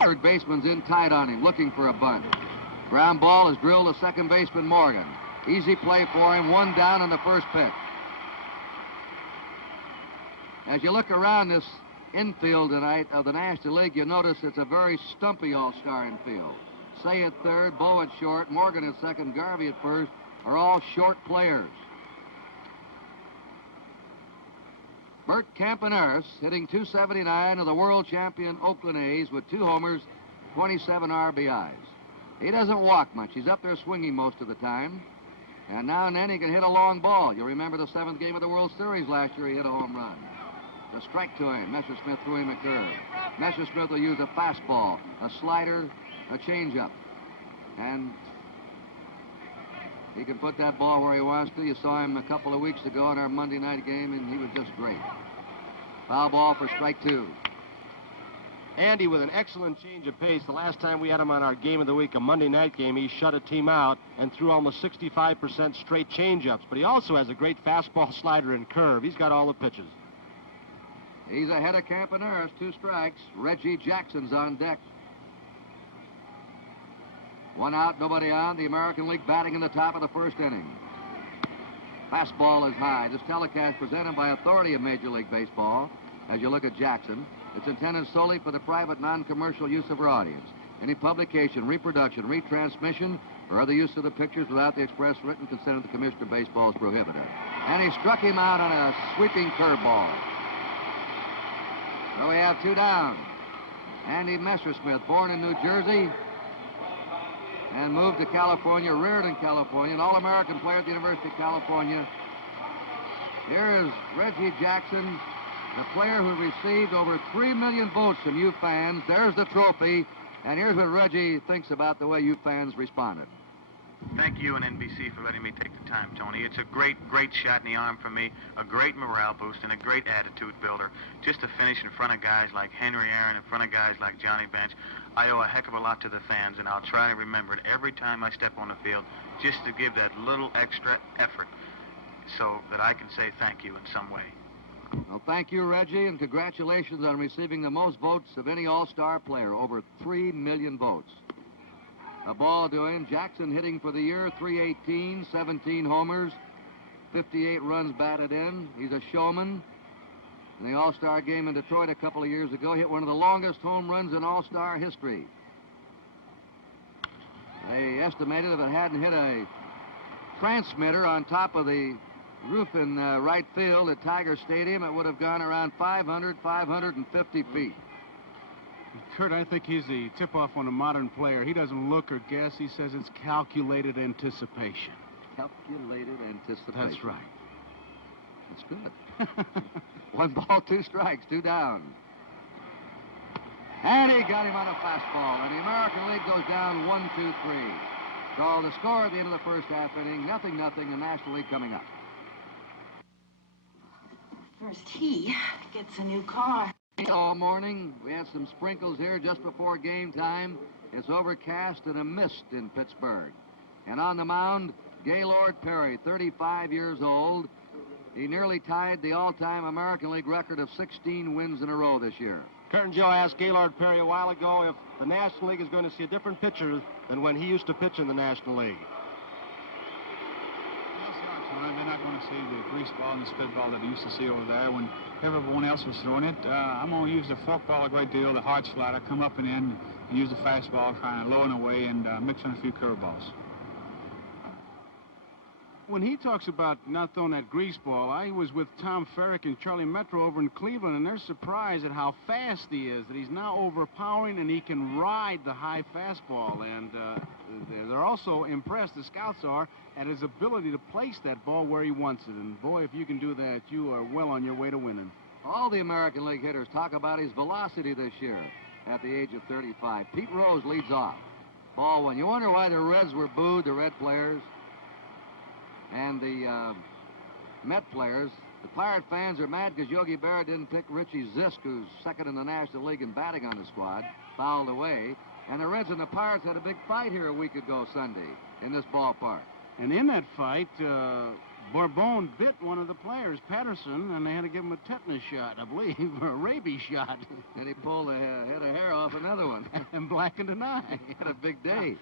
Third baseman's in tight on him, looking for a bunt. Ground ball is drilled to second baseman Morgan. Easy play for him, one down on the first pitch. As you look around this infield tonight of the National League, you notice it's a very stumpy all-star infield. Say at third, Bo at short, Morgan at second, Garvey at first are all short players. Bert Campaneris hitting .279 of the world champion Oakland A's with 2 homers, 27 RBIs. He doesn't walk much. He's up there swinging most of the time. And now and then he can hit a long ball. You'll remember the 7th game of the World Series last year, he hit a home run. A strike to him. Messersmith threw him a curve. Messersmith will use a fastball, a slider, a changeup. And he can put that ball where he wants to. You saw him a couple of weeks ago in our Monday night game, and he was just great. Foul ball for strike 2. Andy with an excellent change of pace. The last time we had him on our game of the week, a Monday night game, he shut a team out and threw almost 65% straight changeups. But he also has a great fastball, slider, and curve. He's got all the pitches. He's ahead of Campaneris, 2 strikes. Reggie Jackson's on deck. 1 out, nobody on. The American League batting in the top of the first inning. Fastball is high. This telecast presented by authority of Major League Baseball. As you look at Jackson, it's intended solely for the private, non-commercial use of our audience. Any publication, reproduction, retransmission, or other use of the pictures without the express written consent of the Commissioner of Baseball is prohibited. And he struck him out on a sweeping curveball. So we have 2 down. Andy Messersmith, born in New Jersey and moved to California, reared in California, an All-American player at the University of California. Here is Reggie Jackson, the player who received over 3 million votes from you fans. There's the trophy, and here's what Reggie thinks about the way you fans responded. Thank you and NBC for letting me take the time, Tony. It's a great shot in the arm for me, a great morale boost, and a great attitude builder. Just to finish in front of guys like Henry Aaron, in front of guys like Johnny Bench, I owe a heck of a lot to the fans, and I'll try to remember it every time I step on the field, just to give that little extra effort so that I can say thank you in some way. Well, thank you, Reggie, and congratulations on receiving the most votes of any All-Star player, over 3 million votes. A ball to him. Jackson hitting for the year, .318, 17 homers, 58 runs batted in. He's a showman. In the All-Star game in Detroit a couple of years ago, hit one of the longest home runs in All-Star history. They estimated if it hadn't hit a transmitter on top of the roof in right field at Tiger Stadium, it would have gone around 550 feet. Kurt, I think he's the tip-off on a modern player. He doesn't look or guess. He says it's calculated anticipation. Calculated anticipation. That's right. That's good. 1 ball, 2 strikes, 2 down. And he got him on a fastball, and the American League goes down 1-2-3. So the score at the end of the first half inning, 0-0, the National League coming up. First he gets a new car. All morning, we had some sprinkles here just before game time. It's overcast and a mist in Pittsburgh. And on the mound, Gaylord Perry, 35 years old. He nearly tied the all-time American League record of 16 wins in a row this year. Kurt and Joe asked Gaylord Perry a while ago if the National League is going to see a different pitcher than when he used to pitch in the National League. They're not going to see the grease ball and the spit ball that they used to see over there when everyone else was throwing it. I'm going to use the fork ball a great deal, the hard slider, come up and in, and use the fastball, kind of low and away, and mix in a few curveballs. When he talks about not throwing that grease ball, I was with Tom Ferrick and Charlie Metro over in Cleveland, and they're surprised at how fast he is, that he's now overpowering and he can ride the high fastball. And they're also impressed, the scouts are, at his ability to place that ball where he wants it. And boy, if you can do that, you are well on your way to winning. All the American League hitters talk about his velocity this year at the age of 35. Pete Rose leads off. Ball 1. You wonder why the Reds were booed, the Red players. And the Met players, the Pirate fans are mad because Yogi Berra didn't pick Richie Zisk, who's second in the National League in batting on the squad, fouled away. And the Reds and the Pirates had a big fight here a week ago Sunday in this ballpark. And in that fight, Bourbon bit one of the players, Patterson, and they had to give him a tetanus shot, I believe, or a rabies shot. And he pulled a head of hair off another one. slacking tonight. He had a big day.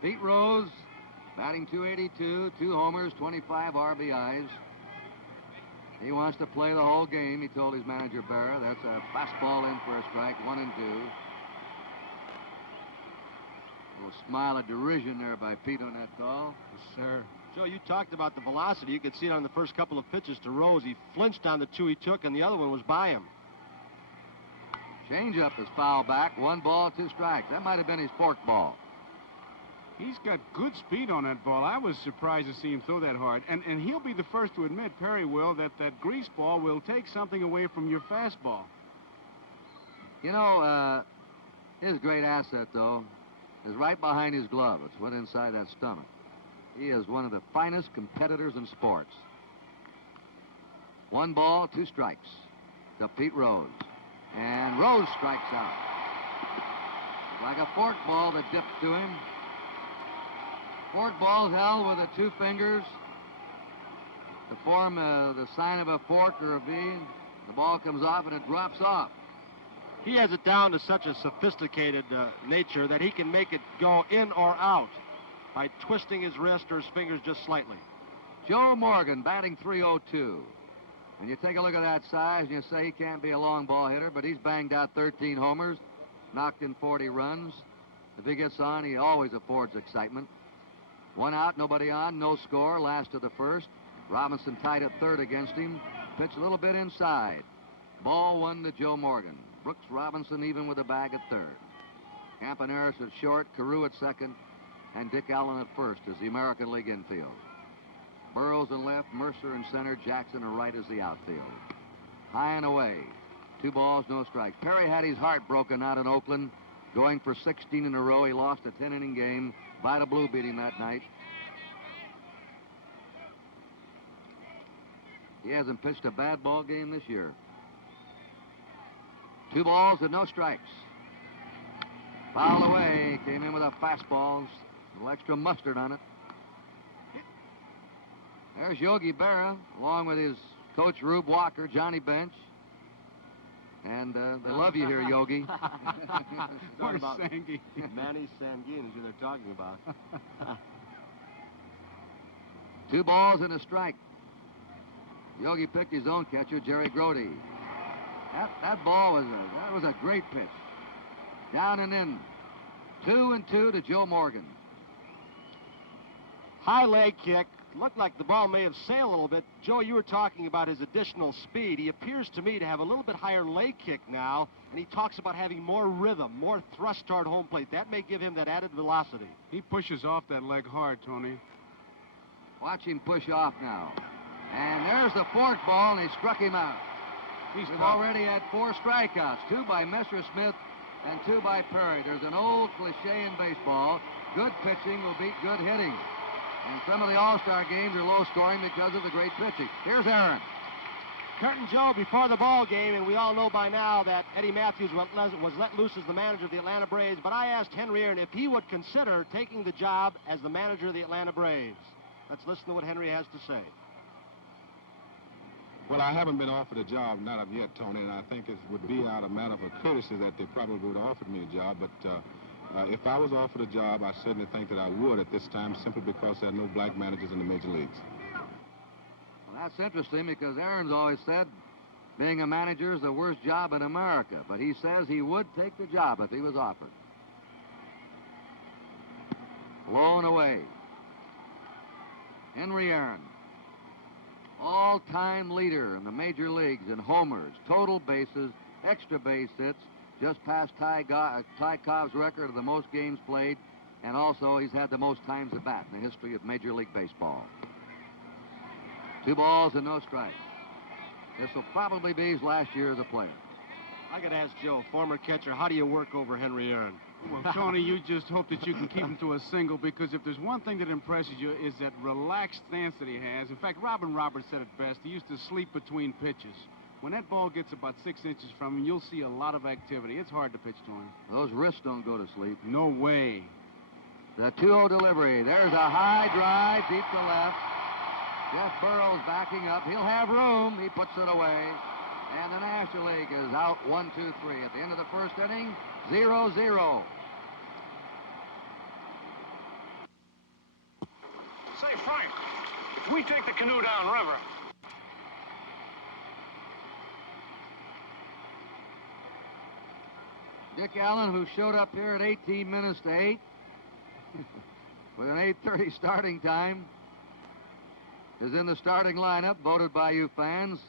Pete Rose, batting .282, 2 homers, 25 RBIs. He wants to play the whole game, he told his manager, Berra. That's a fastball in for a strike, 1-2. A little smile of derision there by Pete on that call. Yes, sir. Joe, you talked about the velocity. You could see it on the first couple of pitches to Rose. He flinched on the 2 he took, and the other one was by him. Changeup is foul back, 1 ball, 2 strikes. That might have been his fork ball. He's got good speed on that ball. I was surprised to see him throw that hard. And he'll be the first to admit, Perry will, that grease ball will take something away from your fastball. You know, his great asset, though, is right behind his glove. It's went inside that stomach. He is one of the finest competitors in sports. 1 ball, 2 strikes to Pete Rose. And Rose strikes out. It's like a fork ball that dipped to him. Fork ball's held with the 2 fingers to form the sign of a fork or a V. The ball comes off and it drops off. He has it down to such a sophisticated nature that he can make it go in or out by twisting his wrist or his fingers just slightly. Joe Morgan batting .302. And you take a look at that size and you say he can't be a long ball hitter, but he's banged out 13 homers, knocked in 40 runs. If he gets on, he always affords excitement. 1 out, nobody on, no score, last of the first. Robinson tied at third against him. Pitch a little bit inside. Ball 1 to Joe Morgan. Brooks Robinson even with a bag at third. Campaneris at short, Carew at second, and Dick Allen at first as the American League infield. Burrows in left, Mercer in center, Jackson in right as the outfield. High and away. 2 balls, no strikes. Perry had his heart broken out in Oakland, going for 16 in a row. He lost a 10-inning game. Vida Blue beat him that night. He hasn't pitched a bad ball game this year. 2 balls and no strikes. Fouled away. Came in with a fastball. A little extra mustard on it. There's Yogi Berra, along with his coach Rube Walker, Johnny Bench. And they love you here, Yogi. Talking about Sanguine. Manny Sanguine is who they're talking about. 2 balls and a strike. Yogi picked his own catcher, Jerry Grody. That ball was a great pitch. Down and in. 2-2 to Joe Morgan. High leg kick. Looked like the ball may have sailed a little bit. Joe, you were talking about his additional speed. He appears to me to have a little bit higher leg kick now, and he talks about having more rhythm, more thrust toward home plate. That may give him that added velocity. He pushes off that leg hard, Tony. Watch him push off now. And there's the fork ball, and he struck him out. We've already had 4 strikeouts, 2 by Messersmith and 2 by Perry. There's an old cliche in baseball. Good pitching will beat good hitting. And some of the All-Star games are low scoring because of the great pitching. Here's Aaron. Curtin Joe before the ball game, and we all know by now that Eddie Matthews was let loose as the manager of the Atlanta Braves, but I asked Henry Aaron if he would consider taking the job as the manager of the Atlanta Braves. Let's listen to what Henry has to say. Well, I haven't been offered a job, not of yet, Tony, and I think it would be out of matter of courtesy that they probably would have offered me a job, but if I was offered a job, I certainly think that I would at this time, simply because there are no black managers in the major leagues. Well, that's interesting because Aaron's always said being a manager is the worst job in America, but he says he would take the job if he was offered. Blown away. Henry Aaron, all-time leader in the major leagues in homers, total bases, extra base hits, just passed Ty Cobb's record of the most games played, and also he's had the most times at bat in the history of Major League Baseball. 2 balls and no strikes. This will probably be his last year as a player. I got to ask Joe, former catcher, how do you work over Henry Aaron? Well, Tony, you just hope that you can keep him to a single, because if there's one thing that impresses you is that relaxed stance that he has. In fact, Robin Roberts said it best. He used to sleep between pitches. When that ball gets about 6 inches from him, you'll see a lot of activity. It's hard to pitch to him. Those wrists don't go to sleep. No way. The 2-0 delivery. There's a high drive deep to left. Jeff Burrows backing up. He'll have room. He puts it away. And the National League is out 1-2-3. At the end of the first inning, 0-0. Say, Frank, if we take the canoe downriver, Dick Allen, who showed up here at 18 minutes to 8 with an 8:30 starting time, is in the starting lineup, voted by you fans.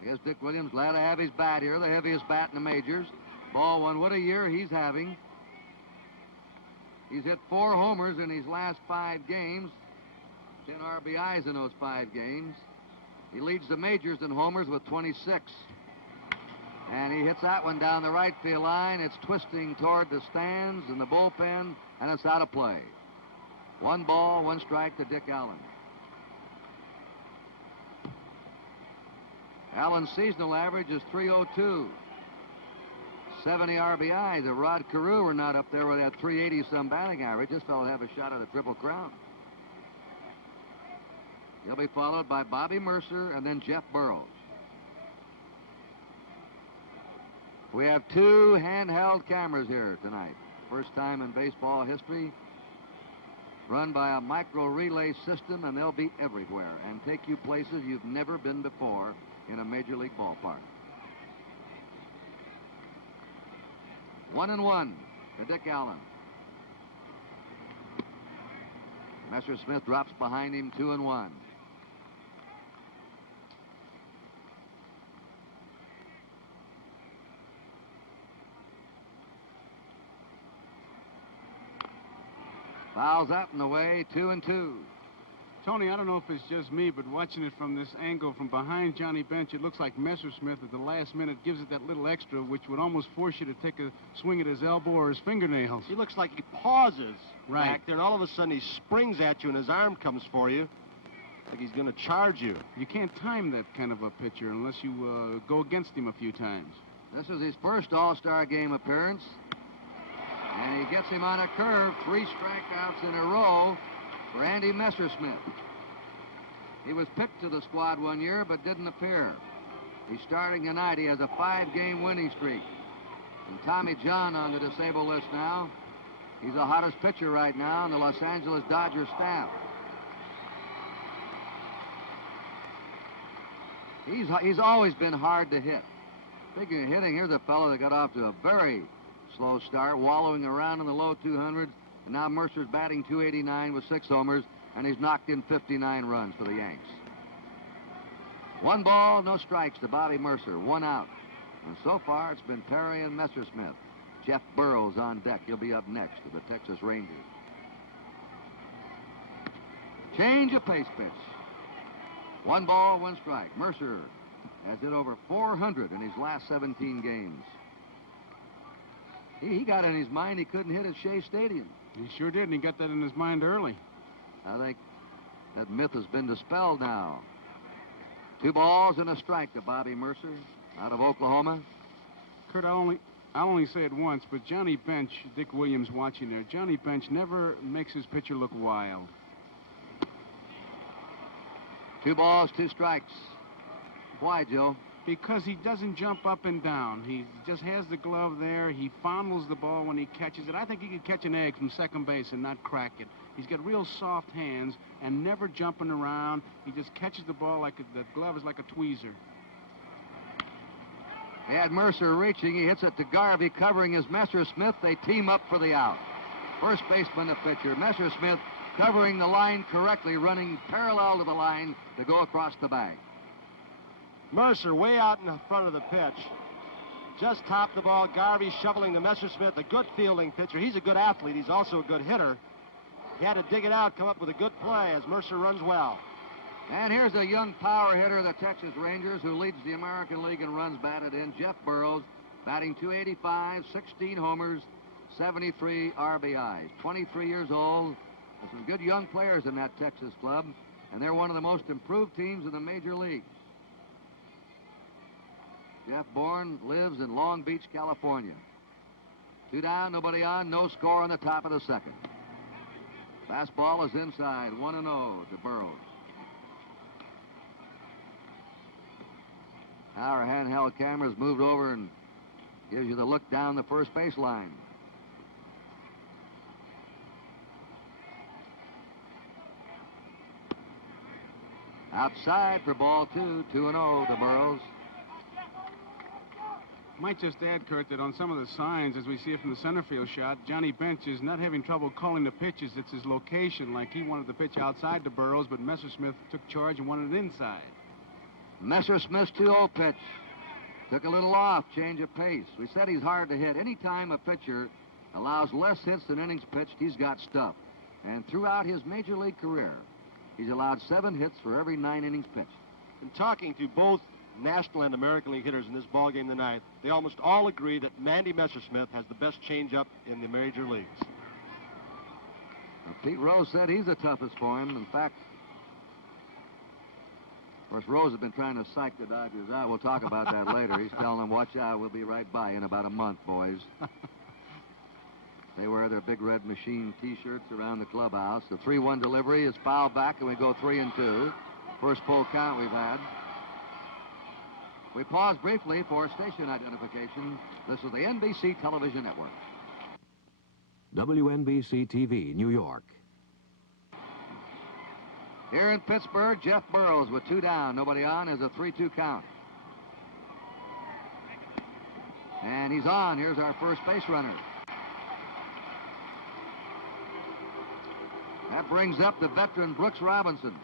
Here's Dick Williams, glad to have his bat here, the heaviest bat in the majors. Ball one, what a year he's having. He's hit 4 homers in his last 5 games, 10 RBIs in those 5 games. He leads the majors in homers with 26. And he hits that one down the right field line. It's twisting toward the stands and the bullpen, and it's out of play. 1 ball, 1 strike to Dick Allen. Allen's seasonal average is .302. 70 RBIs. If Rod Carew were not up there with that 380-some batting average, this fellow would have a shot at a Triple Crown. He'll be followed by Bobby Mercer and then Jeff Burroughs. We have 2 handheld cameras here tonight. First time in baseball history. Run by a micro relay system, and they'll be everywhere and take you places you've never been before in a major league ballpark. 1-1 to Dick Allen. Messersmith drops behind him, 2-1. Fouls up and away, 2-2. Tony, I don't know if it's just me, but watching it from this angle from behind Johnny Bench, it looks like Messersmith at the last minute gives it that little extra, which would almost force you to take a swing at his elbow or his fingernails. He looks like he pauses right back there, and all of a sudden he springs at you and his arm comes for you. Like he's going to charge you. You can't time that kind of a pitcher unless you go against him a few times. This is his first All-Star game appearance. And he gets him on a curve, 3 strikeouts in a row for Andy Messersmith. He was picked to the squad one year, but didn't appear. He's starting tonight. He has a 5-game winning streak. And Tommy John on the disabled list now. He's the hottest pitcher right now on the Los Angeles Dodgers staff. He's always been hard to hit. Speaking of hitting, here's a fellow that got off to a very slow start, wallowing around in the low 200s, and now Mercer's batting .289 with 6 homers, and he's knocked in 59 runs for the Yanks. 1 ball, no strikes to Bobby Mercer, 1 out. And so far, it's been Perry and Messersmith. Jeff Burroughs on deck. He'll be up next to the Texas Rangers. Change of pace pitch. 1 ball, 1 strike. Mercer has hit over 400 in his last 17 games. He got in his mind he couldn't hit at Shea Stadium. He sure did, and he got that in his mind early. I think that myth has been dispelled now. 2 balls and a strike to Bobby Mercer out of Oklahoma. Kurt, I'll only say it once, but Johnny Bench, Dick Williams watching there, Johnny Bench never makes his pitcher look wild. 2 balls, 2 strikes. Why, Joe? Because he doesn't jump up and down. He just has the glove there. He fondles the ball when he catches it. I think he could catch an egg from second base and not crack it. He's got real soft hands and never jumping around. He just catches the ball like the glove is like a tweezer. They had Mercer reaching. He hits it to Garvey, covering his Messersmith. They team up for the out. First baseman, the pitcher. Messersmith covering the line correctly, running parallel to the line to go across the bag. Mercer way out in the front of the pitch. Just topped the ball. Garvey shoveling the Messersmith, a good fielding pitcher. He's a good athlete. He's also a good hitter. He had to dig it out, come up with a good play as Mercer runs well. And here's a young power hitter of the Texas Rangers who leads the American League in runs batted in, Jeff Burroughs, batting .285, 16 homers, 73 RBIs. 23 years old. There's some good young players in that Texas club, and they're one of the most improved teams in the major league. Jeff Bourne lives in Long Beach, California. 2 down, nobody on, no score on the top of the second. Fastball is inside, 1-0 to Burroughs. Our handheld cameras moved over and Gives you the look down the first baseline. Outside for ball 2, 2-0 to Burroughs. Might just add, Kurt, that on some of the signs, as we see it from the center field shot, Johnny Bench is not having trouble calling the pitches. It's his location, like he wanted the pitch outside to Burroughs, but Messersmith took charge and wanted it inside. Messersmith's 2-0 pitch. Took a little off, change of pace. We said he's hard to hit. Anytime a pitcher allows less hits than innings pitched, he's got stuff. And throughout his major league career, he's allowed 7 hits for every 9 innings pitched. In talking to both National and American League hitters in this ball game tonight, they almost all agree that Mandy Messersmith has the best changeup in the major leagues. Well, Pete Rose said he's the toughest for him. In fact, of course, Rose has been trying to psych the Dodgers out. We'll talk about that later. He's telling them, watch out, we'll be right by you in about a month, boys. They wear their big red machine T-shirts around the clubhouse. The 3-1 delivery is fouled back, and we go 3-2. First full count we've had. We pause briefly for station identification. This is the NBC Television Network. WNBC TV, New York. Here in Pittsburgh, Jeff Burroughs with 2 down. Nobody on is a 3-2 count. And he's on. Here's our first base runner. That brings up the veteran Brooks Robinson.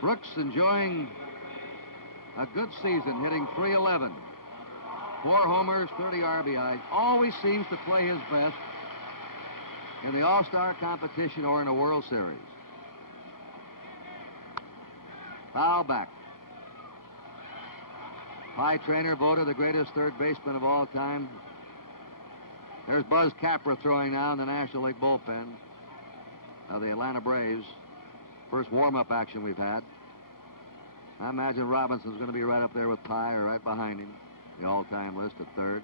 Brooks enjoying a good season, hitting .311. 4 homers, 30 RBIs. Always seems to play his best in the All-Star competition or in a World Series. Foul back. Pie Trainer voted the greatest third baseman of all time. There's Buzz Capra throwing now in the National League bullpen of the Atlanta Braves. First warm-up action we've had. I imagine Robinson's going to be right up there with Pye or right behind him, the all-time list at third.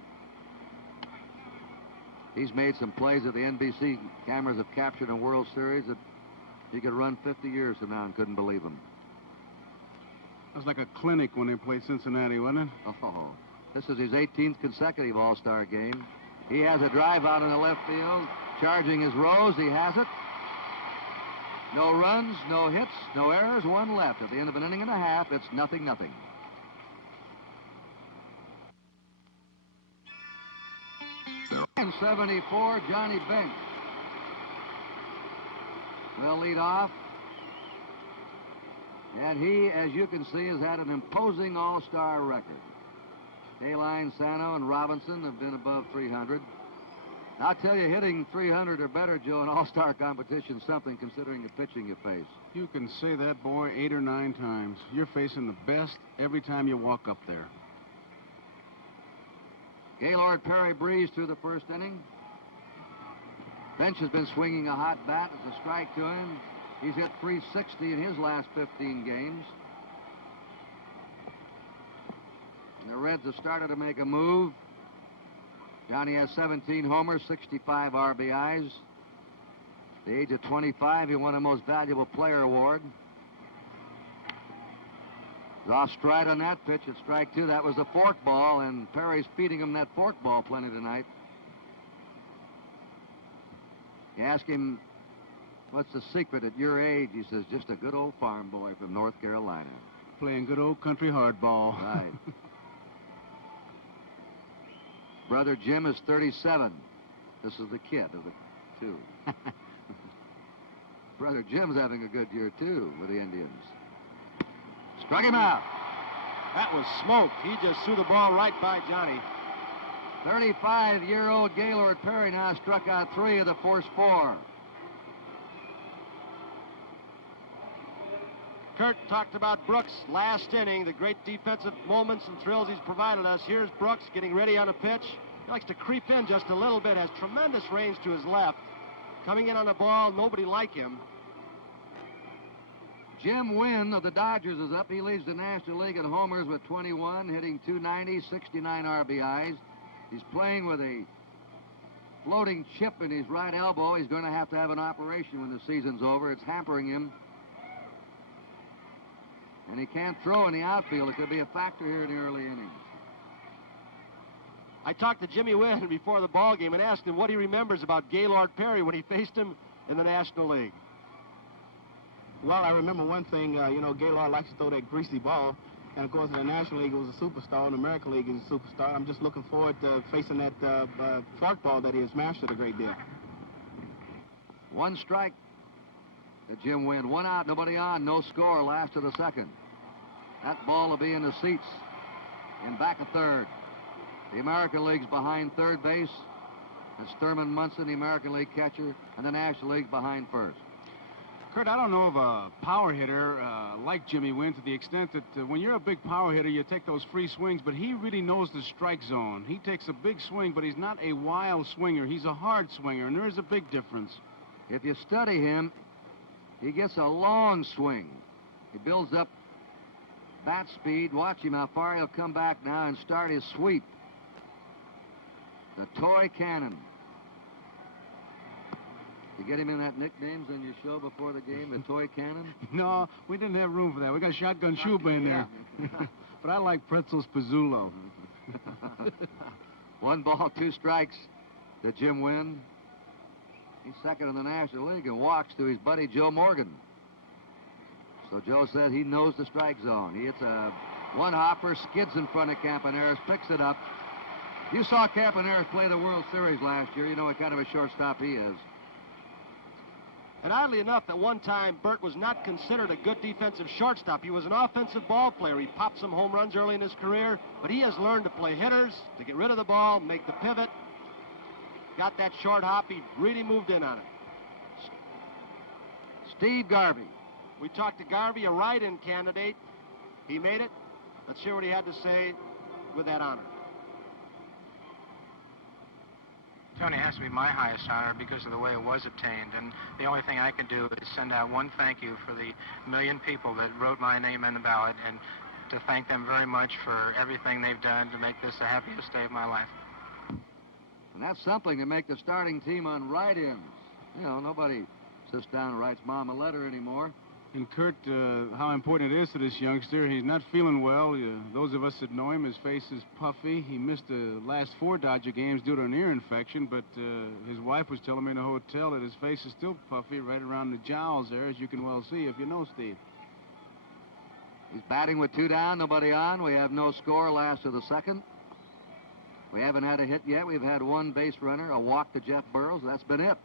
He's made some plays that the NBC cameras have captured in World Series that he could run 50 years from now and couldn't believe them. It was like a clinic when they played Cincinnati, wasn't it? Oh, this is his 18th consecutive All-Star game. He has a drive out in the left field. Charging his Rose. He has it. No runs, no hits, no errors, 1 left. At the end of an inning and a half, it's 0-0. And 74, Johnny Bench will lead off. And he, as you can see, has had an imposing all-star record. Kaline, Sano, and Robinson have been above 300. I'll tell you, hitting 300 or better, Joe, in all-star competition is something considering the pitching you face. You can say that, boy, 8 or 9 times. You're facing the best every time you walk up there. Gaylord Perry breezed through the first inning. Bench has been swinging a hot bat. It's a strike to him. He's hit .360 in his last 15 games. And the Reds have started to make a move. Johnny has 17 homers, 65 RBIs. At the age of 25, he won a Most Valuable Player award. He's off stride on that pitch at strike 2. That was a fork ball, and Perry's feeding him that fork ball plenty tonight. You ask him, what's the secret at your age? He says, just a good old farm boy from North Carolina. Playing good old country hardball. Right. Brother Jim is 37. This is the kid of the 2. Brother Jim's having a good year, too, with the Indians. Struck him out. That was smoked. He just threw the ball right by Johnny. 35-year-old Gaylord Perry now struck out 3 of the first 4. Kurt talked about Brooks last inning, the great defensive moments and thrills he's provided us. Here's Brooks getting ready on a pitch. He likes to creep in just a little bit, has tremendous range to his left. Coming in on a ball, nobody like him. Jim Wynn of the Dodgers is up. He leads the National League in homers with 21, hitting .290, 69 RBIs. He's playing with a floating chip in his right elbow. He's going to have an operation when the season's over. It's hampering him. And he can't throw in the outfield. It could be a factor here in the early innings. I talked to Jimmy Wynn before the ball game and asked him what he remembers about Gaylord Perry when he faced him in the National League. Well, I remember one thing, you know, Gaylord likes to throw that greasy ball. And, of course, in the National League, it was a superstar. In the American League, he's a superstar. I'm just looking forward to facing that forkball that he has mastered a great deal. One strike to Jim Wynn. One out, nobody on, no score, last of the second. That ball will be in the seats in back of third. The American League's behind third base. It's Thurman Munson, the American League catcher, and the National League's behind first. Kurt, I don't know of a power hitter like Jimmy Wynn to the extent that when you're a big power hitter, you take those free swings, but he really knows the strike zone. He takes a big swing, but he's not a wild swinger. He's a hard swinger, and there is a big difference. If you study him, he gets a long swing. He builds up bat speed. Watch him how far he'll come back now and start his sweep. The toy cannon. You get him in that nicknames on your show before the game, the toy cannon? No, we didn't have room for that. We got Shotgun Shuba in there. But I like Pretzels Pizzulo. 1 ball, 2 strikes to Jim Wynn. He's second in the National League and walks to his buddy Joe Morgan. So Joe said he knows the strike zone. He hits a one-hopper, skids in front of Campaneris, picks it up. You saw Campaneris play the World Series last year. You know what kind of a shortstop he is. And oddly enough, at one time, Burt was not considered a good defensive shortstop. He was an offensive ball player. He popped some home runs early in his career, but he has learned to play hitters, to get rid of the ball, make the pivot. Got that short hop. He really moved in on it. Steve Garvey. We talked to Garvey, a write-in candidate. He made it. Let's hear what he had to say with that honor. Tony, it has to be my highest honor because of the way it was obtained, and the only thing I can do is send out one thank you for the 1 million people that wrote my name in the ballot, and to thank them very much for everything they've done to make this the happiest day of my life. And that's something to make the starting team on write-ins. You know, nobody sits down and writes Mom a letter anymore. And Kurt, how important it is to this youngster. He's not feeling well. Those of us that know him, his face is puffy. He missed the last 4 Dodger games due to an ear infection, but his wife was telling me in the hotel that his face is still puffy right around the jowls there, as you can well see if you know Steve. He's batting with 2 down, nobody on. We have no score, last of the second. We haven't had a hit yet. We've had 1 base runner, a walk to Jeff Burrows. That's been it.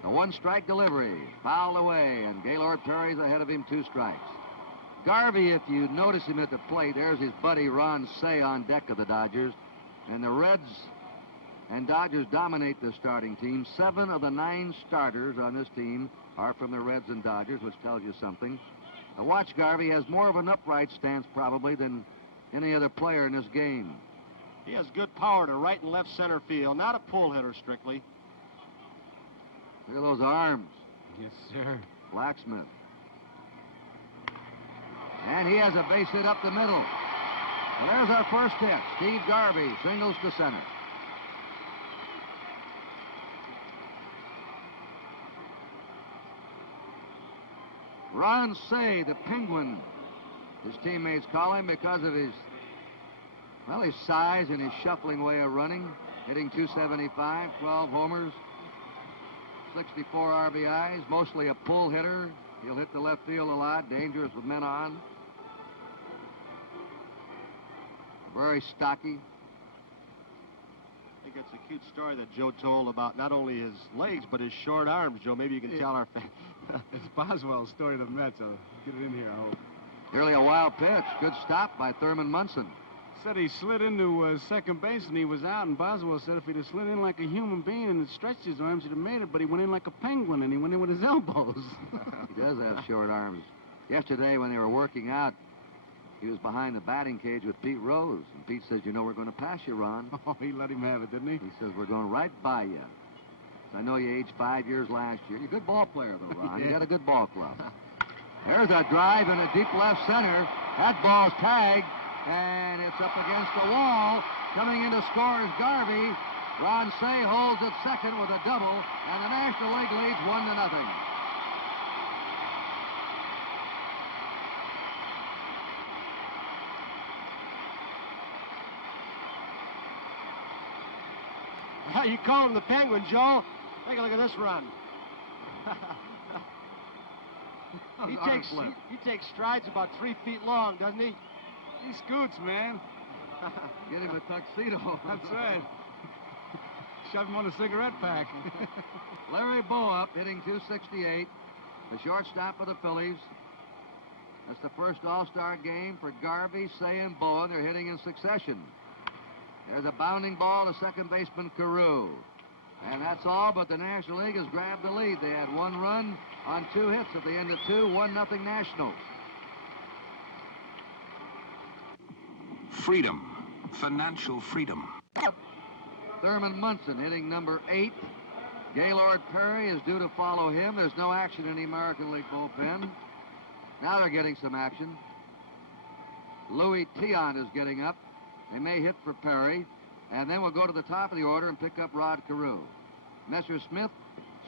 The 1-strike delivery, fouled away, and Gaylord Perry's ahead of him, 2 strikes. Garvey, if you notice him at the plate, there's his buddy Ron Say on deck of the Dodgers. And the Reds and Dodgers dominate the starting team. 7 of the 9 starters on this team are from the Reds and Dodgers, which tells you something. Now watch, Garvey has more of an upright stance probably than any other player in this game. He has good power to right and left center field. Not a pull hitter, strictly. Look at those arms. Yes, sir. Blacksmith. And he has a base hit up the middle. Well, there's our first hit. Steve Garvey singles to center. Ron Say, the Penguin, his teammates call him because of his size and his shuffling way of running. Hitting .275, 12 homers, 64 RBIs, mostly a pull hitter. He'll hit the left field a lot, dangerous with men on. Very stocky. I think it's a cute story that Joe told about not only his legs, but his short arms, Joe. Maybe you can tell our fans. It's Boswell's story to the Mets. I'll get it in here, I hope. Nearly a wild pitch. Good stop by Thurman Munson. Said he slid into second base and he was out, and Boswell said if he'd have slid in like a human being and had stretched his arms, he'd have made it, but he went in like a penguin and he went in with his elbows. He does have short arms. Yesterday when they were working out, he was behind the batting cage with Pete Rose, and Pete says, you know, we're going to pass you, Ron. Oh, he let him have it, didn't he? He says, we're going right by you. I know you aged 5 years last year. You're a good ball player, though, Ron. Yeah. You got a good ball club. There's a drive in a deep left center. That ball's tagged. And it's up against the wall. Coming in to score is Garvey. Ron Say holds at second with a double, and the National League leads 1-0. You call him the Penguin, Joe. Take a look at this run. He takes strides about 3 feet long, doesn't he? He scoots, man. Get him a tuxedo. That's right. Shove him on a cigarette pack. Larry Bowa hitting .268, the shortstop of the Phillies. That's the first All-Star game for Garvey, Say, and Bowa. They're hitting in succession. There's a bounding ball to second baseman Carew. And that's all, but the National League has grabbed the lead. They had 1 run on 2 hits at the end of 2, 1-0 Nationals. Freedom. Financial freedom. Thurman Munson hitting number 8. Gaylord Perry is due to follow him. There's no action in the American League bullpen. Now they're getting some action. Louis Tiant is getting up. They may hit for Perry. And then we'll go to the top of the order and pick up Rod Carew. Messersmith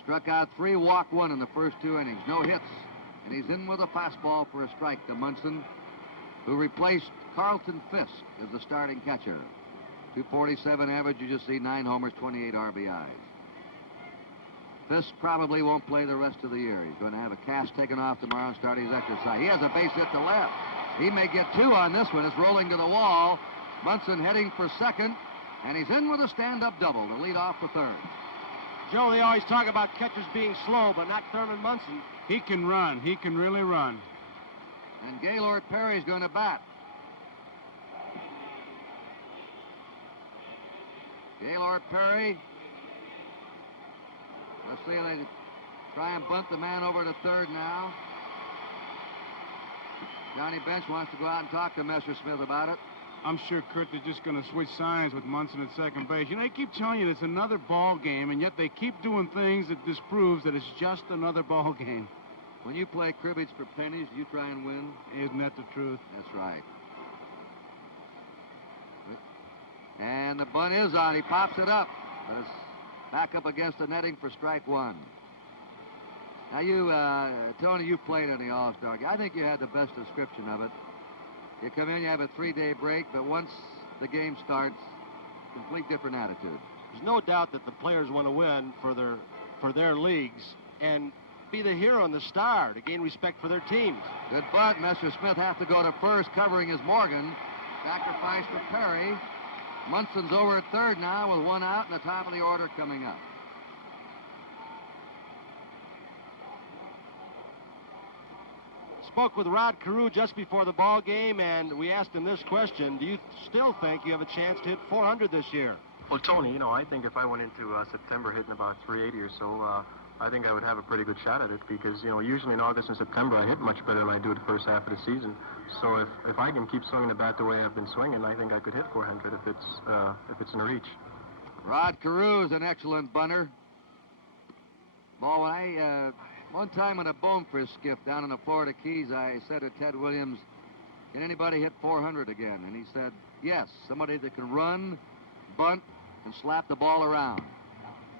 struck out 3, walked 1 in the first 2 innings. No hits. And he's in with a fastball for a strike to Munson, who replaced Carlton Fisk as the starting catcher. .247 average, you just see 9 homers, 28 RBIs. Fisk probably won't play the rest of the year. He's going to have a cast taken off tomorrow and start his exercise. He has a base hit to left. He may get 2 on this one. It's rolling to the wall. Munson heading for second, and he's in with a stand-up double to lead off the third. Joe, they always talk about catchers being slow, but not Thurman Munson. He can run. He can really run. And Gaylord Perry's going to bat. Gaylord Perry. Let's see if they try and bunt the man over to third now. Johnny Bench wants to go out and talk to Messersmith about it. I'm sure, Kurt, they're just going to switch signs with Munson at second base. You know, they keep telling you it's another ball game, and yet they keep doing things that disproves that it's just another ball game. When you play cribbage for pennies, you try and win. Isn't that the truth? That's right. And the bunt is on. He pops it up. But it's back up against the netting for strike 1. Now you, Tony, you played in the All-Star game. I think you had the best description of it. You come in, you have a 3-day break, but once the game starts, complete different attitude. There's no doubt that the players want to win for their leagues and be the hero and the star to gain respect for their teams. Good bunt. Messersmith has to go to first, covering his Morgan. Sacrifice for Perry. Munson's over at third now with 1 out and the top of the order coming up. Spoke with Rod Carew just before the ball game, and we asked him this question: do you still think you have a chance to hit 400 this year? Well, Tony, you know, I think if I went into September hitting about 380 or so, I think I would have a pretty good shot at it because, you know, usually in August and September I hit much better than I do the first half of the season. So if I can keep swinging the bat the way I've been swinging, I think I could hit 400 if it's in reach. Rod Carew is an excellent bunter. Ball, one time in a bonefish skiff down in the Florida Keys, I said to Ted Williams, can anybody hit 400 again? And he said, yes, somebody that can run, bunt, and slap the ball around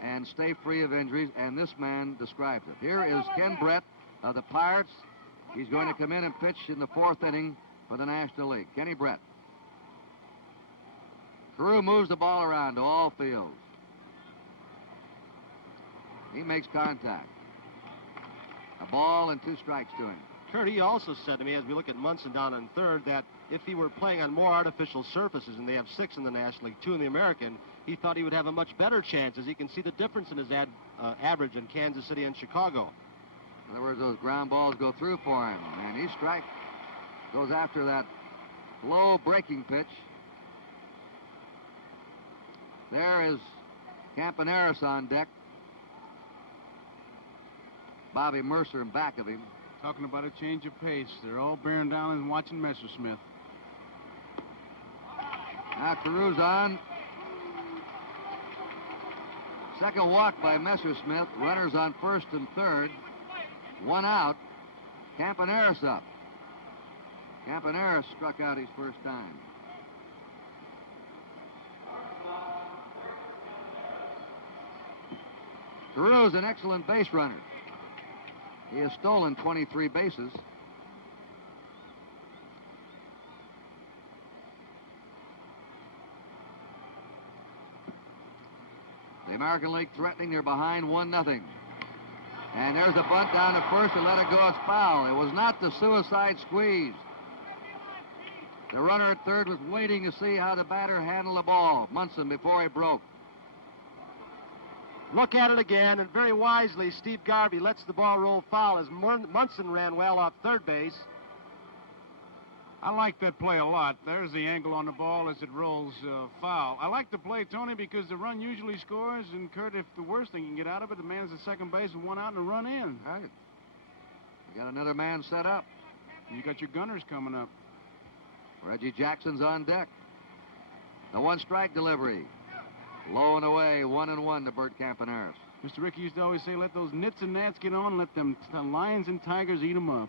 and stay free of injuries, and this man described it. Here is Ken Brett of the Pirates. He's going to come in and pitch in the 4th inning for the National League. Kenny Brett. Carew moves the ball around to all fields. He makes contact. A ball and 2 strikes to him. Kurt, he also said to me, as we look at Munson down in third, that if he were playing on more artificial surfaces, and they have 6 in the National League, 2 in the American, he thought he would have a much better chance, as he can see the difference in his average in Kansas City and Chicago. In other words, those ground balls go through for him, and he goes after that low breaking pitch. There is Campaneris on deck. Bobby Mercer in back of him. Talking about a change of pace. They're all bearing down and watching Messersmith. Now Carew's on. Second walk by Messersmith. Runners on first and third. 1 out. Campaneris up. Campaneris struck out his first time. Carew's an excellent base runner. He has stolen 23 bases. American League threatening. They're behind 1-0. And there's a bunt down to first and let it go. It's foul. It was not the suicide squeeze. The runner at third was waiting to see how the batter handled the ball, Munson, before he broke. Look at it again, and very wisely, Steve Garvey lets the ball roll foul as Munson ran well off third base. I like that play a lot. There's the angle on the ball as it rolls foul. I like the play, Tony, because the run usually scores, and Kurt, if the worst thing you can get out of it, the man's at second base and one out and a run in. All right. You got another man set up. You got your gunners coming up. Reggie Jackson's on deck. The one-strike delivery. Low and away, 1-1 to Bert Campaneris. Mr. Rickey used to always say, let those nits and gnats get on, let them lions and tigers eat them up.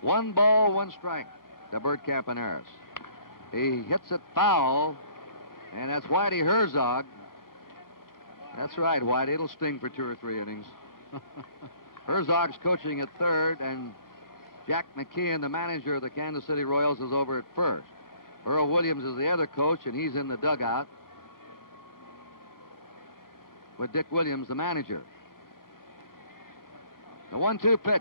1 ball, 1 strike to Bert Campaneris. He hits it foul, and that's Whitey Herzog. That's right, Whitey. It'll sting for 2 or 3 innings. Herzog's coaching at third, and Jack McKeon, the manager of the Kansas City Royals, is over at first. Earl Williams is the other coach, and he's in the dugout with Dick Williams, the manager. The 1-2 pitch.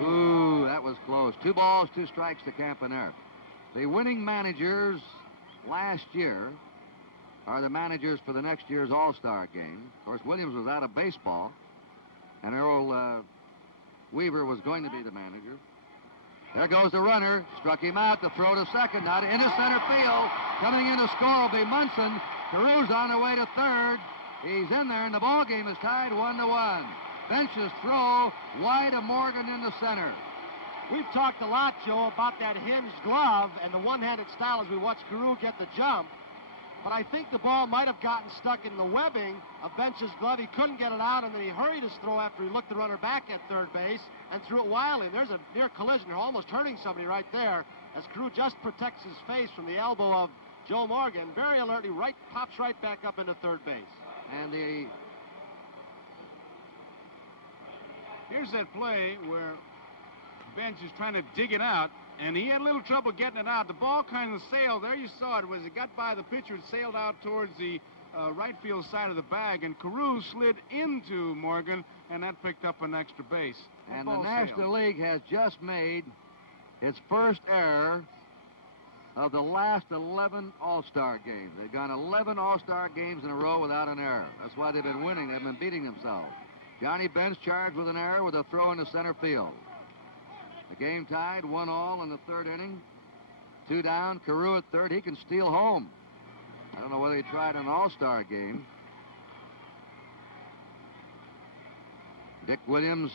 Ooh, that was close. 2 balls, 2 strikes to Campaneris. The winning managers last year are the managers for the next year's All-Star game. Of course, Williams was out of baseball, and Earl Weaver was going to be the manager. There goes the runner. Struck him out. The throw to second. Now into center field. Coming in to score will be Munson. Carews on the way to third. He's in there, and the ball game is tied 1-1. Bench's throw wide of Morgan in the center. We've talked a lot, Joe, about that hinged glove and the one-handed style as we watch Carew get the jump. But I think the ball might have gotten stuck in the webbing of Bench's glove. He couldn't get it out, and then he hurried his throw after he looked the runner back at third base and threw it wildly. There's a near collision. They're almost hurting somebody right there as Carew just protects his face from the elbow of Joe Morgan. Very alertly, pops right back up into third base. And here's that play where Bench is trying to dig it out, and he had a little trouble getting it out. The ball kind of sailed. There you saw it. As it got by the pitcher, it sailed out towards the right field side of the bag, and Carew slid into Morgan, and that picked up an extra base. And the National League has just made its first error of the last 11 All-Star games. They've gone 11 All-Star games in a row without an error. That's why they've been winning. They've been beating themselves. Johnny Bench charged with an error with a throw into center field. The game tied, 1-1 in the third inning. 2 down, Carew at third. He can steal home. I don't know whether he tried an All-Star game. Dick Williams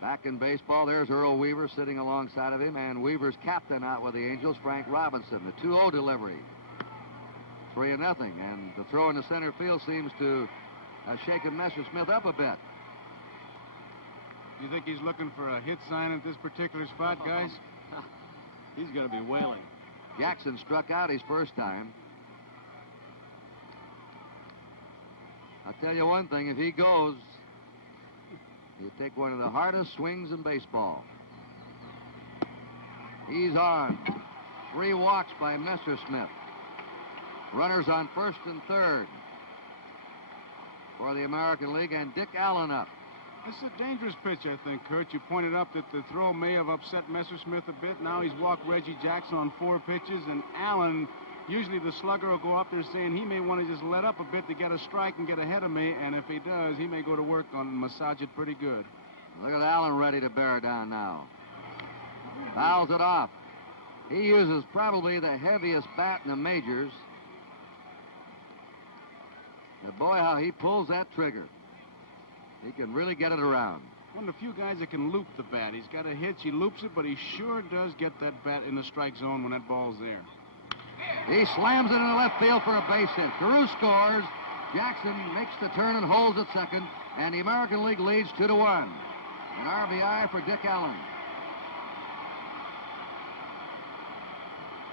back in baseball. There's Earl Weaver sitting alongside of him, and Weaver's captain out with the Angels, Frank Robinson. The 2-0 delivery. 3-0, and the throw in the center field seems to have shaken Messersmith up a bit. You think he's looking for a hit sign at this particular spot, guys? He's going to be wailing. Jackson struck out his first time. I'll tell you one thing, if he goes, he'll take one of the hardest swings in baseball. He's on. 3 walks by Messersmith. Runners on first and third for the American League, and Dick Allen up. This is a dangerous pitch, I think, Kurt. You pointed up that the throw may have upset Messersmith a bit. Now he's walked Reggie Jackson on 4 pitches, and Allen, usually the slugger will go up there saying he may want to just let up a bit to get a strike and get ahead of me, and if he does, he may go to work on massage it pretty good. Look at Allen ready to bear down now. Fouls it off. He uses probably the heaviest bat in the majors. And boy, how he pulls that trigger. He can really get it around. One of the few guys that can loop the bat. He's got a hitch, he loops it, but he sure does get that bat in the strike zone when that ball's there. He slams it into left field for a base hit. Carew scores. Jackson makes the turn and holds at second, and the American League leads 2-1. An RBI for Dick Allen.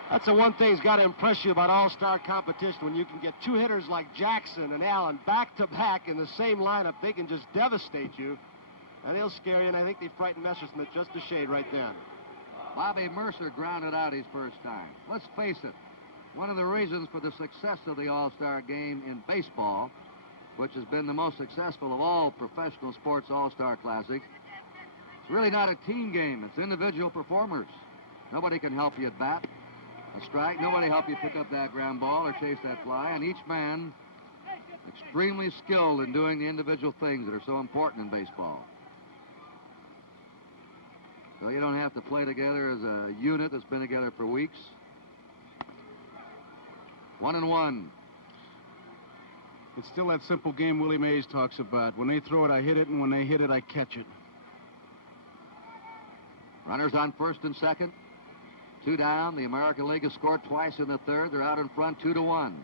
That's the one thing that's got to impress you about all-star competition. When you can get 2 hitters like Jackson and Allen back-to-back in the same lineup, they can just devastate you, and they'll scare you, and I think they frightened Messersmith just a shade right then. Bobby Mercer grounded out his first time. Let's face it, one of the reasons for the success of the All-Star game in baseball, which has been the most successful of all professional sports All-Star Classics, it's really not a team game. It's individual performers. Nobody can help you at bat. A strike, nobody help you pick up that ground ball or chase that fly, and each man extremely skilled in doing the individual things that are so important in baseball. So you don't have to play together as a unit that's been together for weeks. 1-1. It's still that simple game Willie Mays talks about. When they throw it, I hit it, and when they hit it, I catch it. Runners on first and second. 2 down. The American League has scored twice in the third. They're out in front 2-1.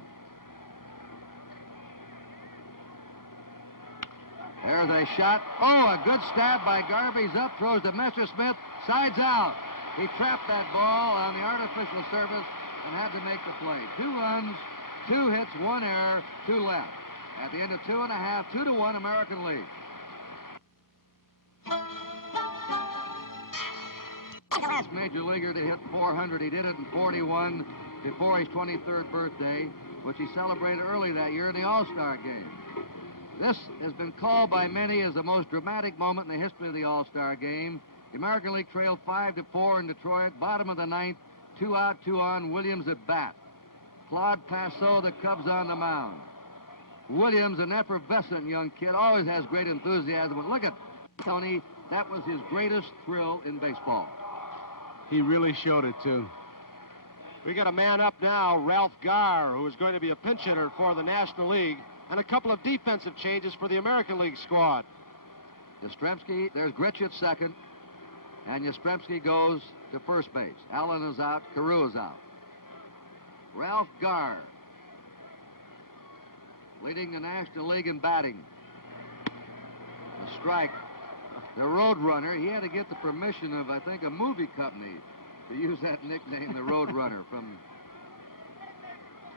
There's a shot. Oh, a good stab by Garvey's up, throws to Messerschmidt, sides out. He trapped that ball on the artificial surface and had to make the play. 2 runs, 2 hits, 1 error, 2 left. At the end of 2.5, 2-1 American League. Last major leaguer to hit 400. He did it in 41 before his 23rd birthday, which he celebrated early that year in the All-Star game. This has been called by many as the most dramatic moment in the history of the All-Star game. The American League trailed 5-4 in Detroit, bottom of the 9th, 2 out, 2 on, Williams at bat. Claude Passot, the Cubs on the mound. Williams, an effervescent young kid, always has great enthusiasm. But look at Tony, that was his greatest thrill in baseball. He really showed it, too. We got a man up now, Ralph Garr, who is going to be a pinch hitter for the National League, and a couple of defensive changes for the American League squad. Yastrzemski, there's Grich at second, and Yastrzemski goes to first base. Allen is out, Carew is out. Ralph Garr, leading the National League in batting. A strike. The Road Runner, he had to get the permission of, I think, a movie company to use that nickname, the Road Runner, from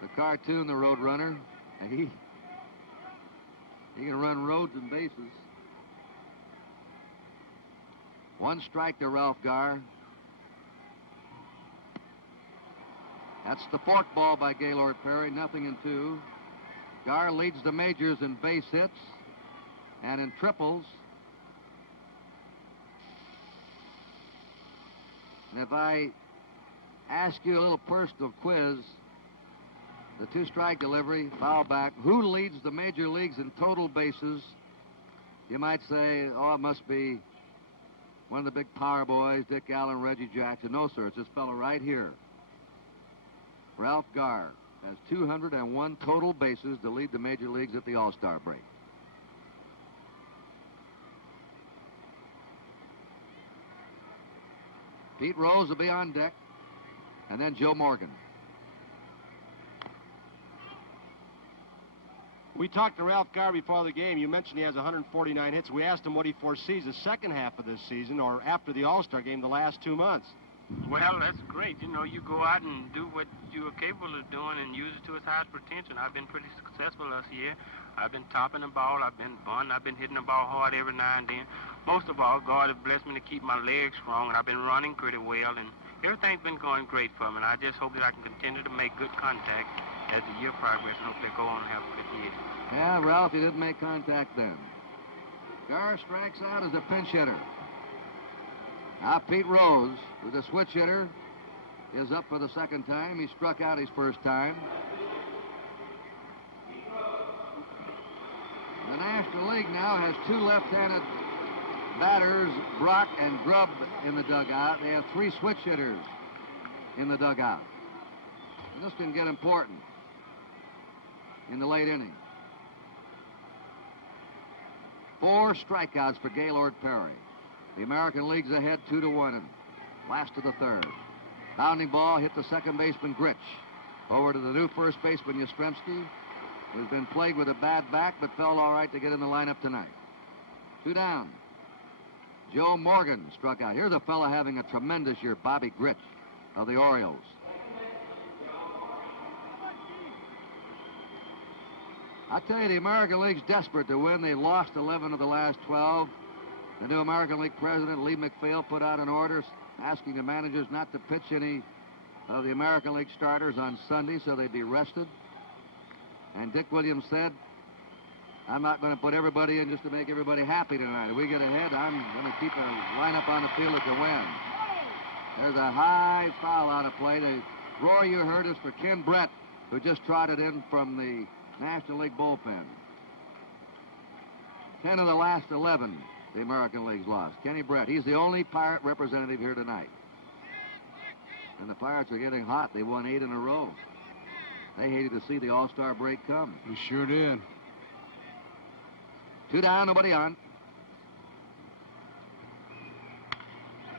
the cartoon, The Road Runner. And he can run roads and bases. 1 strike to Ralph Garr. That's the fork ball by Gaylord Perry, 0-2. Garr leads the majors in base hits and in triples. And if I ask you a little personal quiz, the 2-strike delivery, foul back, who leads the major leagues in total bases? You might say, oh, it must be one of the big power boys, Dick Allen, Reggie Jackson. No, sir, it's this fellow right here. Ralph Garr has 201 total bases to lead the major leagues at the All-Star break. Pete Rose will be on deck, and then Joe Morgan. We talked to Ralph Garr before the game. You mentioned he has 149 hits. We asked him what he foresees the second half of this season or after the All-Star game the last 2 months. Well, that's great. You know, you go out and do what you are capable of doing and use it to its highest potential. I've been pretty successful this year. I've been topping the ball. I've been bunting. I've been hitting the ball hard every now and then. Most of all, God has blessed me to keep my legs strong, and I've been running pretty well, and everything's been going great for me. And I just hope that I can continue to make good contact as the year progresses, and hope they go on and have a good year. Yeah, Ralph, he didn't make contact then. Garr strikes out as a pinch hitter. Now Pete Rose, who's a switch hitter, is up for the second time. He struck out his first time. The National League now has 2 left-handed batters, Brock and Grubb, in the dugout. They have 3 switch hitters in the dugout. And this can get important in the late inning. 4 strikeouts for Gaylord Perry. The American League's ahead 2-1 in last of the third. Bounding ball hit the second baseman Grich. Over to the new first baseman Yastrzemski, who's been plagued with a bad back but felt all right to get in the lineup tonight. 2 down. Joe Morgan struck out. Here's a fella having a tremendous year, Bobby Grich of the Orioles. I tell you, the American League's desperate to win. They lost 11 of the last 12. The new American League president, Lee McPhail, put out an order asking the managers not to pitch any of the American League starters on Sunday, so they'd be rested. And Dick Williams said, I'm not going to put everybody in just to make everybody happy tonight. If we get ahead, I'm going to keep a lineup on the field that can win. There's a high foul out of play. The roar you heard is for Ken Brett, who just trotted in from the National League bullpen. 10 of the last 11 the American League's lost. Kenny Brett, he's the only Pirate representative here tonight. And the Pirates are getting hot. They won 8 in a row. They hated to see the All-Star break come. They sure did. 2 down, nobody on.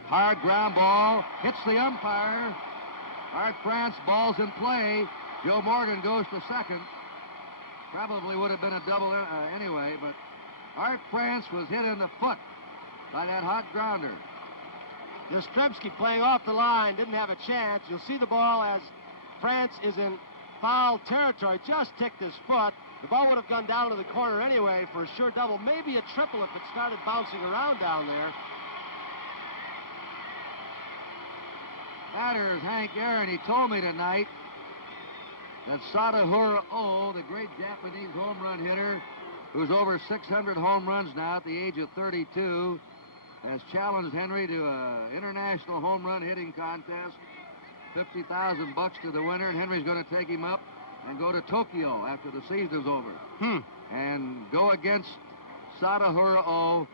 Hard ground ball, hits the umpire. Art France, ball's in play. Joe Morgan goes to second. Probably would have been a double anyway, but Art France was hit in the foot by that hot grounder. Yastrzemski playing off the line, didn't have a chance. You'll see the ball as France is in foul territory, just ticked his foot. The ball would have gone down to the corner anyway for a sure double, maybe a triple if it started bouncing around down there. Batter is Hank Aaron. He told me tonight that Sadahura O, the great Japanese home run hitter, who's over 600 home runs now at the age of 32, has challenged Henry to an international home run hitting contest. $50,000 to the winner, and Henry's going to take him up and go to Tokyo after the season's over. And go against Sadahura O.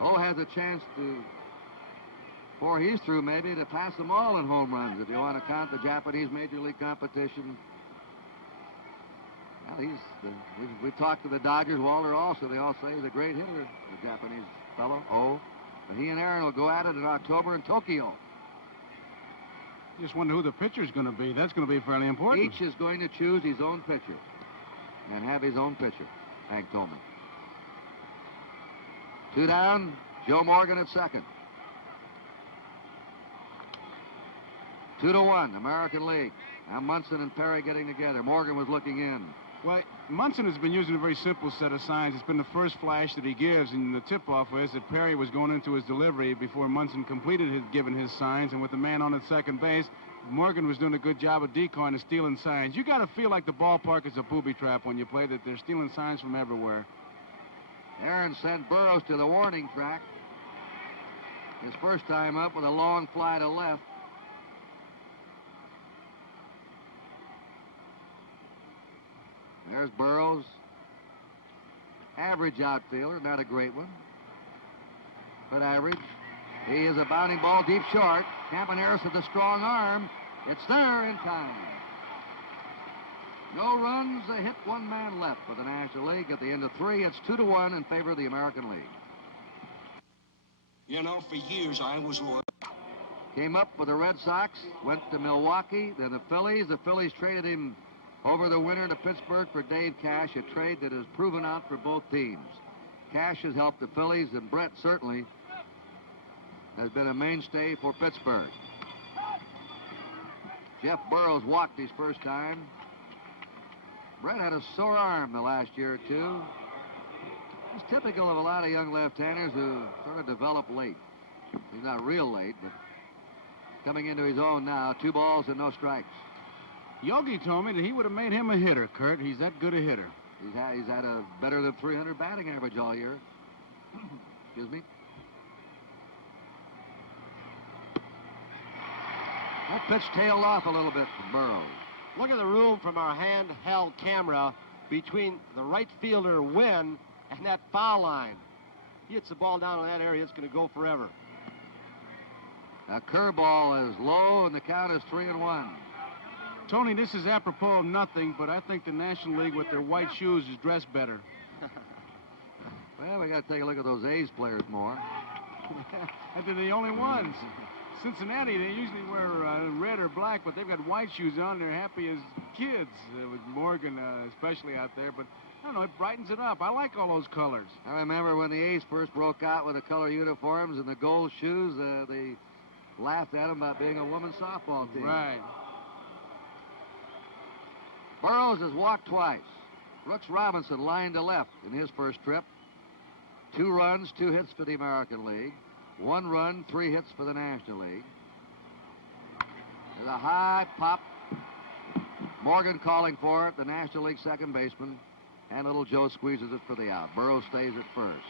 O has a chance to, before he's through, maybe to pass them all in home runs, if you want to count the Japanese Major League competition. Well, we've talked to the Dodgers, Walter also. They all say he's a great hitter, the Japanese fellow, O. And he and Aaron will go at it in October in Tokyo. Just wonder who the pitcher's going to be. That's going to be fairly important. Each is going to choose his own pitcher and have his own pitcher, Hank told me. 2 down, Joe Morgan at second. 2-1, American League. Now Munson and Perry getting together. Morgan was looking in. Well, Munson has been using a very simple set of signs. It's been the first flash that he gives, and the tip-off is that Perry was going into his delivery before Munson completed giving his signs, and with the man on at second base, Morgan was doing a good job of decoying and stealing signs. You got to feel like the ballpark is a booby trap when you play, that they're stealing signs from everywhere. Aaron sent Burroughs to the warning track. His first time up with a long fly to left. There's Burroughs. Average outfielder, not a great one, but average. He is a bounding ball deep short. Campaneris with a strong arm. It's there in time. No runs, a hit, 1 man left for the National League. At the end of 3, it's 2-1 in favor of the American League. You know, for years I was loyal. Came up with the Red Sox, went to Milwaukee, then the Phillies. The Phillies traded him over the winter to Pittsburgh for Dave Cash, a trade that has proven out for both teams. Cash has helped the Phillies, and Brett certainly has been a mainstay for Pittsburgh. Jeff Burroughs walked his first time. Brett had a sore arm the last year or two. He's typical of a lot of young left-handers who sort of develop late. He's not real late, but coming into his own now. 2 balls and no strikes. Yogi told me that he would have made him a hitter, Kurt. He's that good a hitter. He's had a better than 300 batting average all year. Excuse me. That pitch tailed off a little bit from Burroughs. Look at the room from our handheld camera between the right fielder, Wynn, and that foul line. He hits the ball down in that area, it's going to go forever. A curveball is low, and the count is 3-1. Tony, this is apropos of nothing, but I think the National League with their white shoes is dressed better. Well, we got to take a look at those A's players more. And they're the only ones. Cincinnati, they usually wear red or black, but they've got white shoes on. They're happy as kids, with Morgan especially out there. But, I don't know, it brightens it up. I like all those colors. I remember when the A's first broke out with the color uniforms and the gold shoes, they laughed at them about being a women's softball team. Right. Burroughs has walked twice. Brooks Robinson lined to left in his first trip. 2 runs, 2 hits for the American League. 1 run, 3 hits for the National League. There's a high pop. Morgan calling for it, the National League second baseman. And little Joe squeezes it for the out. Burroughs stays at first.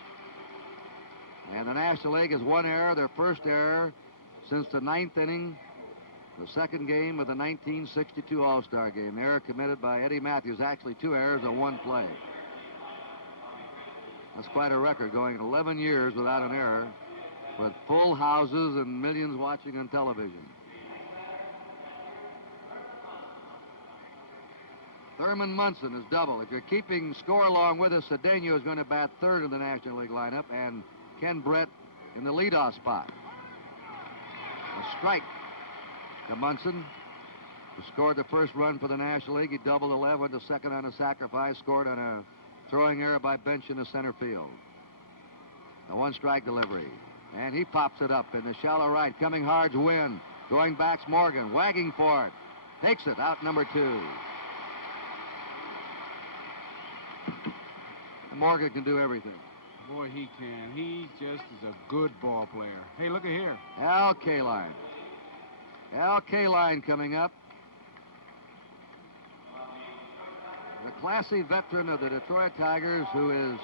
And the National League has one error, their first error since the ninth inning, the second game of the 1962 All-Star game. The error committed by Eddie Matthews, actually 2 errors on 1 play. That's quite a record, going 11 years without an error, with full houses and millions watching on television. Thurman Munson is double. If you're keeping score along with us, Cedeno is going to bat third in the National League lineup, and Ken Brett in the leadoff spot. A strike to Munson, who scored the first run for the National League. He doubled 11 to second on a sacrifice, scored on a throwing error by Bench in the center field. The 1-strike delivery, and he pops it up in the shallow right. Coming hard's Wynn. Going back's Morgan, wagging for it. Takes it, out number 2. Morgan can do everything. Boy, he can. He just is a good ball player. Hey, look at here. Al Kaline. Al Kaline coming up. The classy veteran of the Detroit Tigers, who is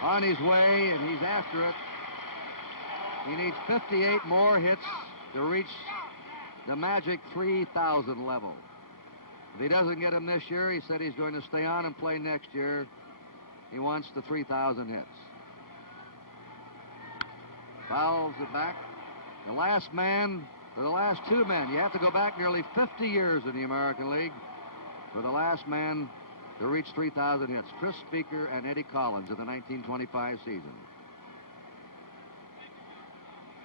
on his way, and he's after it. He needs 58 more hits to reach the magic 3,000 level. If he doesn't get him this year, he said he's going to stay on and play next year. He wants the 3,000 hits. Fouls it back. The last man, or the last 2 men. You have to go back nearly 50 years in the American League for the last man to reach 3,000 hits. Chris Speaker and Eddie Collins in the 1925 season.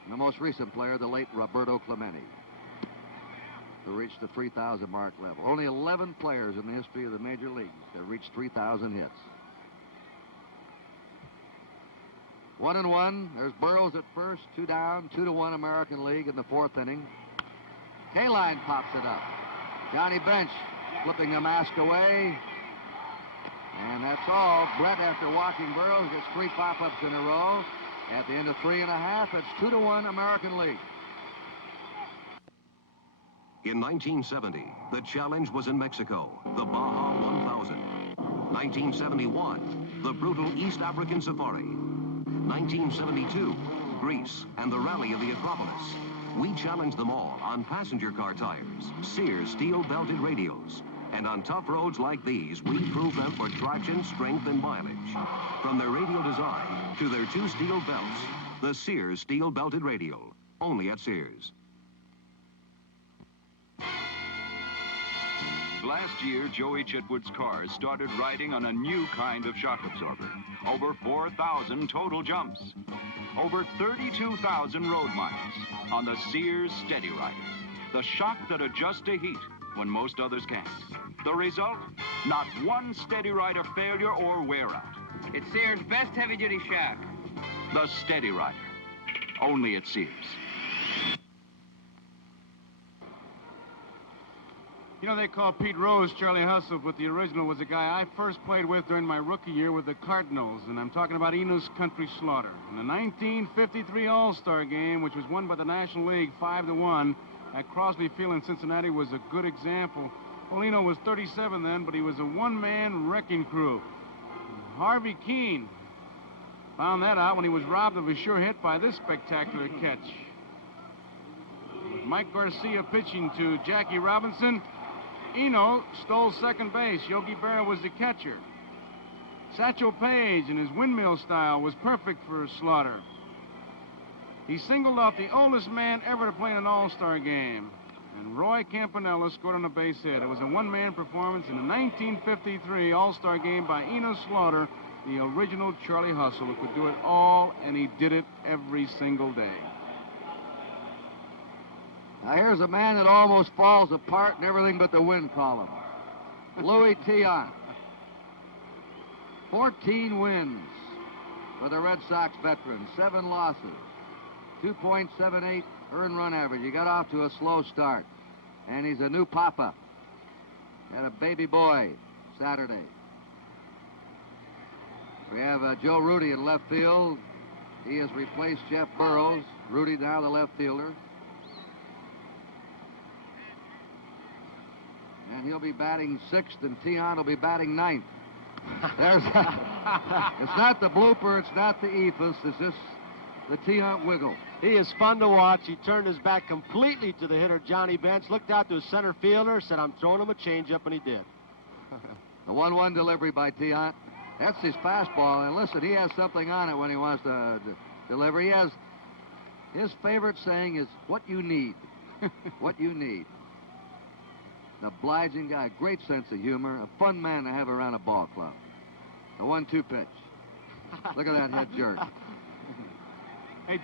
And the most recent player, the late Roberto Clemente, to reach the 3,000 mark level. Only 11 players in the history of the major leagues that reached 3,000 hits. 1-1. There's Burroughs at first, 2 down, 2-1 American League in the 4th inning. Kaline pops it up. Johnny Bench flipping the mask away. And that's all. Brett, after walking Burroughs, gets 3 pop-ups in a row. At the end of 3.5, it's 2-1 American League. In 1970, the challenge was in Mexico, the Baja 1000. 1971, the brutal East African Safari. 1972, Greece and the rally of the Acropolis. We challenged them all on passenger car tires, Sears steel-belted radios. And on tough roads like these, we prove them for traction, strength, and mileage. From their radio design to their 2 steel belts, the Sears steel-belted radial, only at Sears. Last year, Joey Chitwood's cars started riding on a new kind of shock absorber. Over 4,000 total jumps. Over 32,000 road miles on the Sears Steady Rider. The shock that adjusts to heat when most others can't. The result? Not one Steady Rider failure or wear out. It's Sears' best heavy-duty shock. The Steady Rider. Only at Sears. You know, they call Pete Rose Charlie Hustle, but the original was a guy I first played with during my rookie year with the Cardinals, and I'm talking about Enos Country Slaughter. In the 1953 All-Star game, which was won by the National League 5-1, at Crosby Field in Cincinnati, was a good example. Well, Eno was 37 then, but he was a one-man wrecking crew. Harvey Keene found that out when he was robbed of a sure hit by this spectacular catch. With Mike Garcia pitching to Jackie Robinson, Eno stole second base. Yogi Berra was the catcher. Satchel Paige, in his windmill style, was perfect for Slaughter. He singled out the oldest man ever to play in an All-Star game. And Roy Campanella scored on a base hit. It was a one-man performance in the 1953 All-Star game by Eno Slaughter, the original Charlie Hustle, who could do it all, and he did it every single day. Now here's a man that almost falls apart in everything but the win column. Louis Tiant. 14 wins for the Red Sox veteran, 7 losses, 2.78 earned run average. He got off to a slow start, and he's a new papa. Had a baby boy Saturday. We have Joe Rudy in left field. He has replaced Jeff Burroughs. Rudy now the left fielder. And he'll be batting 6th, and Tiant will be batting 9th. There's it's not the blooper, it's not the ephus, it's just the Tiant wiggle. He is fun to watch. He turned his back completely to the hitter, Johnny Bench, looked out to his center fielder, said, I'm throwing him a changeup, and he did. The 1-1 delivery by Tiant. That's his fastball, and listen, he has something on it when he wants to deliver. He has, his favorite saying is, what you need. What you need. An obliging guy, great sense of humor, a fun man to have around a ball club. A 1-2 pitch. Look at that head jerk. Hey.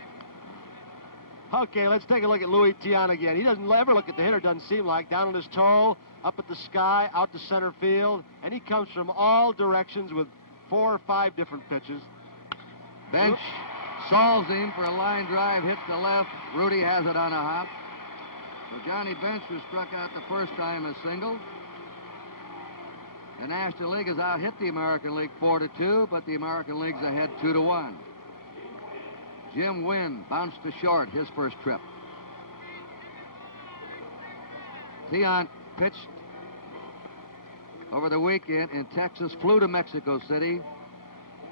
Okay, let's take a look at Louis Tiant again. He doesn't ever look at the hitter, doesn't seem like. Down on his toe, up at the sky, out to center field, and he comes from all directions with 4 or 5 different pitches. Bench solves him for a line drive, hits the left. Rudy has it on a hop. So Johnny Bench was struck out the first time as single. The National League has out-hit the American League 4-2, but the American League's ahead 2-1. Jim Wynn bounced to short his first trip. Tiant pitched over the weekend in Texas, flew to Mexico City,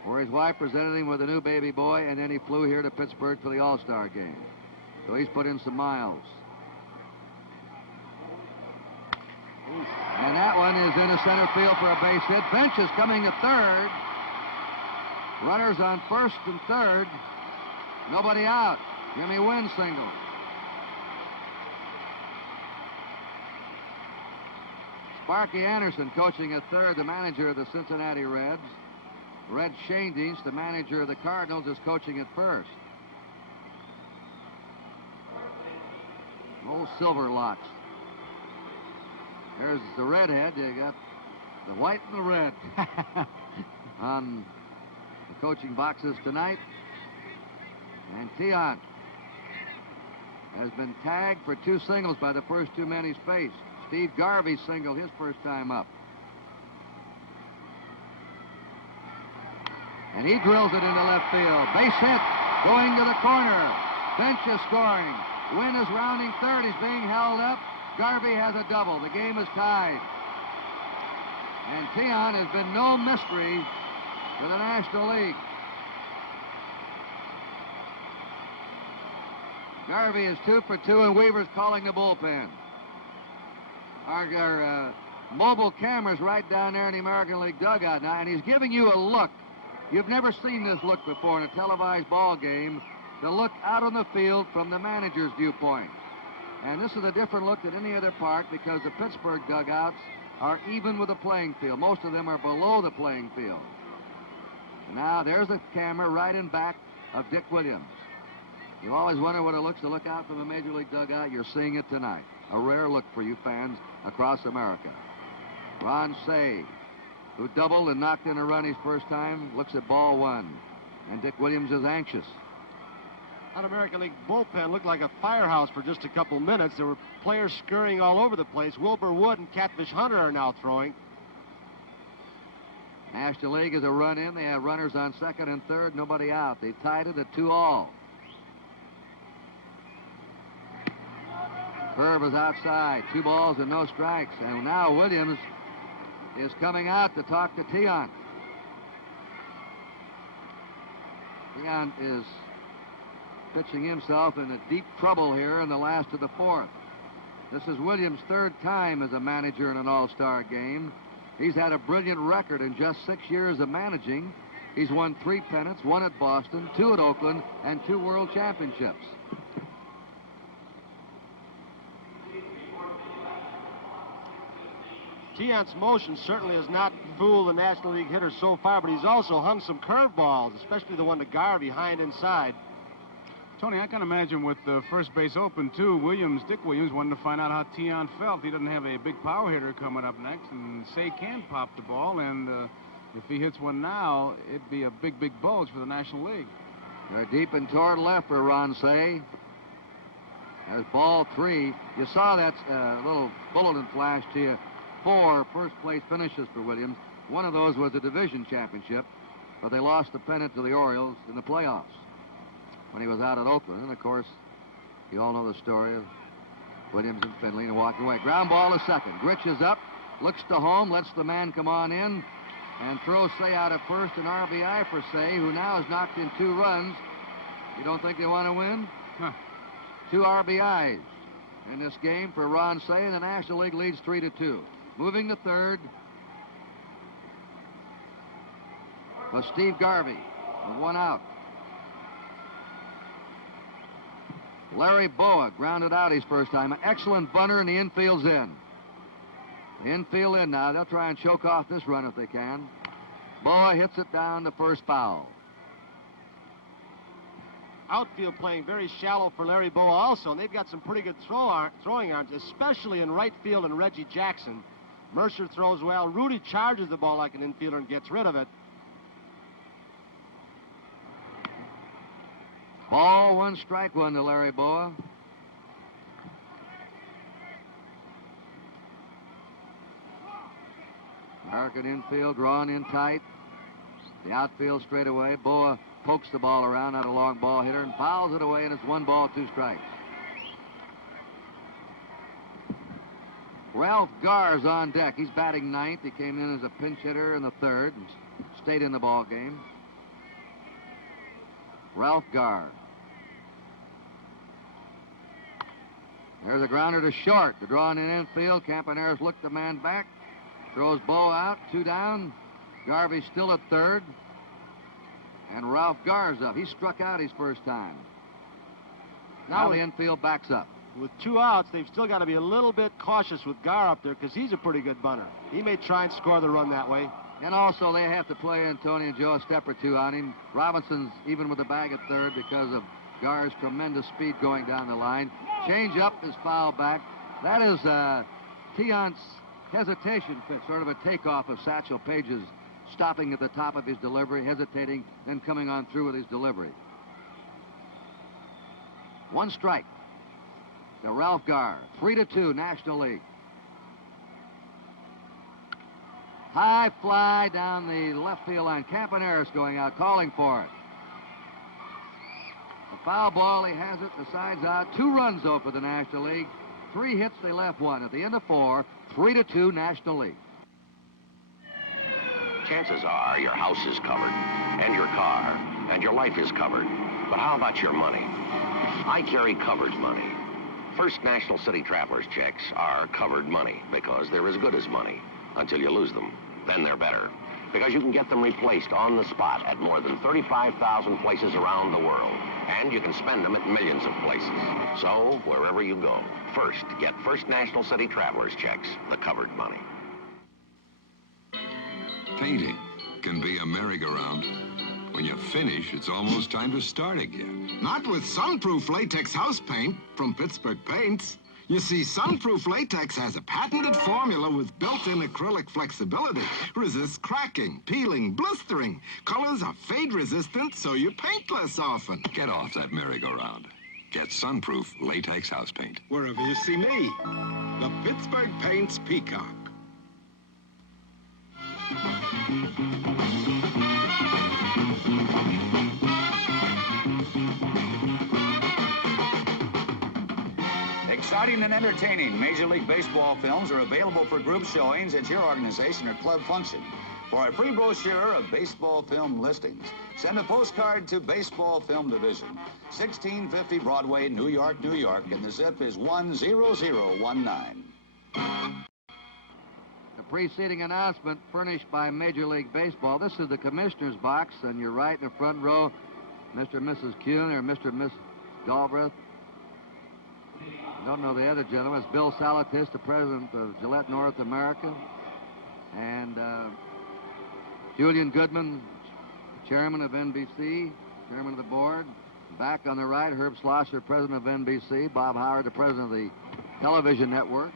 where his wife presented him with a new baby boy, and then he flew here to Pittsburgh for the All-Star game. So he's put in some miles. And that one is into center field for a base hit. Bench is coming to third. Runners on first and third. Nobody out. Jimmy Wynn single. Sparky Anderson coaching at third, the manager of the Cincinnati Reds. Red Schoendienst, the manager of the Cardinals, is coaching at first. Old silver locks. There's the redhead. You got the white and the red on the coaching boxes tonight. And Tiant has been tagged for 2 singles by the first 2 men he's faced. Steve Garvey singled his first time up. And he drills it into left field. Base hit, going to the corner. Bench is scoring. Wynn is rounding third. He's being held up. Garvey has a double. The game is tied. And Tiant has been no mystery to the National League. Garvey is 2 for 2, and Weaver's calling the bullpen. Our mobile camera's right down there in the American League dugout now, and he's giving you a look. You've never seen this look before in a televised ball game, the look out on the field from the manager's viewpoint. And this is a different look than any other park because the Pittsburgh dugouts are even with the playing field. Most of them are below the playing field. Now, there's a camera right in back of Dick Williams. You always wonder what it looks to look out from a Major League dugout. You're seeing it tonight. A rare look for you fans across America. Ron Say, who doubled and knocked in a run his first time, looks at ball 1. And Dick Williams is anxious. That American League bullpen looked like a firehouse for just a couple minutes. There were players scurrying all over the place. Wilbur Wood and Catfish Hunter are now throwing. National League is a run in. They have runners on second and third, nobody out. They tied it at 2-all. Curve is outside. 2 balls and no strikes. And now Williams is coming out to talk to Tiant. Tiant is pitching himself into deep trouble here in the last of the 4th. This is Williams' 3rd time as a manager in an All-Star game. He's had a brilliant record in just 6 years of managing. He's won 3 pennants, 1 at Boston, 2 at Oakland, and 2 World Championships. Tiant's motion certainly has not fooled the National League hitter so far, but he's also hung some curveballs, especially the one to Garvey behind inside. Tony, I can imagine with the first base open, too, Dick Williams wanted to find out how Tiant felt. He doesn't have a big power hitter coming up next, and Say can pop the ball, and if he hits one now, it'd be a big, big bulge for the National League. They're deep and toward left for Ron Say. There's ball 3. You saw that little bulletin flash to you. 4 first-place finishes for Williams. One of those was a division championship, but they lost the pennant to the Orioles in the playoffs when he was out at Oakland. And, of course, you all know the story of Williams and Finley and walking away. Ground ball to second. Grich is up. looks to home, lets the man come on in, and throws Say out at first, an RBI for Say, who now has knocked in 2 runs. You don't think they want to win? Huh. 2 RBIs in this game for Ron Say, and the National League leads 3-2. Moving to third was Steve Garvey with 1 out. Larry Boa grounded out his first time. An excellent bunter, and the infield's in. The infield in now. They'll try and choke off this run if they can. Boa hits it down to first foul. Outfield playing very shallow for Larry Boa also, and they've got some pretty good throwing arms, especially in right field and Reggie Jackson. Mercer throws well. Rudy charges the ball like an infielder and gets rid of it. Ball 1, strike 1 to Larry Boa. American infield drawn in tight. The outfield straight away. Boa pokes the ball around, not a long ball hitter, and fouls it away, and it's 1 ball, 2 strikes. Ralph Garr's on deck. He's batting 9th. He came in as a pinch hitter in the 3rd and stayed in the ball game. Ralph Garr. There's a grounder to short. The draw in infield. Campaneris looked the man back. Throws Boa out. 2 down. Garvey's still at 3rd. And Ralph Garr's up. He struck out his first time. Now the infield backs up. With 2 outs, they've still got to be a little bit cautious with Garr up there because he's a pretty good bunter. He may try and score the run that way. And also, they have to play in Tony and Joe a step or 2 on him. Robinson's even with the bag at 3rd because of Garr's tremendous speed going down the line. Change up is foul back. That is Tiant's hesitation pitch, sort of a takeoff of Satchel Paige's stopping at the top of his delivery, hesitating, then coming on through with his delivery. 1 strike to Ralph Garr. 3-2, National League. High fly down the left field line. Campaneris going out, calling for it. A foul ball, he has it, the side's out. 2 runs, though, for the National League. 3 hits, they left 1. At the end of 4, 3-2, National League. Chances are your house is covered, and your car, and your life is covered. But how about your money? I carry covered money. First National City Travelers checks are covered money because they're as good as money until you lose them. Then they're better because you can get them replaced on the spot at more than 35,000 places around the world. And you can spend them at millions of places. So, wherever you go, first get First National City Travelers checks, the covered money. Painting can be a merry-go-round. When you finish, it's almost time to start again. Not with Sunproof Latex House Paint from Pittsburgh Paints. You see, Sunproof Latex has a patented formula with built-in acrylic flexibility. Resists cracking, peeling, blistering. Colors are fade-resistant, so you paint less often. Get off that merry-go-round. Get Sunproof Latex House Paint. Wherever you see me. The Pittsburgh Paints Peacock. Exciting and entertaining Major League Baseball films are available for group showings at your organization or club function. For a free brochure of baseball film listings, send a postcard to Baseball Film Division, 1650 Broadway, New York, New York, and the zip is 10019. The preceding announcement furnished by Major League Baseball. This is the commissioner's box, and you're right in the front row, Mr. and Mrs. Kuhn or Mr. and Miss Galbraith. I don't know the other gentleman. It's Bill Salatis, the president of Gillette North America, and Julian Goodman, chairman of NBC, chairman of the board. Back on the right, Herb Schlosser, president of NBC, Bob Howard, the president of the television network.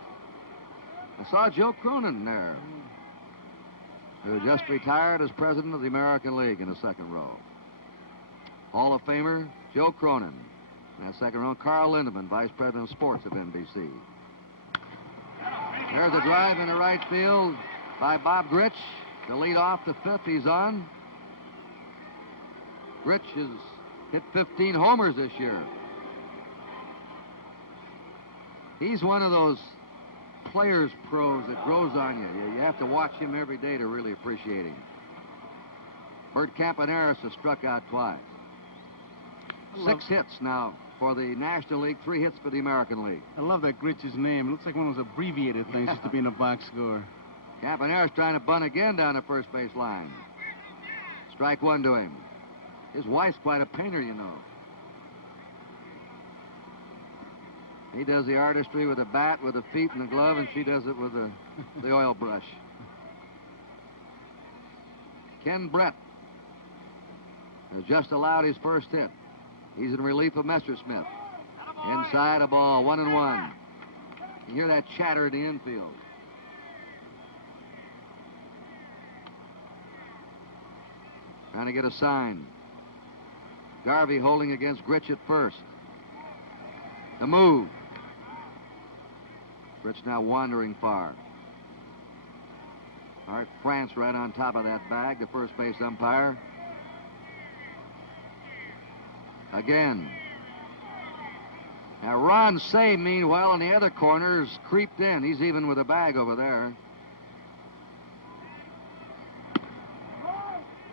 I saw Joe Cronin there, who just retired as president of the American League in the second row. Hall of Famer Joe Cronin. In that second row, Carl Lindemann, vice president of sports of NBC. There's a drive in the right field by Bob Gritch to lead off the 5th. He's on. Gritch has hit 15 homers this year. He's one of those player's prose that grows on you. You have to watch him every day to really appreciate him. Bert Campaneris has struck out twice. 6 hits now for the National League, 3 hits for the American League. I love that Gritch's name. It looks like one of those abbreviated things just to be in a box score. Campaneris trying to bunt again down the first base line. Strike 1 to him. His wife's quite a painter, you know. He does the artistry with a bat, with the feet and the glove, and she does it with the oil brush. Ken Brett has just allowed his first hit. He's in relief of Messersmith. Inside a ball, 1-1. You hear that chatter in the infield. Trying to get a sign. Garvey holding against Gritch at first. The move. Gritch now wandering far. Art France right on top of that bag, the first base umpire. Again. Now Ron Say, meanwhile, in the other corner, has creeped in. He's even with a bag over there.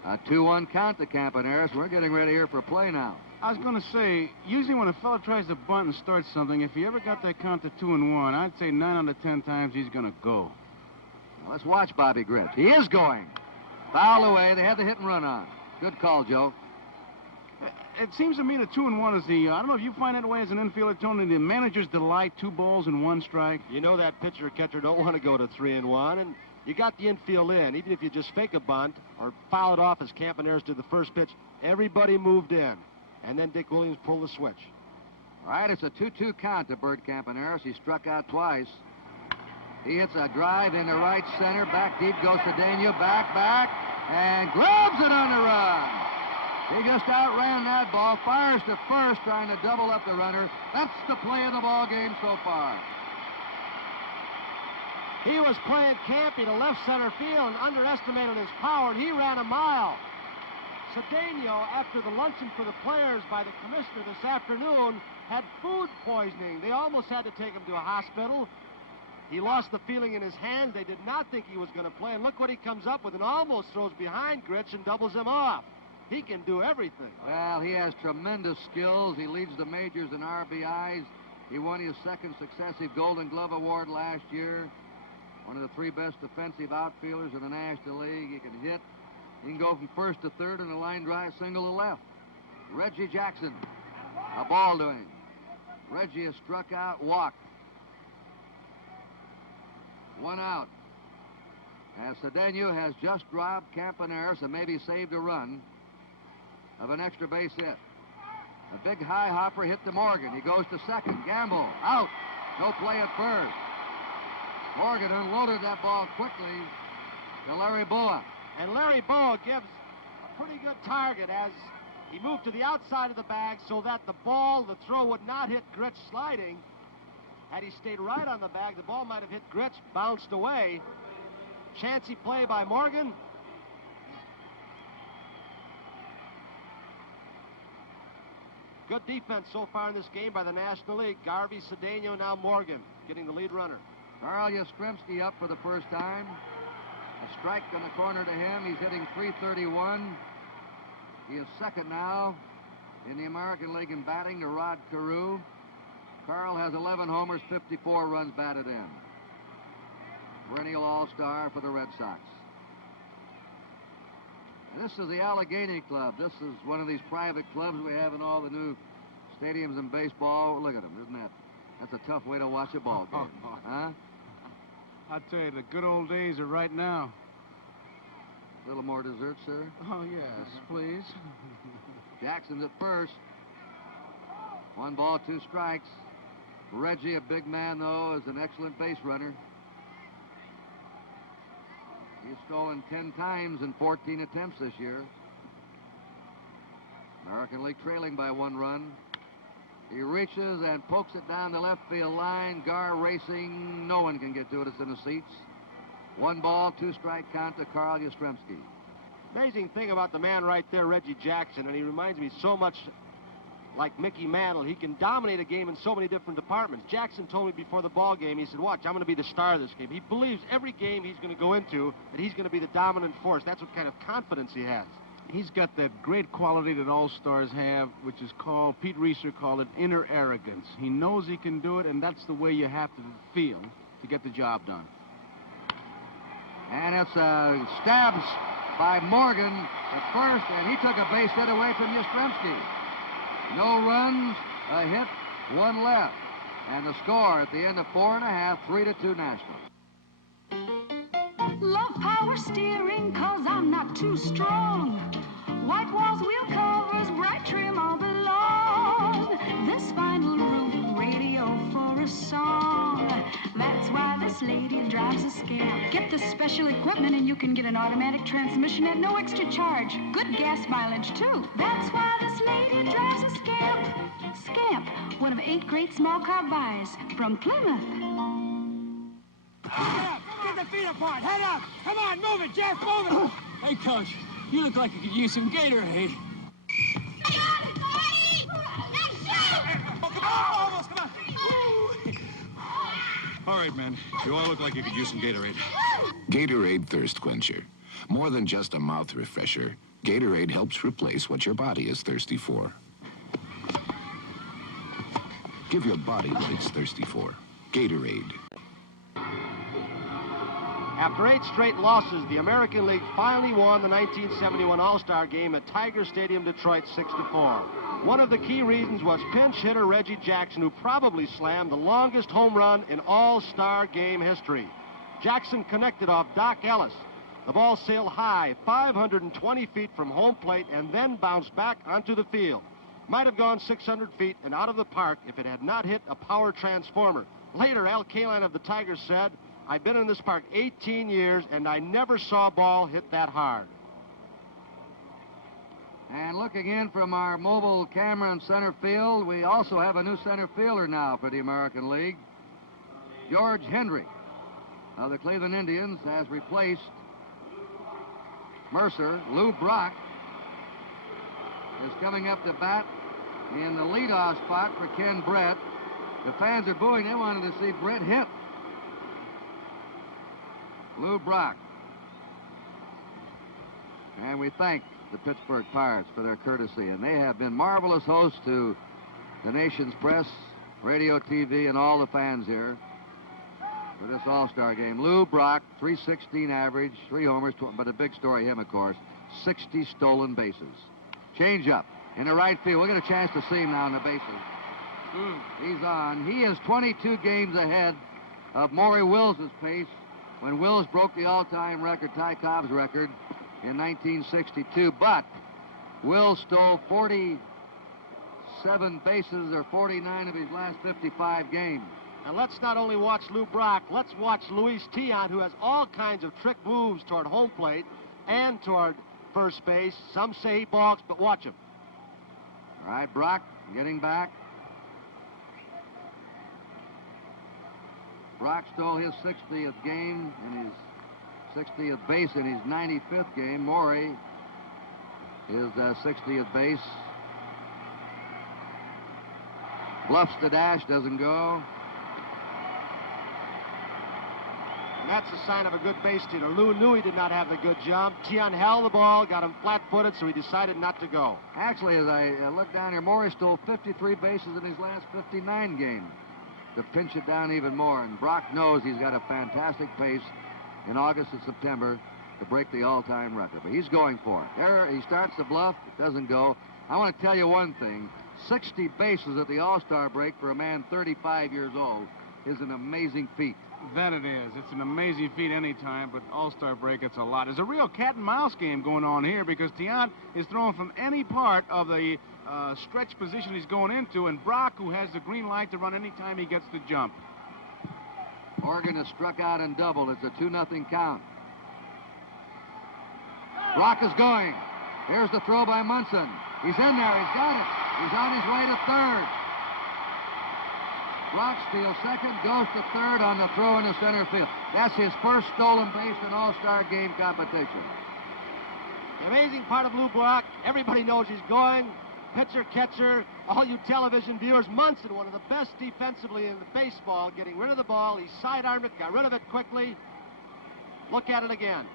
A 2-1 count to Campaneris. We're getting ready here for a play now. I was going to say, usually when a fella tries to bunt and start something, if he ever got that count to 2-1, I'd say 9 out of 10 times he's going to go. Now let's watch Bobby Gritch. He is going. Foul away. They had the hit and run on. Good call, Joe. It seems to me that 2-1 is the, I don't know if you find that way as an infielder, Tony, the manager's delight, 2 balls and 1 strike. You know that pitcher or catcher don't want to go to 3-1, and you got the infield in. Even if you just fake a bunt or foul it off as Campaneris did the first pitch, everybody moved in. And then Dick Williams pulled the switch. All right, it's a 2-2 count to Bert Campaneris. He struck out twice. He hits a drive into right center. Back deep goes to Daniel. Back, and grabs it on the run. He just outran that ball. Fires to first, trying to double up the runner. That's the play of the ball game so far. He was playing Campy to left center field and underestimated his power, and he ran a mile. Cedeno, after the luncheon for the players by the commissioner this afternoon, had food poisoning. They almost had to take him to a hospital. He lost the feeling in his hands. They did not think he was going to play, and look what he comes up with, and almost throws behind Gritch and doubles him off. He can do everything. Well, he has tremendous skills. He leads the majors in RBIs. He won his 2nd successive Golden Glove Award last year. One of the 3 best defensive outfielders in the National League. He can hit. He can go from first to third in a line drive single to left. Reggie Jackson, a ball to him. Reggie has struck out, walked. 1 out. As Cedeno has just robbed Campaneris and maybe saved a run of an extra base hit. A big high hopper hit to Morgan. He goes to second. Gamble. Out. No play at first. Morgan unloaded that ball quickly to Larry Boa. And Larry Boa gives a pretty good target as he moved to the outside of the bag so that the ball, the throw, would not hit Gritch sliding. Had he stayed right on the bag, the ball might have hit Gritch, bounced away. Chancy play by Morgan. Good defense so far in this game by the National League. Garvey, Cedeno, now Morgan getting the lead runner. Carl Yastrzemski up for the first time. A strike in the corner to him. He's hitting .331. He is second now in the American League in batting to Rod Carew. Carl has 11 homers, 54 runs batted in. Perennial all-star for the Red Sox. And this is the Allegheny Club. This is one of these private clubs we have in all the new stadiums in baseball. Look at them, isn't that? That's a tough way to watch a ball game, huh? I'll tell you, the good old days are right now. A little more dessert, sir? Oh, yes, please. Jackson's at first. 1 ball, 2 strikes. Reggie, a big man, though, is an excellent base runner. He's stolen 10 times in 14 attempts this year. American League trailing by 1 run. He reaches and pokes it down the left field line. Gar racing. No one can get to it. It's in the seats. 1 ball, 2 strike count to Carl Yastrzemski. Amazing thing about the man right there, Reggie Jackson, and he reminds me so much like Mickey Mantle. He can dominate a game in so many different departments. Jackson told me before the ball game, he said, watch, I'm going to be the star of this game. He believes every game he's going to go into that he's going to be the dominant force. That's what kind of confidence he has. He's got that great quality that all-stars have, which is called, Pete Reiser called it, inner arrogance. He knows he can do it, and that's the way you have to feel to get the job done. And it's stabs by Morgan at first, and he took a base hit away from Yastrzemski. No runs, a hit, one left. And the score at the end of 4 1/2, 3-2 Nationals. Love power steering, 'cause I'm not too strong. White walls, wheel covers, bright trim all belong. This final roof radio for a song. That's why this lady drives a Scamp. Get the special equipment and you can get an automatic transmission at no extra charge. Good gas mileage, too. That's why this lady drives a Scamp. Scamp, one of 8 great small car buys from Plymouth. Get the feet apart. Head up. Come on, move it, Jeff. Move it. Hey, Coach, you look like you could use some Gatorade. Almost, come on. All right, man. You all look like you could use some Gatorade. Gatorade Thirst Quencher. More than just a mouth refresher, Gatorade helps replace what your body is thirsty for. Give your body what it's thirsty for. Gatorade. After 8 straight losses, the American League finally won the 1971 All-Star Game at Tiger Stadium, Detroit, 6-4. One of the key reasons was pinch hitter Reggie Jackson, who probably slammed the longest home run in All-Star Game history. Jackson connected off Doc Ellis. The ball sailed high, 520 feet from home plate, and then bounced back onto the field. Might have gone 600 feet and out of the park if it had not hit a power transformer. Later, Al Kaline of the Tigers said, I've been in this park 18 years, and I never saw a ball hit that hard. And looking in from our mobile camera in center field, we also have a new center fielder now for the American League. George Hendry of the Cleveland Indians has replaced Mercer. Lou Brock is coming up to bat in the leadoff spot for Ken Brett. The fans are booing. They wanted to see Brett hit. Lou Brock. And we thank the Pittsburgh Pirates for their courtesy, and they have been marvelous hosts to the nation's press, radio, TV, and all the fans here for this All-Star game. Lou Brock, .316 average, 3 homers, but a big story, him, of course, 60 stolen bases. Change up in the right field. We'll get a chance to see him now in the bases. He's on. He is 22 games ahead of Maury Wills' pace when Wills broke the all-time record, Ty Cobb's record, in 1962. But Wills stole 47 bases, or 49 of his last 55 games. And let's not only watch Lou Brock, let's watch Luis Tiant, who has all kinds of trick moves toward home plate and toward first base. Some say he balks, but watch him. All right, Brock getting back. Brock stole his 60th game and his 60th base in his 95th game. Maury, his 60th base. Bluffs the dash, doesn't go. And that's a sign of a good base stealer. Lou knew he did not have the good jump. Tiant held the ball, got him flat-footed, so he decided not to go. Actually, as I look down here, Maury stole 53 bases in his last 59 games to pinch it down even more. And Brock knows he's got a fantastic pace in August and September to break the all-time record. But he's going for it. There, he starts the bluff. It doesn't go. I want to tell you one thing. 60 bases at the All-Star break for a man 35 years old is an amazing feat. That it is. It's an amazing feat anytime, but All-Star break, it's a lot. There's a real cat-and-mouse game going on here because Tiant is throwing from any part of the stretch position he's going into, and Brock, who has the green light to run anytime he gets the jump. Morgan has struck out and doubled. It's a 2-0 count. Brock is going. Here's the throw by Munson. He's in there. He's got it. He's on his way to third. Brock steals second, goes to third on the throw in the center field. That's his first stolen base in All-Star game competition. The amazing part of Lou Brock, everybody knows he's going. Pitcher, catcher, all you television viewers, Munson, one of the best defensively in the baseball, getting rid of the ball. He sidearmed it, got rid of it quickly. Look at it again.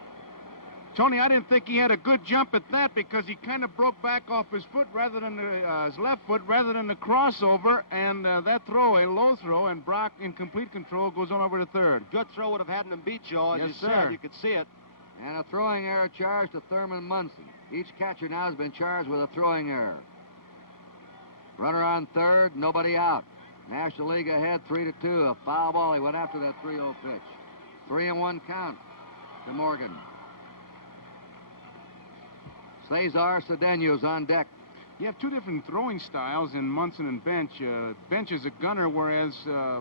Tony, I didn't think he had a good jump at that because he kind of broke back off his foot rather than his left foot rather than the crossover, and that throw, a low throw, and Brock in complete control goes on over to third. Good throw would have had him beat, Joe. As Yes, you sir. said, you could see it. And a throwing error charged to Thurman Munson. Each catcher now has been charged with a throwing error. Runner on third, nobody out. National League ahead, 3-2. A foul ball. He went after that 3-0 pitch. 3-1 count to Morgan. Cesar Cedeno's on deck. You have two different throwing styles in Munson and Bench. Bench is a gunner, whereas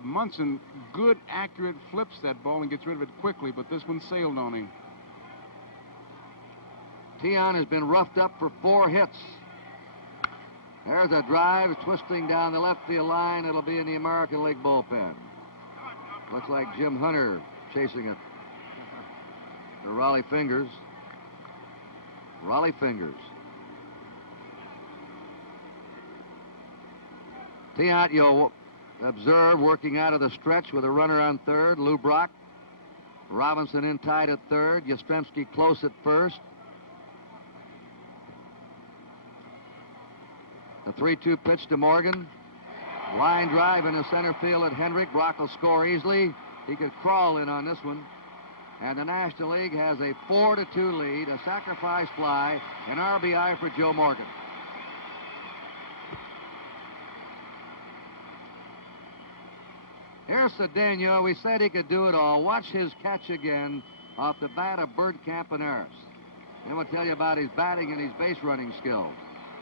Munson, good, accurate, flips that ball and gets rid of it quickly, but this one sailed on him. Tion has been roughed up for 4 hits. There's a drive twisting down the left field line. It'll be in the American League bullpen. Looks like Jim Hunter chasing it. The Raleigh Fingers. Raleigh Fingers. Tion, you'll observe working out of the stretch with a runner on third. Lou Brock. Robinson in tight at third. Yastrzemski close at first. The 3-2 pitch to Morgan. Line drive into center field at Hendrick. Brock will score easily. He could crawl in on this one. And the National League has a 4-2 lead, a sacrifice fly, an RBI for Joe Morgan. Here's Cedeno. We said he could do it all. Watch his catch again off the bat of Bert Campaneris. And we'll tell you about his batting and his base running skills.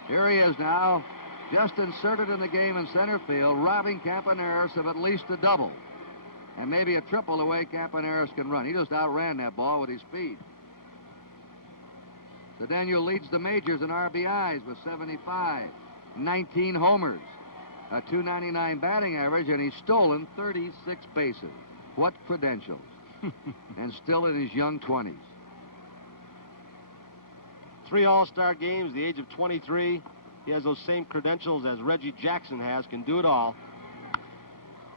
Here he is now, just inserted in the game in center field, robbing Campaneris of at least a double. And maybe a triple the way Campaneris can run. He just outran that ball with his speed. Cedeno leads the majors in RBIs with 75, 19 homers, a .299 batting average, and he's stolen 36 bases. What credentials. And still in his young 20s. 3 All-Star games, the age of 23. He has those same credentials as Reggie Jackson has, can do it all.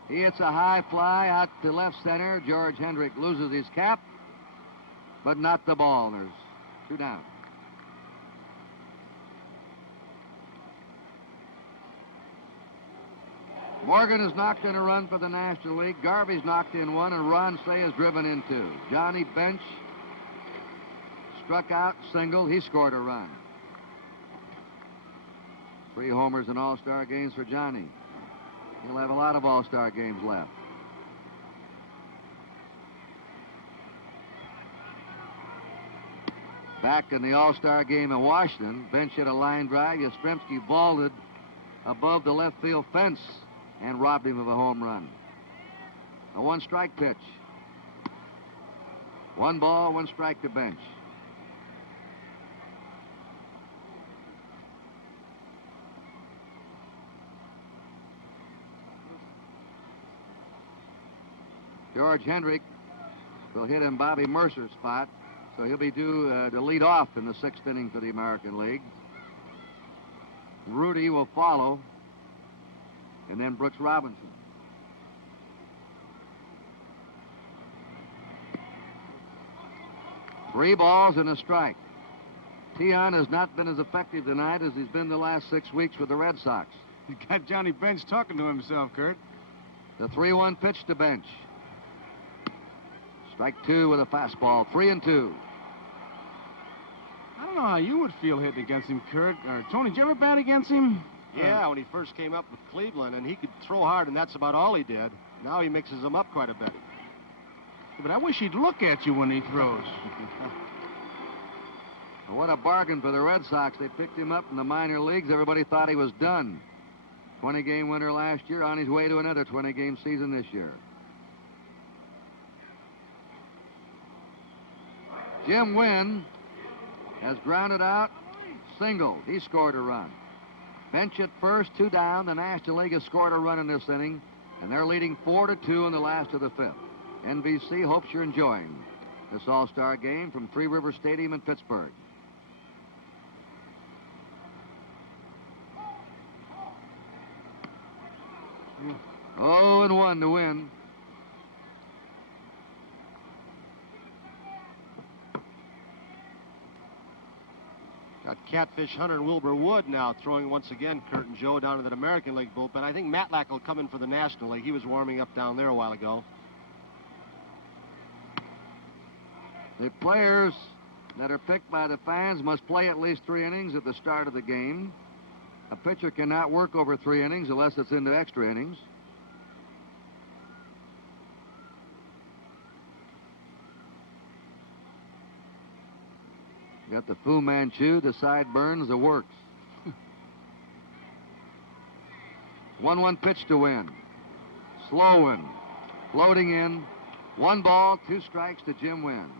He hits a high fly out to left center. George Hendrick loses his cap, but not the ball. There's 2 down. Morgan has knocked in a run for the National League. Garvey's knocked in 1, and Ron Say has driven in 2. Johnny Bench struck out, single. He scored a run. 3 homers in All-Star games for Johnny. He'll have a lot of All-Star games left. Back in the All-Star game in Washington, Bench hit a line drive. Yastrzemski vaulted above the left field fence and robbed him of a home run. A 1-strike pitch. 1 ball, 1 strike to Bench. George Hendrick will hit in Bobby Mercer's spot, so he'll be due to lead off in the 6th inning for the American League. Rudy will follow, and then Brooks Robinson. Three balls and a strike. Tion has not been as effective tonight as he's been the last 6 weeks with the Red Sox. He got Johnny Bench talking to himself, Kurt. The 3-1 pitch to Bench. Strike 2 with a fastball. 3-2. I don't know how you would feel hitting against him, Kurt. Tony, did you ever bat against him? Yeah, when he first came up with Cleveland, and he could throw hard, and that's about all he did. Now he mixes them up quite a bit. But I wish he'd look at you when he throws. What a bargain for the Red Sox. They picked him up in the minor leagues. Everybody thought he was done. 20-game winner last year, on his way to another 20-game season this year. Jim Wynn has grounded out, single. He scored a run. Bench at first, 2 down. The National League has scored a run in this inning, and they're leading 4-2 in the last of the 5th. NBC hopes you're enjoying this All-Star game from Three River Stadium in Pittsburgh. 0-1 to win. Got Catfish Hunter and Wilbur Wood now throwing once again, Kurt and Joe, down to that American League bullpen. I think Matlack will come in for the National League. He was warming up down there a while ago. The players that are picked by the fans must play at least 3 innings at the start of the game. A pitcher cannot work over 3 innings unless it's into extra innings. Got the Fu Manchu, the sideburns, the works. 1-1 pitch to win. Slow one. Floating in. 1 ball, 2 strikes to Jim Wynn.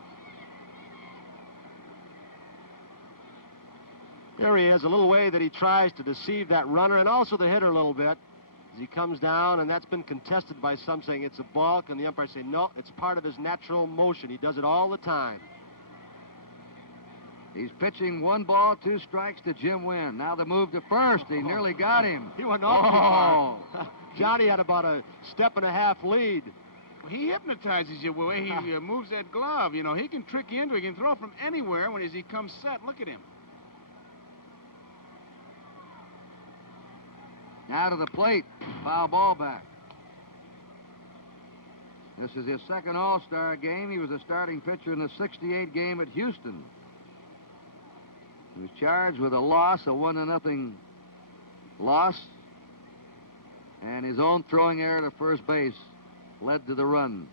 There he is, a little way that he tries to deceive that runner and also the hitter a little bit as he comes down, and that's been contested by some saying it's a balk, and the umpire say no, it's part of his natural motion. He does it all the time. He's pitching 1 ball, 2 strikes to Jim Wynn. Now the move to first. He nearly got him. He went off. Johnny had about a 1.5 step lead. Well, he hypnotizes you the way he moves that glove. You know, he can trick you into it. He can throw from anywhere as he comes set. Look at him. Now to the plate. Foul ball back. This is his 2nd All-Star game. He was a starting pitcher in the '68 game at Houston. He was charged with a loss, a 1-0 loss, and his own throwing error to first base led to the run.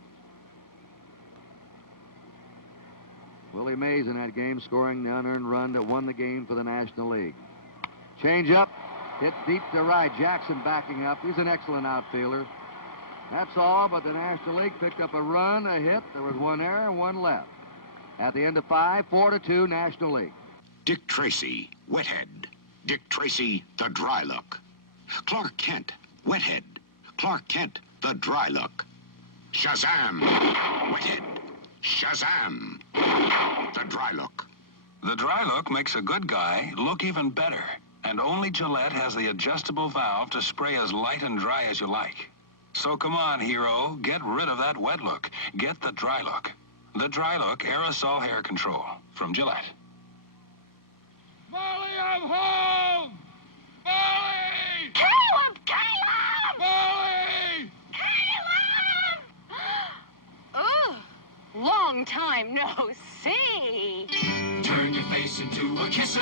Willie Mays in that game scoring the unearned run that won the game for the National League. Change up, hit deep to right. Jackson backing up. He's an excellent outfielder. That's all, but the National League picked up a run, a hit. There was 1 error, 1 left. At the end of 5, 4-2, National League. Dick Tracy, Wethead. Dick Tracy, the dry look. Clark Kent, Wethead. Clark Kent, the dry look. Shazam, Wethead. Shazam, the dry look. The dry look makes a good guy look even better. And only Gillette has the adjustable valve to spray as light and dry as you like. So come on, hero, get rid of that wet look. Get the dry look. The dry look aerosol hair control from Gillette. Molly, I'm home! Molly! Caleb! Caleb! Molly! Caleb! Ugh, long time no see. Turn your face into a kisser.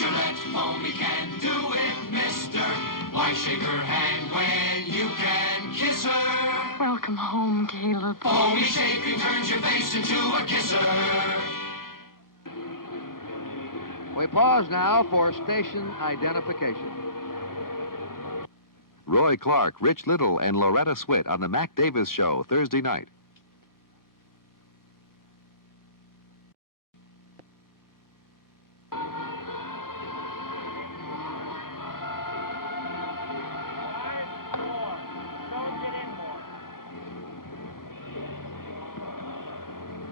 Gillette foamy can do it, mister. Why shake her hand when you can kiss her? Welcome home, Caleb. Foamy shaking turns your face into a kisser. We pause now for station identification. Roy Clark, Rich Little, and Loretta Swit on the Mac Davis Show, Thursday night.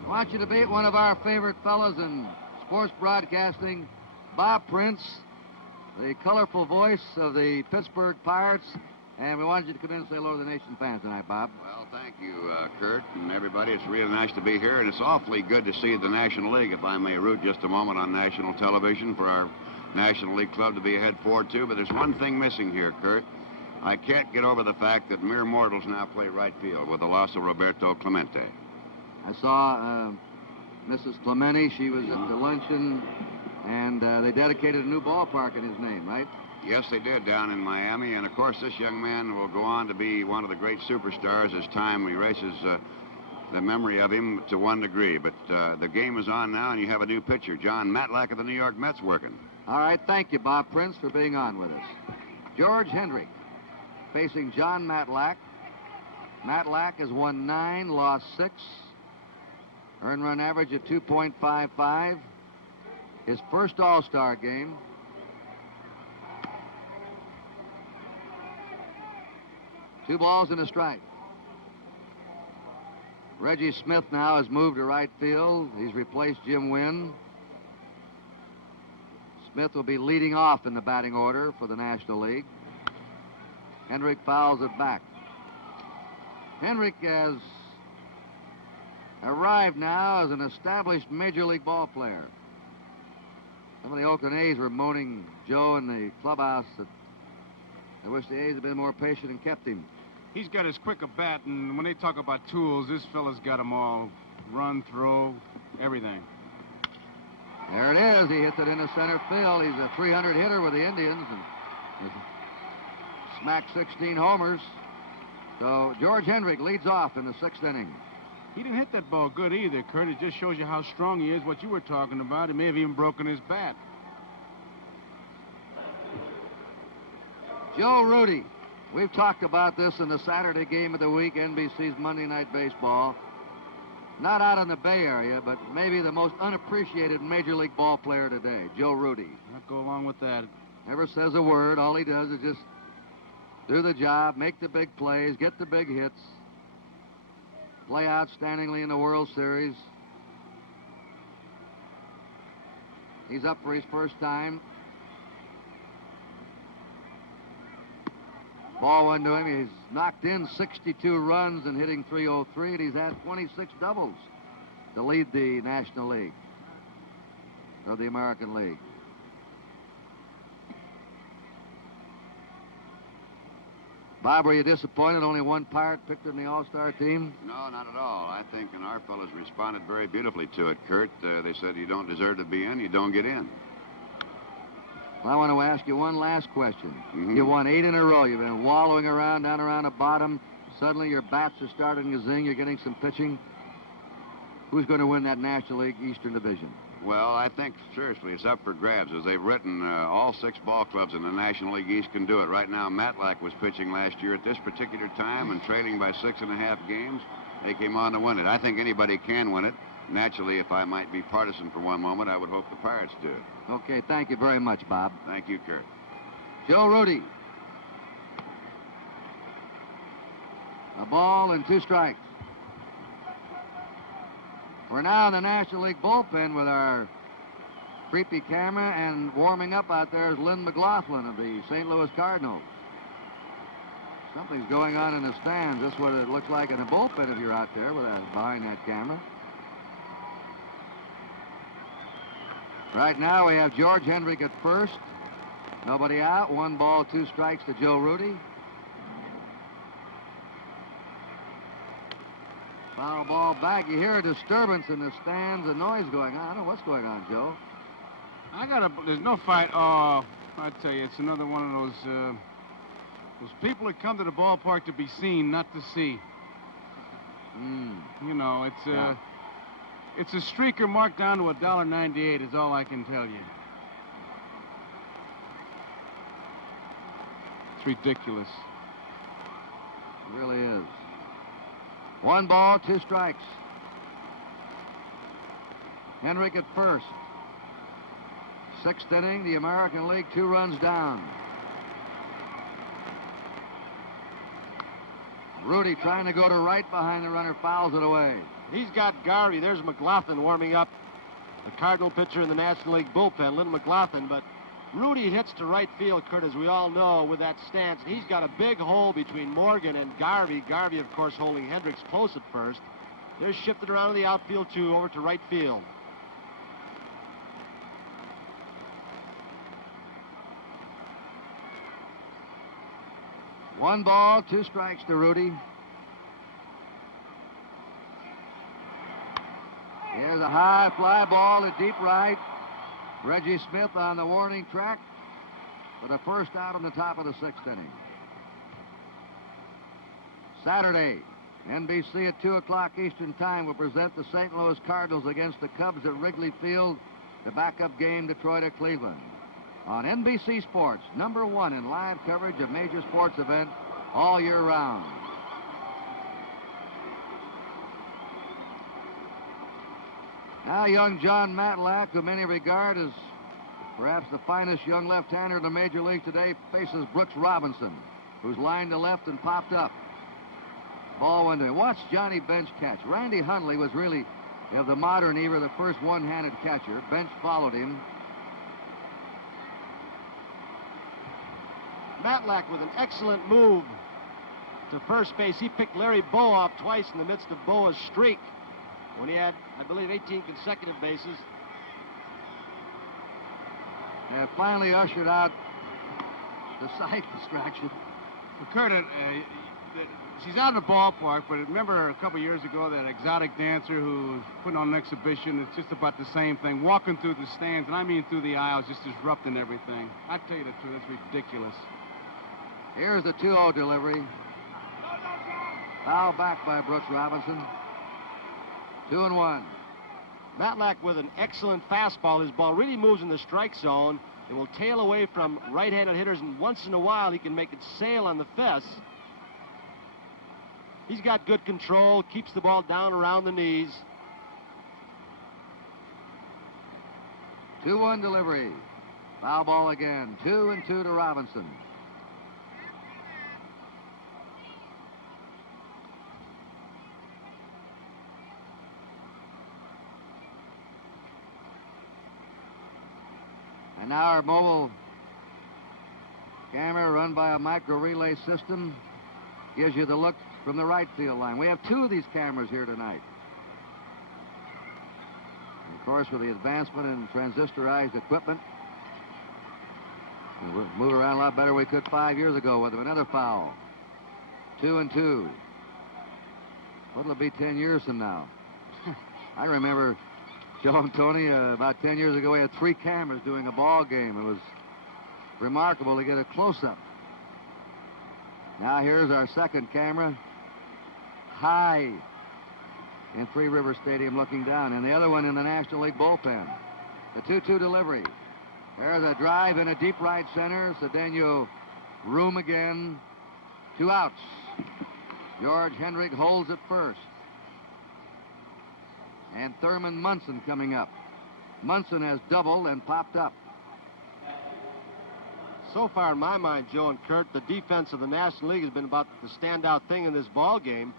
I want you to meet one of our favorite fellows in sports broadcasting, Bob Prince, the colorful voice of the Pittsburgh Pirates. And we wanted you to come in and say hello to the nation fans tonight, Bob. Well, thank you, Kurt, and everybody. It's really nice to be here, and it's awfully good to see the National League, if I may root just a moment on national television for our National League club to be ahead 4-2. But there's one thing missing here, Kurt. I can't get over the fact that mere mortals now play right field with the loss of Roberto Clemente. I saw Mrs. Clementi. She was at the luncheon, and they dedicated a new ballpark in his name, right? Yes, they did, down in Miami. And, of course, this young man will go on to be one of the great superstars as time erases the memory of him to one degree. But the game is on now, and you have a new pitcher, John Matlack of the New York Mets, working. All right, thank you, Bob Prince, for being on with us. George Hendrick facing John Matlack. Matlack has won 9, lost 6. Earned run average of 2.55. His first All-Star game. Two balls and a strike. Reggie Smith now has moved to right field. He's replaced Jim Wynn. Smith will be leading off in the batting order for the National League. Hendrick fouls it back. Hendrick has arrived now as an established Major League ball player. Some of the Oakland A's were moaning, Joe, in the clubhouse, that they wish the A's had been more patient and kept him. He's got as quick a bat, and when they talk about tools, this fella's got them all. Run, throw, everything. There it is. He hits it into center field. He's a 300 hitter with the Indians and smacked 16 homers. So George Hendrick leads off in the 6th inning. He didn't hit that ball good either, Kurt. It just shows you how strong he is, what you were talking about. He may have even broken his bat. Joe Rudy. We've talked about this in the Saturday game of the week, NBC's Monday Night Baseball. Not out in the Bay Area, but maybe the most unappreciated Major League ball player today, Joe Rudy. I'll go along with that. Never says a word. All he does is just do the job, make the big plays, get the big hits, play outstandingly in the World Series. He's up for his first time. Ball went to him. He's knocked in 62 runs and hitting .303, and he's had 26 doubles to lead the National League, or the American League. Bob, were you disappointed only one Pirate picked in the All-Star team? No, not at all. I think our fellas responded very beautifully to it, Kurt. They said you don't deserve to be in, you don't get in. Well, I want to ask you one last question. You won 8 in a row. You've been wallowing around, down around the bottom. Suddenly your bats are starting to zing. You're getting some pitching. Who's going to win that National League Eastern Division? Well, I think, seriously, it's up for grabs. As they've written, all 6 ball clubs in the National League East can do it. Right now, Matlack was pitching last year at this particular time and trailing by 6.5 games. They came on to win it. I think anybody can win it. Naturally, if I might be partisan for one moment, I would hope the Pirates do it. Okay, thank you very much, Bob. Thank you, Kurt. Joe Rudy. A ball and 2 strikes. We're now in the National League bullpen with our creepy camera, and warming up out there is Lynn McLaughlin of the St. Louis Cardinals. Something's going on in the stands. That's what it looks like in a bullpen if you're out there with behind that camera. Right now we have George Hendrick at first. Nobody out. 1 ball, 2 strikes to Joe Rudy. Foul ball back. You hear a disturbance in the stands, a noise going on. I don't know what's going on, Joe. There's no fight. Oh, I tell you, it's another one of those people that come to the ballpark to be seen, not to see. You know, it's a streaker marked down to $1.98 is all I can tell you. It's ridiculous. It really is. 1 ball, 2 strikes. Hendrick at first. 6th inning, the American League, 2 runs down. Rudy trying to go to right behind the runner, fouls it away. He's got Garvey. There's McLaughlin warming up. The Cardinal pitcher in the National League bullpen, Lynn McLaughlin. But Rudy hits to right field, Kurt, as we all know, with that stance. And he's got a big hole between Morgan and Garvey. Garvey, of course, holding Hendricks close at first. They're shifted around to the outfield, too, over to right field. One ball, 2 strikes to Rudy. Here's a high fly ball to deep right. Reggie Smith on the warning track for the first out on the top of the 6th inning. Saturday, NBC at 2 o'clock Eastern Time will present the St. Louis Cardinals against the Cubs at Wrigley Field, the backup game Detroit at Cleveland. On NBC Sports, #1 in live coverage of major sports event all year round. Now young John Matlack, who many regard as perhaps the finest young left-hander in the major league today, faces Brooks Robinson, who's lined to left and popped up. Ball went in. Watch Johnny Bench catch. Randy Hundley was really, of the modern era, the first one-handed catcher. Bench followed him. Matlack with an excellent move to first base. He picked Larry Bow off twice in the midst of Boa's streak when he had, I believe, 18 consecutive bases. And finally ushered out the sight distraction. Well, Kurt, she's out in the ballpark, but remember a couple years ago that exotic dancer who was putting on an exhibition? It's just about the same thing, walking through the stands, and I mean through the aisles, just disrupting everything. I tell you the truth, it's ridiculous. Here's the 2-0 delivery. Foul back by Brooks Robinson. 2-1. Matlack with an excellent fastball. His ball really moves in the strike zone. It will tail away from right-handed hitters, and once in a while he can make it sail on the fence. He's got good control, keeps the ball down around the knees. 2-1 delivery. Foul ball again. 2-2 to Robinson. And now our mobile camera, run by a micro relay system, gives you the look from the right field line. We have 2 of these cameras here tonight. And of course, with the advancement in transistorized equipment, we'll move around a lot better than we could 5 years ago with another foul. 2-2. What'll it be 10 years from now? I remember, Joe and Tony, about 10 years ago, we had 3 cameras doing a ball game. It was remarkable to get a close-up. Now here's our second camera, high in Three River Stadium looking down, and the other one in the National League bullpen. The 2-2 delivery. There's a drive in a deep right center. Cedeno room again. 2 outs. George Hendrick holds at first. And Thurman Munson coming up. Munson has doubled and popped up. So far, in my mind, Joe and Kurt, the defense of the National League has been about the standout thing in this ball game.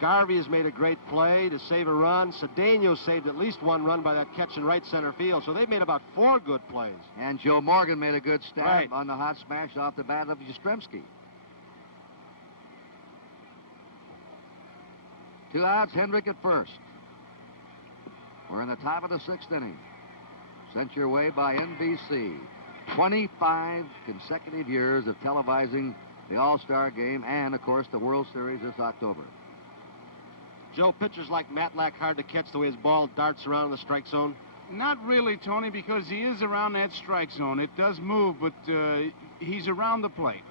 Garvey has made a great play to save a run. Cedeno saved at least 1 run by that catch in right center field. So they've made about 4 good plays. And Joe Morgan made a good stab Right. on the hot smash off the bat of Yastrzemski. 2 outs, Hendrick at first. We're in the top of the 6th inning. Sent your way by NBC. 25 consecutive years of televising the All-Star Game and, of course, the World Series this October. Joe, pitchers like Matlack hard to catch the way his ball darts around in the strike zone? Not really, Tony, because he is around that strike zone. It does move, but he's around the plate.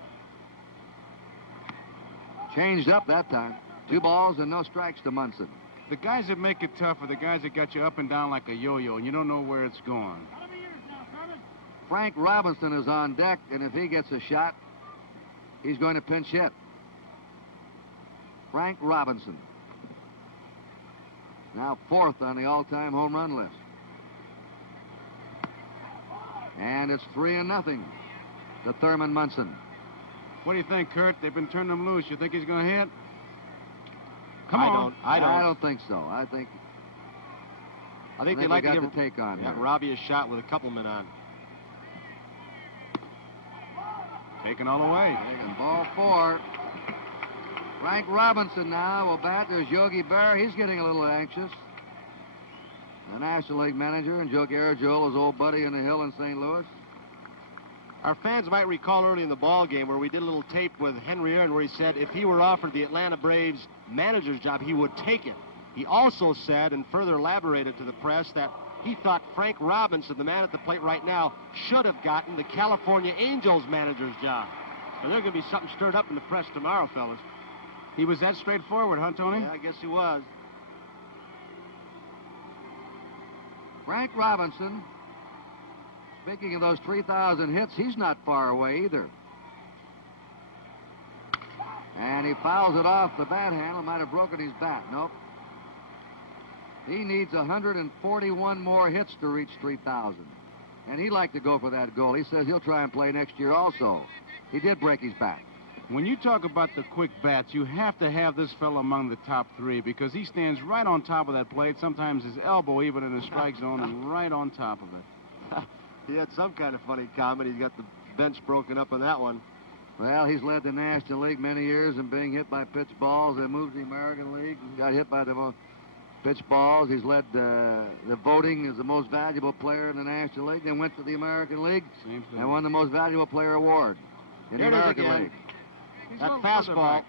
Changed up that time. 2 balls and no strikes to Munson. The guys that make it tough are the guys that got you up and down like a yo-yo, and you don't know where it's going. Frank Robinson is on deck, and if he gets a shot, he's going to pinch hit. Frank Robinson. Now 4th on the all-time home run list. And it's 3-0 to Thurman Munson. What do you think, Kurt? They've been turning him loose. You think he's going to hit? Come on. I don't think so. I think they like to got give the take on here. Robbie a shot with a couple men on. Taken all the way. Taking ball 4. Frank Robinson now will bat. There's Yogi Berra. He's getting a little anxious. The National League manager, and Joe Garagiola, his old buddy in the Hill in St. Louis. Our fans might recall early in the ball game where we did a little tape with Henry Aaron where he said if he were offered the Atlanta Braves manager's job, he would take it. He also said, and further elaborated to the press, that he thought Frank Robinson, the man at the plate right now, should have gotten the California Angels manager's job. And there's going to be something stirred up in the press tomorrow, fellas. He was that straightforward, huh, Tony? Yeah, I guess he was. Frank Robinson, speaking of those 3,000 hits, he's not far away either. And he fouls it off the bat handle. Might have broken his bat. Nope. He needs 141 more hits to reach 3,000. And he'd like to go for that goal. He says he'll try and play next year also. He did break his bat. When you talk about the quick bats, you have to have this fellow among the top 3 because he stands right on top of that plate, sometimes his elbow even in the strike zone, and right on top of it. He had some kind of funny comment. He's got the bench broken up on that one. Well, he's led the National League many years in being hit by pitch balls. Then moved to the American League and got hit by the most pitch balls. He's led the voting as the most valuable player in the National League. Then went to the American League and won the most valuable player award in the American League. That fastball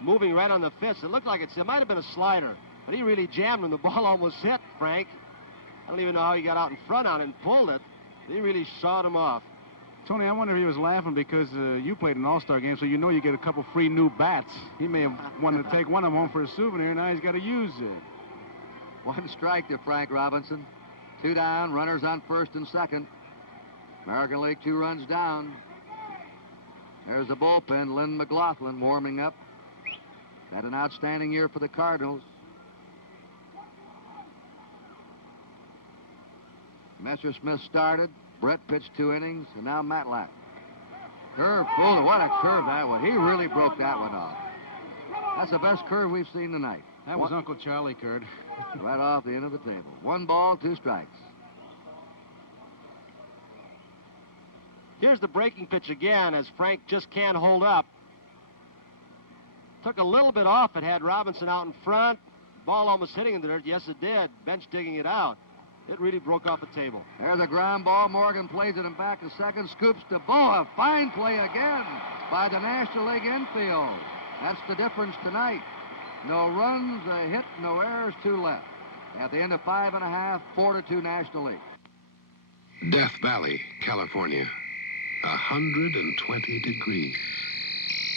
moving right on the fist. It looked like it might have been a slider, but he really jammed him. The ball almost hit Frank. I don't even know how he got out in front on it and pulled it. He really shot him off. Tony, I wonder if he was laughing because you played an all-star game, so you know you get a couple free new bats. He may have wanted to take one of them home for a souvenir, now he's got to use it. One strike to Frank Robinson. 2 down, runners on first and second. American League 2 runs down. There's the bullpen, Lynn McLaughlin warming up. Had an outstanding year for the Cardinals. Messersmith started. Brett pitched 2 innings, and now Matlack. Curve, Fuller, what a curve that was. He really broke that one off. That's the best curve we've seen tonight. That was Uncle Charlie, Kurt. Right off the end of the table. 1 ball, 2 strikes. Here's the breaking pitch again as Frank just can't hold up. Took a little bit off. It had Robinson out in front. Ball almost hitting in the dirt. Yes, it did. Bench digging it out. It really broke off the table. There's a ground ball. Morgan plays it in back a second. Scoops to Boa. Fine play again by the National League infield. That's the difference tonight. No runs, a hit, no errors, 2 left. At the end of 5 1/2, 4-2 National League. Death Valley, California. 120 degrees.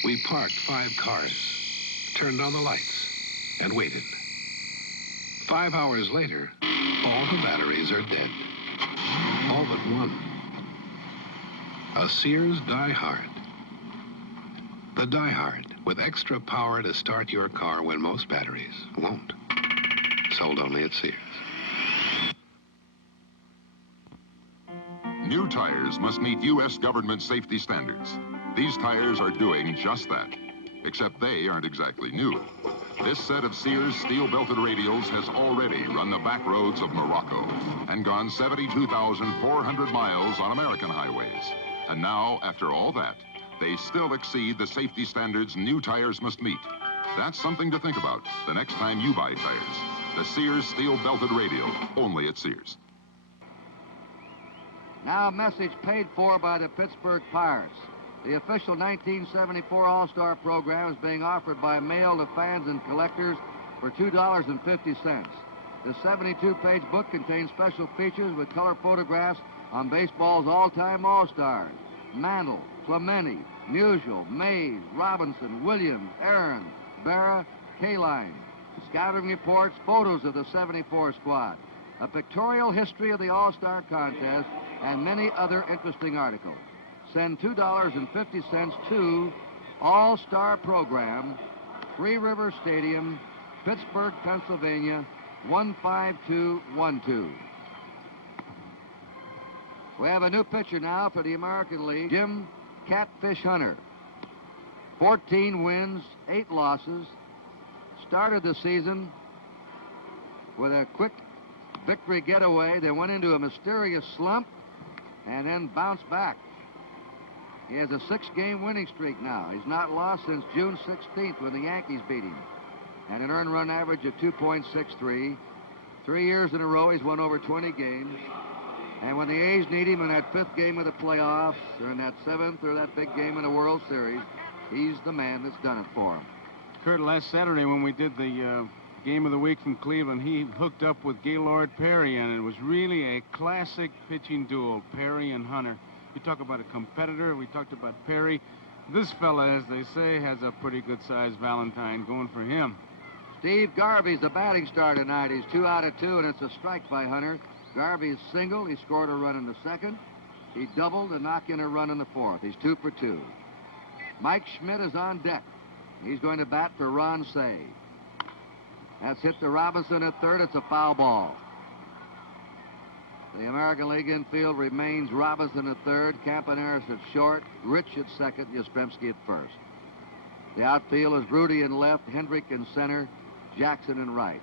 We parked 5 cars, turned on the lights, and waited. 5 hours later, all the batteries are dead. All but one. A Sears Die-Hard. The Die-Hard, with extra power to start your car when most batteries won't. Sold only at Sears. New tires must meet U.S. government safety standards. These tires are doing just that, except they aren't exactly new. This set of Sears steel-belted radials has already run the back roads of Morocco and gone 72,400 miles on American highways. And now, after all that, they still exceed the safety standards new tires must meet. That's something to think about the next time you buy tires. The Sears steel-belted radial, only at Sears. Now a message paid for by the Pittsburgh Pirates. The official 1974 All-Star program is being offered by mail to fans and collectors for $2.50. The 72-page book contains special features with color photographs on baseball's all-time All-Stars. Mantle, Clemente, Musial, Mays, Robinson, Williams, Aaron, Berra, Kaline. Scouting reports, photos of the 74 squad, a pictorial history of the All-Star contest, and many other interesting articles. Send $2.50 to All-Star Program, Three River Stadium, Pittsburgh, Pennsylvania, 15212. We have a new pitcher now for the American League, Jim Catfish Hunter. 14 wins, 8 losses. Started the season with a quick victory getaway, then went into a mysterious slump and then bounced back. He has a 6-game winning streak now. He's not lost since June 16th when the Yankees beat him. And an earned run average of 2.63. 3 years in a row, he's won over 20 games. And when the A's need him in that 5th game of the playoffs, or in that 7th, or that big game in the World Series, he's the man that's done it for him. Kurt, last Saturday when we did the Game of the Week from Cleveland, he hooked up with Gaylord Perry, and it was really a classic pitching duel, Perry and Hunter. We talk about a competitor. We talked about Perry. This fella, as they say, has a pretty good-sized Valentine going for him. Steve Garvey's the batting star tonight. He's 2 out of 2, and it's a strike by Hunter. Garvey's single. He scored a run in the 2nd. He doubled and knocked in a run in the 4th. He's 2 for 2. Mike Schmidt is on deck. He's going to bat for Ron Say. That's hit to Robinson at 3rd. It's a foul ball. The American League infield remains Robinson at 3rd, Campaneris at short, Rich at 2nd, Yastrzemski at 1st. The outfield is Rudy in left, Hendrick in center, Jackson in right.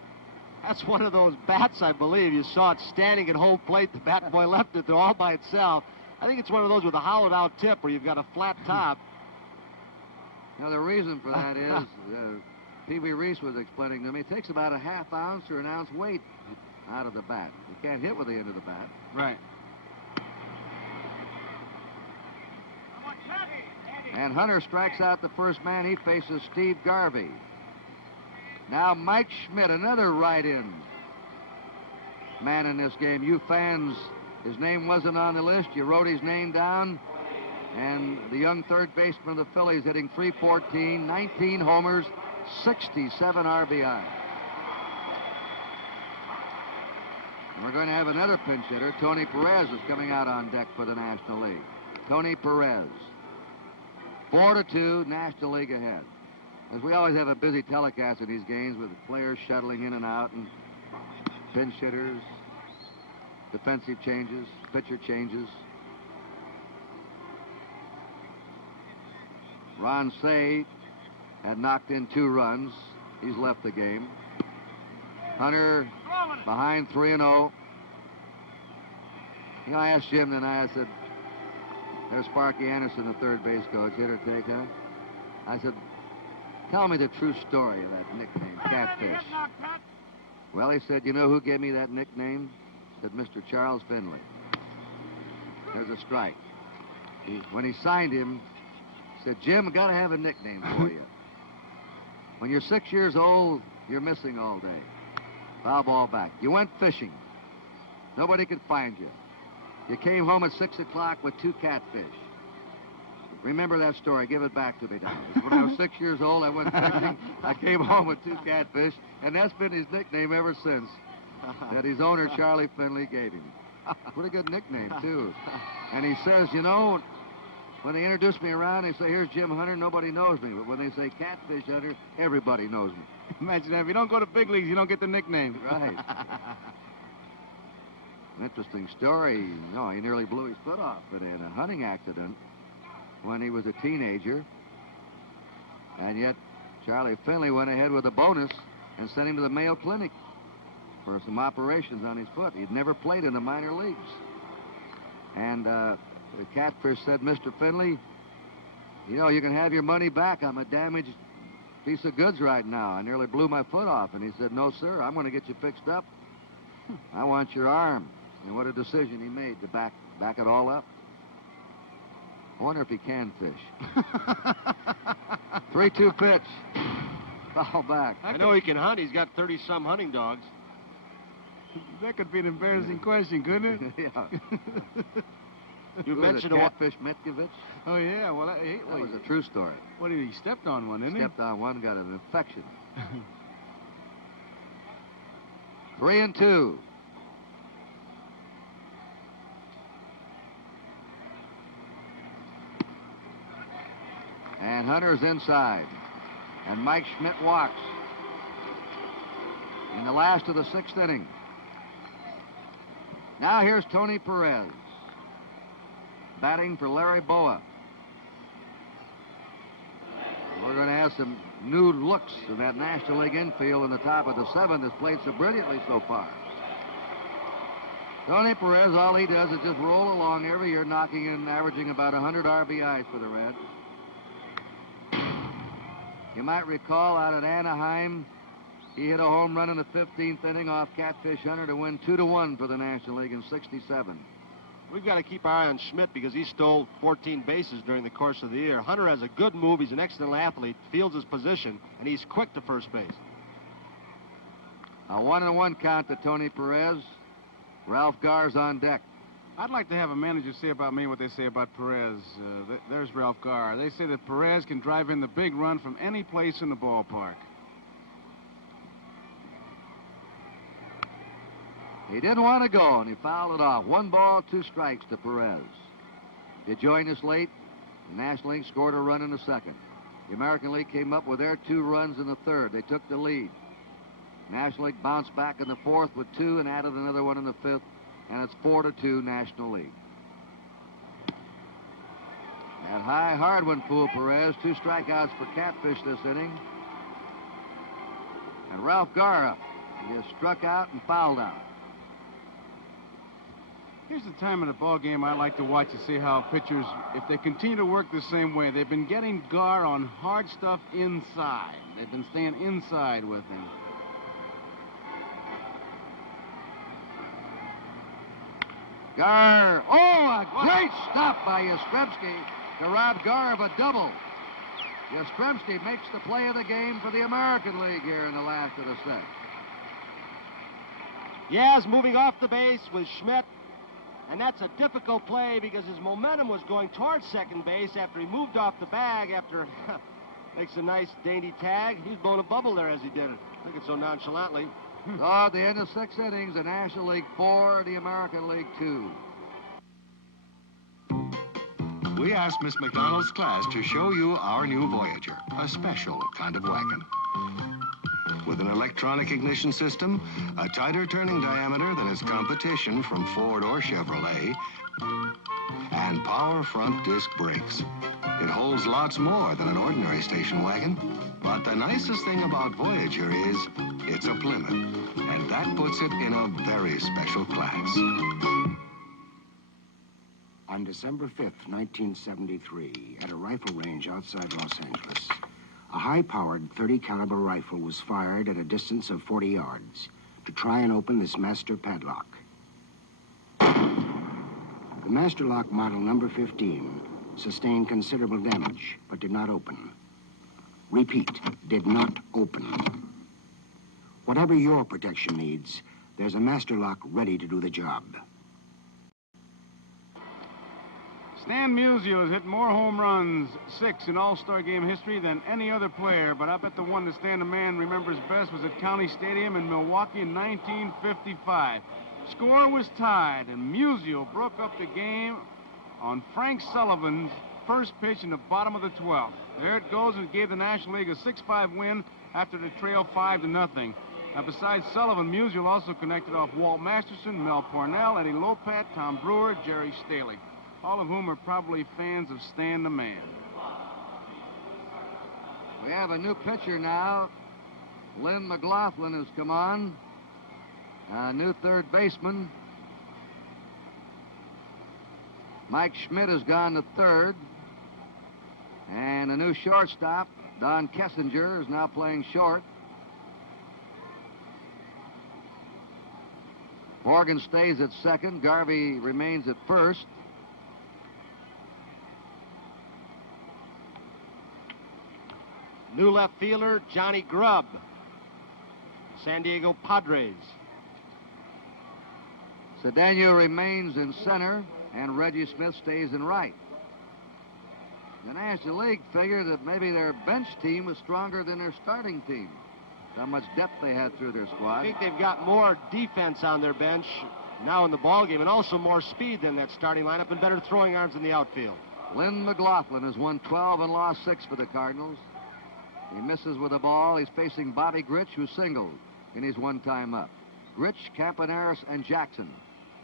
That's one of those bats, I believe. You saw it standing at home plate. The bat boy left it there all by itself. I think it's one of those with a hollowed-out tip where you've got a flat top. Now, the reason for that is, Pee Wee Reese was explaining to me, it takes about a half ounce or an ounce weight out of the bat. You can't hit with the end of the bat. Right. And Hunter strikes out the first man. He faces Steve Garvey. Now Mike Schmidt, another right-in man in this game. You fans, his name wasn't on the list. You wrote his name down. And the young third baseman of the Phillies hitting .314, 19 homers, 67 RBI. And we're going to have another pinch hitter. Tony Perez is coming out on deck for the National League. Tony Perez. 4-2, National League ahead. As we always have a busy telecast of these games with players shuttling in and out and pinch hitters, defensive changes, pitcher changes. Ron Say had knocked in 2 runs. He's left the game. Hunter behind 3-0. You know, I asked Jim tonight, I said, there's Sparky Anderson, the third base coach. Hit or take, huh? I said, tell me the true story of that nickname, Catfish. Well, he said, you know who gave me that nickname? Said Mr. Charles Finley. There's a strike. When he signed him, he said, Jim, got to have a nickname for you. When you're 6 years old, you're missing all day. Foul ball back. You went fishing. Nobody could find you. You came home at 6 o'clock with 2 catfish. Remember that story. Give it back to me now. When I was 6 years old, I went fishing. I came home with 2 catfish, and that's been his nickname ever since. That his owner, Charlie Finley, gave him. Pretty good nickname, too. And he says, you know, when they introduce me around, they say, here's Jim Hunter, nobody knows me. But when they say Catfish Hunter, everybody knows me. Imagine that. If you don't go to big leagues, you don't get the nickname. Right. Interesting story. You know, he nearly blew his foot off in a hunting accident when he was a teenager. And yet, Charlie Finley went ahead with a bonus and sent him to the Mayo Clinic for some operations on his foot. He'd never played in the minor leagues. And the Catfish said, Mr. Finley, you know, you can have your money back. I'm a damaged piece of goods right now. I nearly blew my foot off. And he said, no, sir, I'm going to get you fixed up. I want your arm. And what a decision he made to back it all up. I wonder if he can fish. 3-2 pitch. Foul back. I know he can hunt. He's got 30-some hunting dogs. That could be an embarrassing question, couldn't it? Yeah. You mentioned a Catfish Metkovich. Oh, yeah. Well, that was a true story. What did he stepped on one, didn't he? Stepped on one, got an infection. 3-2. And Hunter's inside. And Mike Schmidt walks in the last of the 6th inning. Now here's Tony Perez batting for Larry Boa. We're going to have some new looks in that National League infield in the top of the 7th that's played so brilliantly so far. Tony Perez, all he does is just roll along every year, knocking in, averaging about 100 RBIs for the Reds. You might recall out at Anaheim, he hit a home run in the 15th inning off Catfish Hunter to win 2-1 for the National League in '67. We've got to keep our eye on Schmidt because he stole 14 bases during the course of the year. Hunter has a good move. He's an excellent athlete, fields his position, and he's quick to first base. A 1-1 count to Tony Perez. Ralph Garr's on deck. I'd like to have a manager say about me what they say about Perez. There's Ralph Garr. They say that Perez can drive in the big run from any place in the ballpark. He didn't want to go, and he fouled it off. 1 ball, 2 strikes to Perez. If you joined us late, the National League scored a run in the 2nd. The American League came up with their 2 runs in the 3rd. They took the lead. National League bounced back in the 4th with 2 and added another one in the 5th. And it's 4-2 National League. That high hard one fooled Perez. 2 strikeouts for Catfish this inning. And Ralph Garra, he has struck out and fouled out. Here's the time of the ball game I like to watch to see how pitchers, if they continue to work the same way. They've been getting Gar on hard stuff inside. They've been staying inside with him. Gar, oh, a great stop by Yastrzemski to rob Gar of a double. Yastrzemski makes the play of the game for the American League here in the last of the set. Yaz moving off the base with Schmidt. And that's a difficult play because his momentum was going towards second base after he moved off the bag after makes a nice dainty tag. He was blowing a bubble there as he did it. Took it so nonchalantly. So at the end of 6 innings, the National League 4, the American League 2. We asked Miss McDonald's class to show you our new Voyager, a special kind of wagon. With an electronic ignition system, a tighter turning diameter than its competition from Ford or Chevrolet, and power front disc brakes. It holds lots more than an ordinary station wagon, but the nicest thing about Voyager is it's a Plymouth, and that puts it in a very special class. On December 5th, 1973, at a rifle range outside Los Angeles, a high-powered 30 caliber rifle was fired at a distance of 40 yards to try and open this master padlock. The master lock model number 15 sustained considerable damage, but did not open. Repeat, did not open. Whatever your protection needs, there's a master lock ready to do the job. Stan Musial has hit more home runs, 6 in All-Star Game history than any other player, but I bet the one that Stan the Man remembers best was at County Stadium in Milwaukee in 1955. Score was tied, and Musial broke up the game on Frank Sullivan's first pitch in the bottom of the 12th. There it goes, and gave the National League a 6-5 win after the trail 5-0. Now, besides Sullivan, Musial also connected off Walt Masterson, Mel Parnell, Eddie Lopat, Tom Brewer, Jerry Staley, all of whom are probably fans of Stan the Man. We have a new pitcher now. Lynn McLaughlin has come on. A new third baseman. Mike Schmidt has gone to third. And a new shortstop, Don Kessinger, is now playing short. Morgan stays at second. Garvey remains at first. New left fielder, Johnny Grubb, San Diego Padres. Cedeno remains in center, and Reggie Smith stays in right. The National League figured that maybe their bench team was stronger than their starting team. How much depth they had through their squad. I think they've got more defense on their bench now in the ballgame, and also more speed than that starting lineup, and better throwing arms in the outfield. Lynn McLaughlin has won 12 and lost 6 for the Cardinals. He misses with the ball. He's facing Bobby Grich, who singled in his one time up. Grich, Campaneris, and Jackson,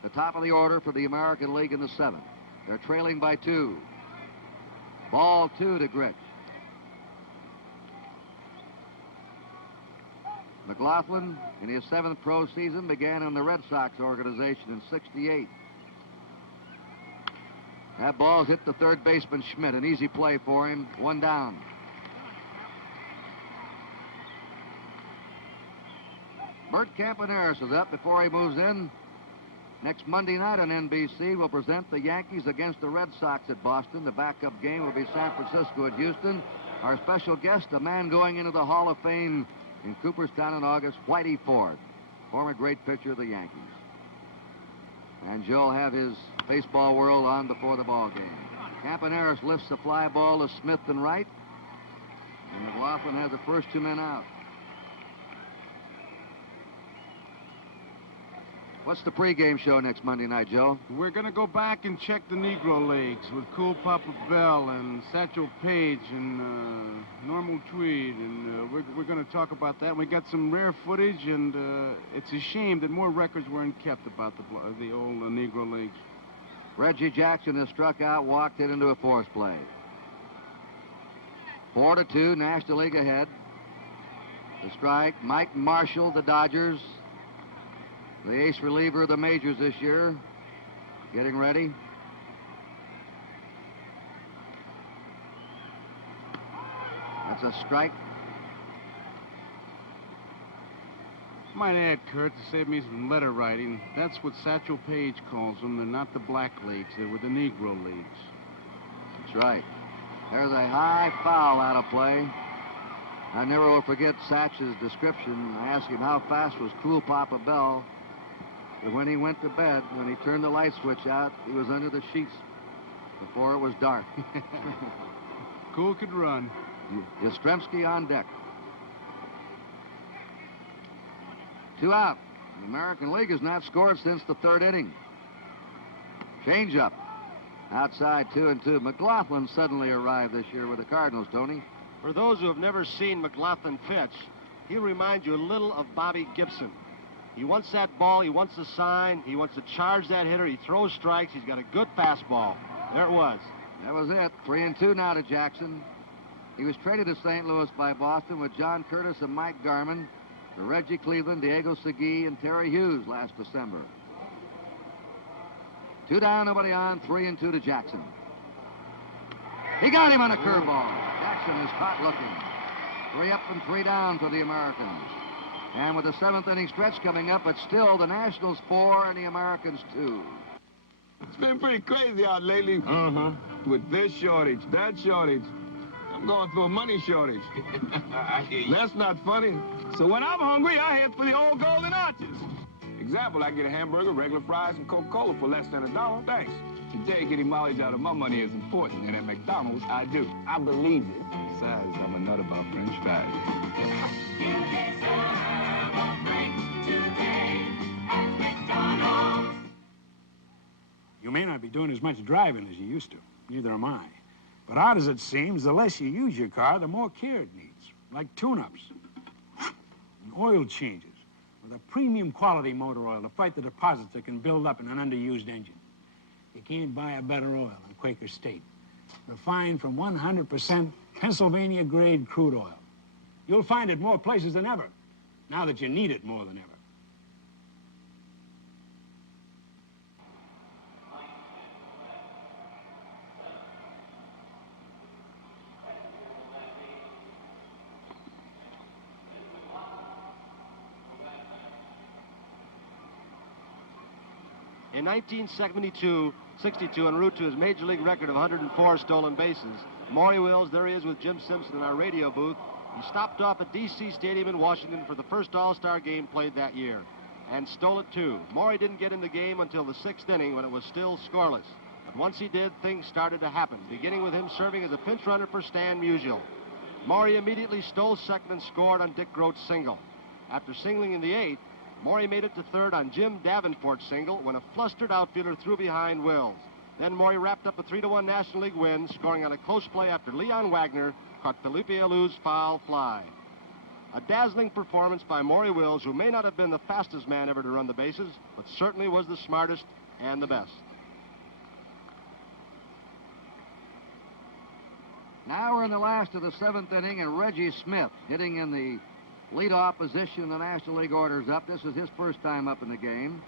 the top of the order for the American League in the 7th. They're trailing by 2. Ball 2 to Grich. McLaughlin, in his 7th pro season, began in the Red Sox organization in '68. That ball's hit the third baseman Schmidt. An easy play for him. 1 down. Bert Campaneris is up before he moves in. Next Monday night on NBC, we'll present the Yankees against the Red Sox at Boston. The backup game will be San Francisco at Houston. Our special guest, a man going into the Hall of Fame in Cooperstown in August, Whitey Ford, former great pitcher of the Yankees. And Joe will have his baseball world on before the ball game. Campaneris lifts the fly ball to Smith and right. And McLaughlin has the first 2 men out. What's the pregame show next Monday night, Joe? We're going to go back and check the Negro Leagues with Cool Papa Bell and Satchel Paige and Normal Tweed, and we're going to talk about that. We got some rare footage, and it's a shame that more records weren't kept about the old Negro Leagues. Reggie Jackson has struck out, walked it into a force play. 4-2, National League ahead. The strike, Mike Marshall, the Dodgers. The ace reliever of the majors this year. getting ready. That's a strike. Might add, Kurt, to save me some letter writing, that's what Satchel Paige calls them. They're not the black leagues. They're with the Negro leagues. That's right. There's a high foul out of play. I never will forget Satch's description. I asked him how fast was Cool Papa Bell. But when he went to bed, when he turned the light switch out, he was under the sheets before it was dark. Cool could run. Yastrzemski on deck. 2 out. The American League has not scored since the 3rd inning. Change up. Outside 2-2. McLaughlin suddenly arrived this year with the Cardinals, Tony. For those who have never seen McLaughlin pitch, he'll remind you a little of Bobby Gibson. He wants that ball, he wants the sign, he wants to charge that hitter, he throws strikes, he's got a good fastball. There it was. That was it. 3-2 now to Jackson. He was traded to St. Louis by Boston with John Curtis and Mike Garman, for Reggie Cleveland, Diego Segui, and Terry Hughes last December. 2 down, nobody on, 3-2 to Jackson. He got him on a curveball. Jackson is caught looking. 3 up and 3 down for the Americans. And with the 7th inning stretch coming up, it's still the Nationals 4 and the Americans 2. It's been pretty crazy out lately. With this shortage, that shortage. I'm going through a money shortage. That's not funny. So when I'm hungry, I head for the old Golden Arches. Example, I get a hamburger, regular fries, and Coca-Cola for less than $1. Thanks. Today, getting mileage out of my money is important, and at McDonald's, I do. I believe it. Besides, I'm a nut about French fries. You may not be doing as much driving as you used to. Neither am I. But odd as it seems, the less you use your car, the more care it needs. Like tune-ups and oil changes. With a premium quality motor oil to fight the deposits that can build up in an underused engine. You can't buy a better oil than Quaker State. Refined from 100% Pennsylvania-grade crude oil. You'll find it more places than ever, now that you need it more than ever. In 1972-62, en route to his major league record of 104 stolen bases, Maury Wills, there he is with Jim Simpson in our radio booth. He stopped off at D.C. Stadium in Washington for the first All-Star game played that year, and stole it too. Maury didn't get in the game until the 6th inning when it was still scoreless. But once he did, things started to happen, beginning with him serving as a pinch runner for Stan Musial. Maury immediately stole second and scored on Dick Groat's single. After singling in the 8th, Maury made it to third on Jim Davenport's single when a flustered outfielder threw behind Wills. Then Maury wrapped up a 3-1 National League win, scoring on a close play after Leon Wagner caught Felipe Alou's foul fly. A dazzling performance by Maury Wills, who may not have been the fastest man ever to run the bases, but certainly was the smartest and the best. Now we're in the last of the 7th inning, and Reggie Smith hitting in the leadoff position. The National League orders up. This is his first time up in the game.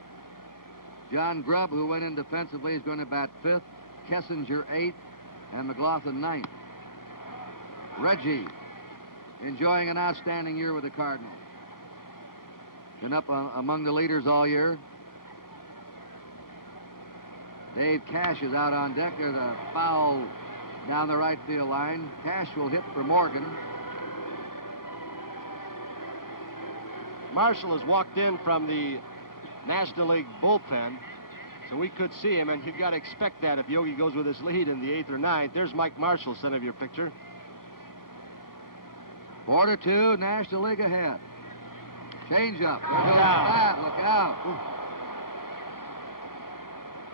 John Grubb, who went in defensively, is going to bat 5th, Kessinger 8th, and McLaughlin 9th. Reggie enjoying an outstanding year with the Cardinals. Been up among the leaders all year. Dave Cash is out on deck. There's a foul down the right field line. Cash will hit for Morgan. Marshall has walked in from the National League bullpen, so we could see him, and you've got to expect that if Yogi goes with his lead in the 8th or 9th. There's Mike Marshall, center of your picture. 4-2, National League ahead. Change up. Look out. Look out.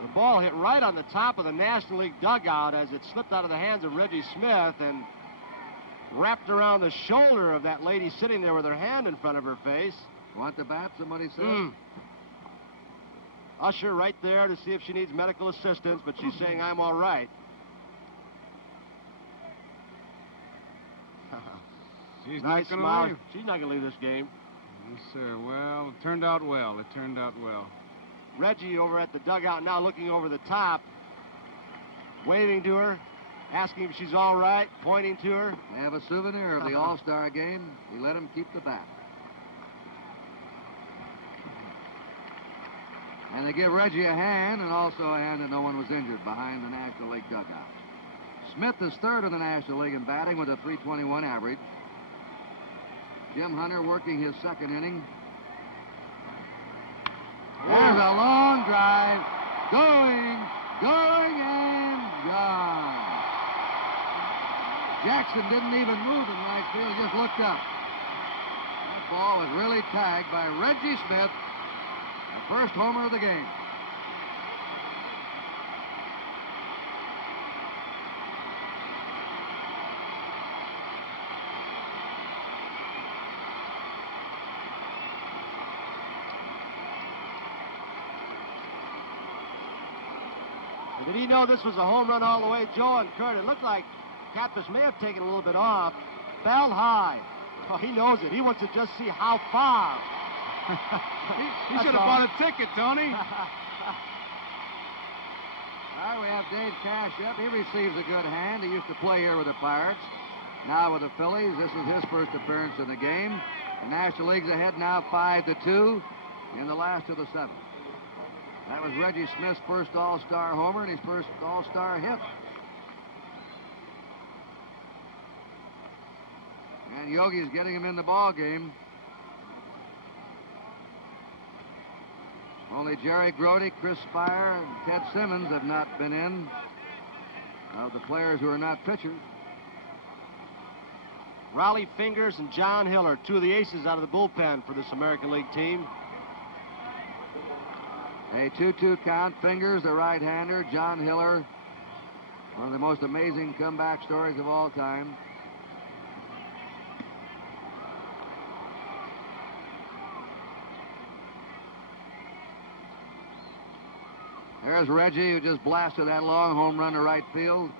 The ball hit right on the top of the National League dugout as it slipped out of the hands of Reggie Smith and wrapped around the shoulder of that lady sitting there with her hand in front of her face. Want the bat, somebody said? Usher right there to see if she needs medical assistance, but she's saying, I'm all right. She's nice not smile. leave. She's not going to leave this game. Yes, sir. Well, it turned out well. It turned out well. Reggie over at the dugout now looking over the top, waving to her, asking if she's all right, pointing to her. They have a souvenir of the All-Star game. He let him keep the bat. And they give Reggie a hand, and also a hand that no one was injured behind the National League dugout. Smith is third in the National League in batting with a .321 average. Jim Hunter working his second inning. There's a long drive. Going, and gone. Jackson didn't even move in right field, just looked up. That ball was really tagged by Reggie Smith, the first homer of the game. Did he know this was a home run all the way, Joe and Kurt? It looked like Catfish may have taken a little bit off. Bell high. Oh, he knows it. He wants to just see how far. He should have bought a ticket, Tony. All right, we have Dave Cash up. He receives a good hand. He used to play here with the Pirates. Now with the Phillies. This is his first appearance in the game. The National League's ahead now 5-2 in the last of the seventh. That was Reggie Smith's first All-Star homer and his first All-Star hit. And Yogi's getting him in the ball game. Only Jerry Grody, Chris Spire, and Ted Simmons have not been in of the players who are not pitchers. Raleigh Fingers and John Hill are two of the aces out of the bullpen for this American League team. A 2-2 count. Fingers, the right-hander. John Hiller, one of the most amazing comeback stories of all time. There's Reggie, who just blasted that long home run to right field.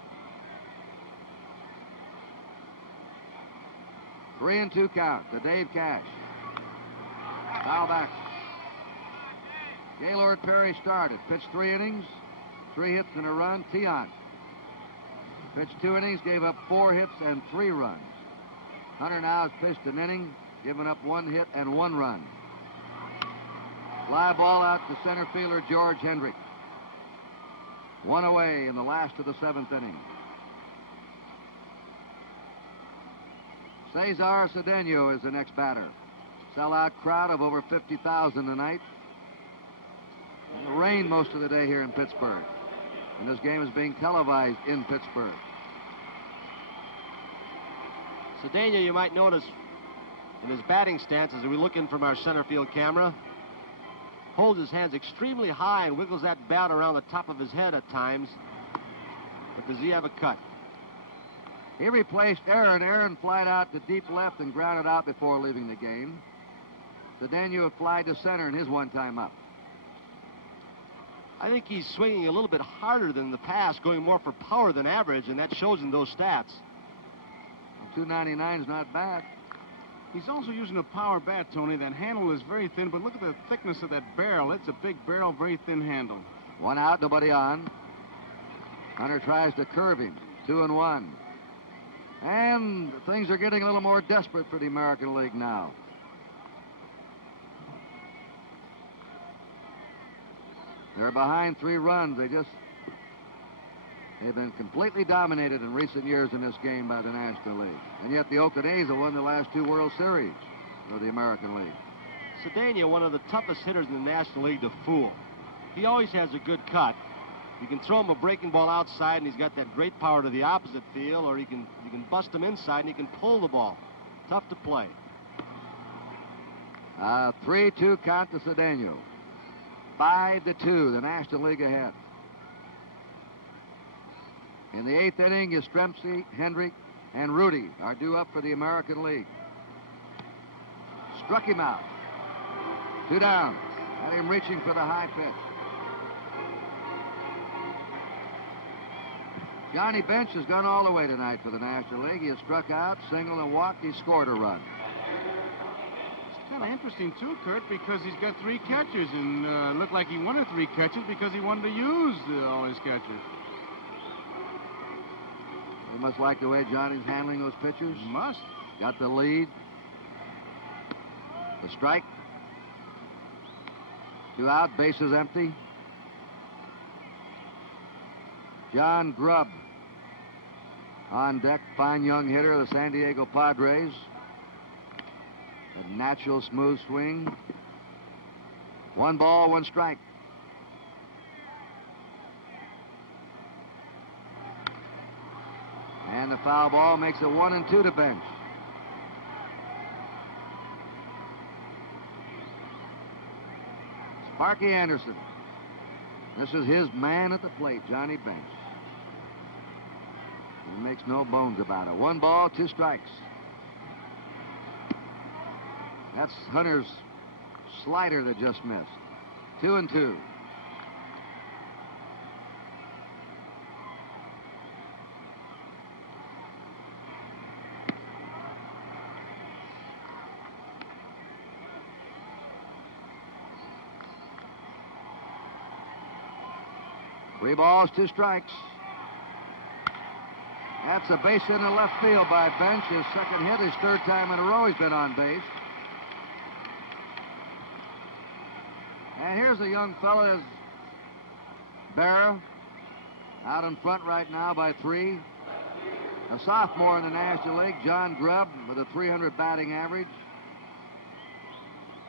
3-2 count to Dave Cash. Foul back. Gaylord Perry started. Pitched 3 innings, 3 hits and a run. Tiant pitched 2 innings, gave up 4 hits and 3 runs. Hunter now has pitched an inning, given up 1 hit and 1 run. Fly ball out to center fielder George Hendrick. 1 away in the last of the 7th inning. Cesar Cedeno is the next batter. Sellout crowd of over 50,000 tonight. It rained most of the day here in Pittsburgh. And this game is being televised in Pittsburgh. Cedeno, you might notice in his batting stance as we look in from our center field camera, holds his hands extremely high and wiggles that bat around the top of his head at times. But does he have a cut? He replaced Aaron. Aaron flied out to deep left and grounded out before leaving the game. Cedeno had flied to center in his one-time up. I think he's swinging a little bit harder than the past, going more for power than average, and that shows in those stats. Well, 299 is not bad. He's also using a power bat, Tony. That handle is very thin, but look at the thickness of that barrel. It's a big barrel, very thin handle. 1 out, nobody on. Hunter tries to curve him. 2-1. And things are getting a little more desperate for the American League now. They're behind 3 runs. They've been completely dominated in recent years in this game by the National League. And yet the Oakland A's have won the last 2 World Series of the American League. Cedeno, one of the toughest hitters in the National League to fool. He always has a good cut. You can throw him a breaking ball outside, and he's got that great power to the opposite field, or you can bust him inside, and he can pull the ball. Tough to play. 3-2 count to Cedeno. 5-2, the National League ahead. In the 8th inning, Yastrzemski, Hendrick, and Rudy are due up for the American League. Struck him out. 2 down. Had him reaching for the high pitch. Johnny Bench has gone all the way tonight for the National League. He has struck out, singled, and walked. He scored a run. It's kind Kind of interesting, too, Kurt, because he's got 3 catchers, and looked like he wanted 3 catches because he wanted to use all his catchers. He must like the way Johnny's handling those pitchers. Must. Got the lead. The strike. 2 out, bases empty. John Grubb on deck, fine young hitter of the San Diego Padres. A natural smooth swing. 1 ball, 1 strike. And the foul ball makes it 1-2 to bench. Sparky Anderson. This is his man at the plate, Johnny Bench. He makes no bones about it. 1 ball, 2 strikes. That's Hunter's slider that just missed. 2-2. Three balls, 2 strikes. That's a base hit in the left field by Bench. His second hit, his 3rd time in a row he's been on base. And here's a young fella, Barra, out in front right now by 3. A sophomore in the National League, John Grubb, with a .300 batting average.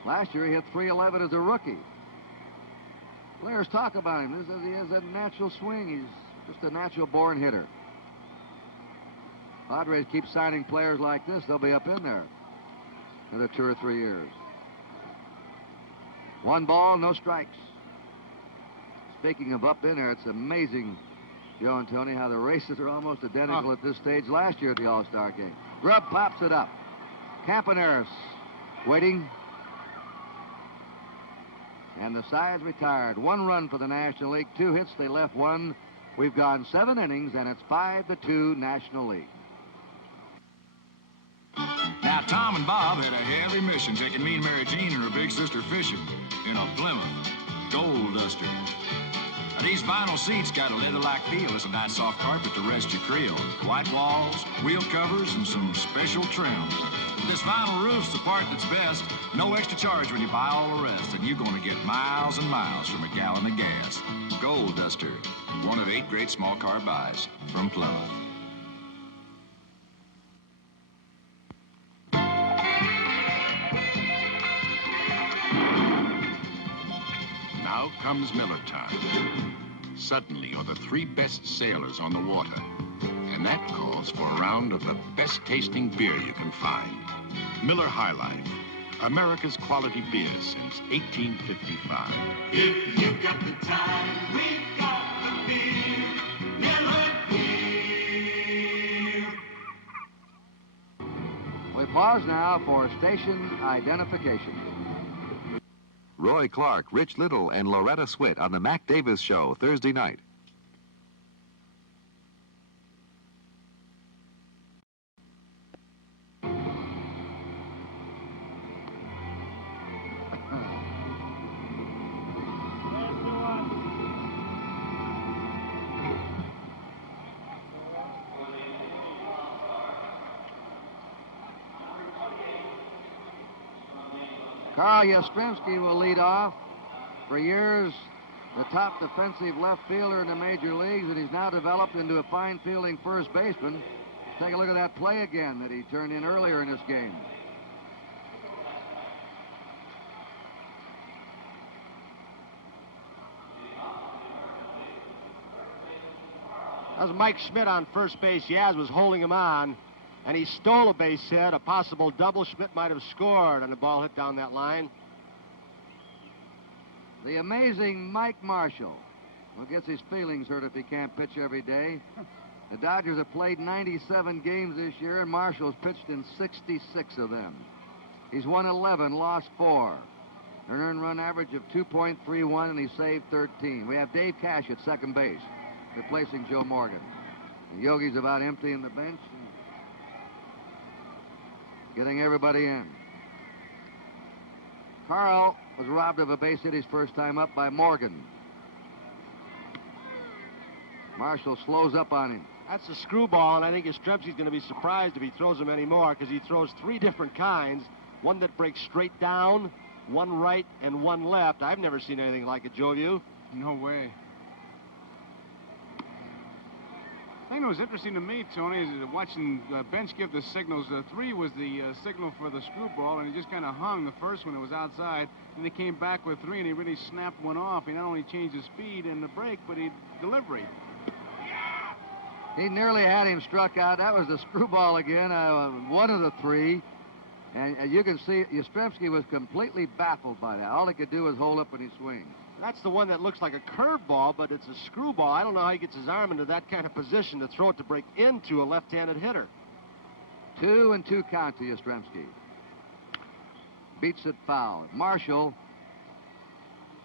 Last year he hit .311 as a rookie. Players talk about him. He has a natural swing. He's just a natural-born hitter. Padres keep signing players like this, they'll be up in there another 2 or 3 years. 1 ball, no strikes. Speaking of up in there, it's amazing, Joe and Tony, how the races are almost identical at this stage last year at the All-Star game. Grubb pops it up. Campaneris waiting. And the side's retired. 1 run for the National League, 2 hits, they left 1. We've gone 7 innings, and it's 5-2 National League. Now, Tom and Bob had a heavy mission taking me and Mary Jean and her big sister fishing in a Plymouth Gold Duster. Now, these vinyl seats got a leather-like feel. It's a nice soft carpet to rest your creel. White walls, wheel covers, and some special trims. This vinyl roof's the part that's best. No extra charge when you buy all the rest, and you're going to get miles and miles from a gallon of gas. Gold Duster, one of 8 great small car buys from Plymouth. Now comes Miller time. Suddenly, you're the 3 best sailors on the water. And that calls for a round of the best-tasting beer you can find. Miller High Life, America's quality beer since 1855. If you've got the time, we've got the beer. Miller Beer. We pause now for station identification. Roy Clark, Rich Little, and Loretta Swit on the Mac Davis Show, Thursday night. Carl Yastrzemski will lead off. For years, the top defensive left fielder in the major leagues, and he's now developed into a fine fielding first baseman. Take a look at that play again that he turned in earlier in this game. That was Mike Schmidt on first base. Yaz was holding him on, and he stole a base hit, a possible double. Schmidt might have scored, and the ball hit down that line. The amazing Mike Marshall. Well, gets his feelings hurt if he can't pitch every day. The Dodgers have played 97 games this year, and Marshall's pitched in 66 of them. He's won 11, lost 4. An earned run average of 2.31, and he saved 13. We have Dave Cash at second base, replacing Joe Morgan. And Yogi's about emptying the bench and getting everybody in. Carl was robbed of a base hit his first time up by Morgan. Marshall slows up on him. That's a screwball, and I think Yastrzemski's going to be surprised if he throws him anymore, because he throws 3 different kinds. One that breaks straight down, one right, and one left. I've never seen anything like it, Joe. Have you? No way. I think it was interesting to me, Tony, is watching Bench give the signals. 3 was the signal for the screwball, and he just kind of hung the first one. It was outside. Then he came back with 3, and he really snapped one off. He not only changed his speed and the break, but he delivery. He nearly had him struck out. That was the screwball again, one of the 3. And you can see Yastrzemski was completely baffled by that. All he could do was hold up when he swings. That's the one that looks like a curveball, but it's a screwball. I don't know how he gets his arm into that kind of position to throw it to break into a left-handed hitter. 2-2 count to Yastrzemski. Beats it foul. Marshall,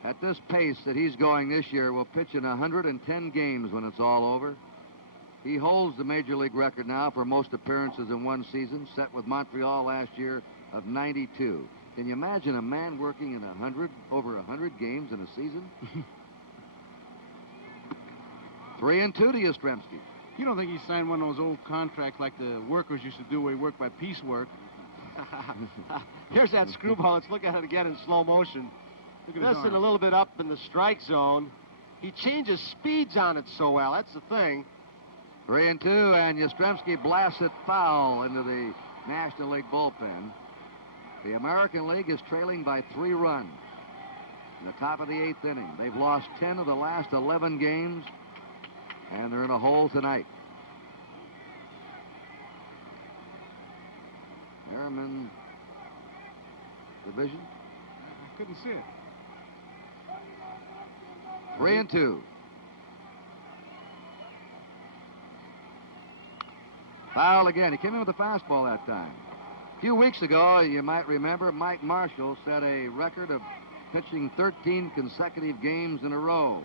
at this pace that he's going this year, will pitch in 110 games when it's all over. He holds the Major League record now for most appearances in one season, set with Montreal last year of 92. Can you imagine a man working in over 100 games in a season? 3-2 to Yastrzemski. You don't think he signed one of those old contracts like the workers used to do where he worked by piecework? Here's that screwball. Let's look at it again in slow motion. Look at Listen, a little bit up in the strike zone. He changes speeds on it so well. That's the thing. 3-2, and Yastrzemski blasts it foul into the National League bullpen. The American League is trailing by 3 runs in the top of the 8th inning. They've lost 10 of the last 11 games, and they're in a hole tonight. Airman division. I couldn't see it. 3-2. Foul again. He came in with a fastball that time. A few weeks ago, you might remember, Mike Marshall set a record of pitching 13 consecutive games in a row.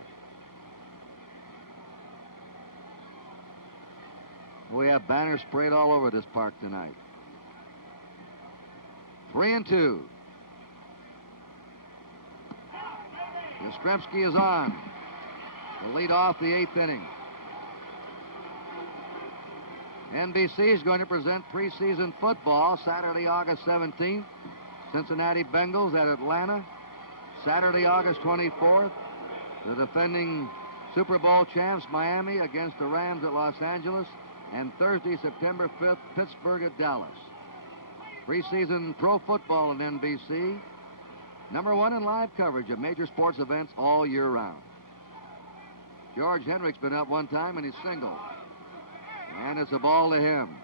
We have banners sprayed all over this park tonight. 3-2. Yastrzemski is on to lead off the 8th inning. NBC is going to present preseason football Saturday, August 17th. Cincinnati Bengals at Atlanta. Saturday, August 24th. The defending Super Bowl champs, Miami, against the Rams at Los Angeles. And Thursday, September 5th, Pittsburgh at Dallas. Preseason pro football on NBC. #1 in live coverage of major sports events all year round. George Hendrick's been up one time and he's single. And it's a ball to him.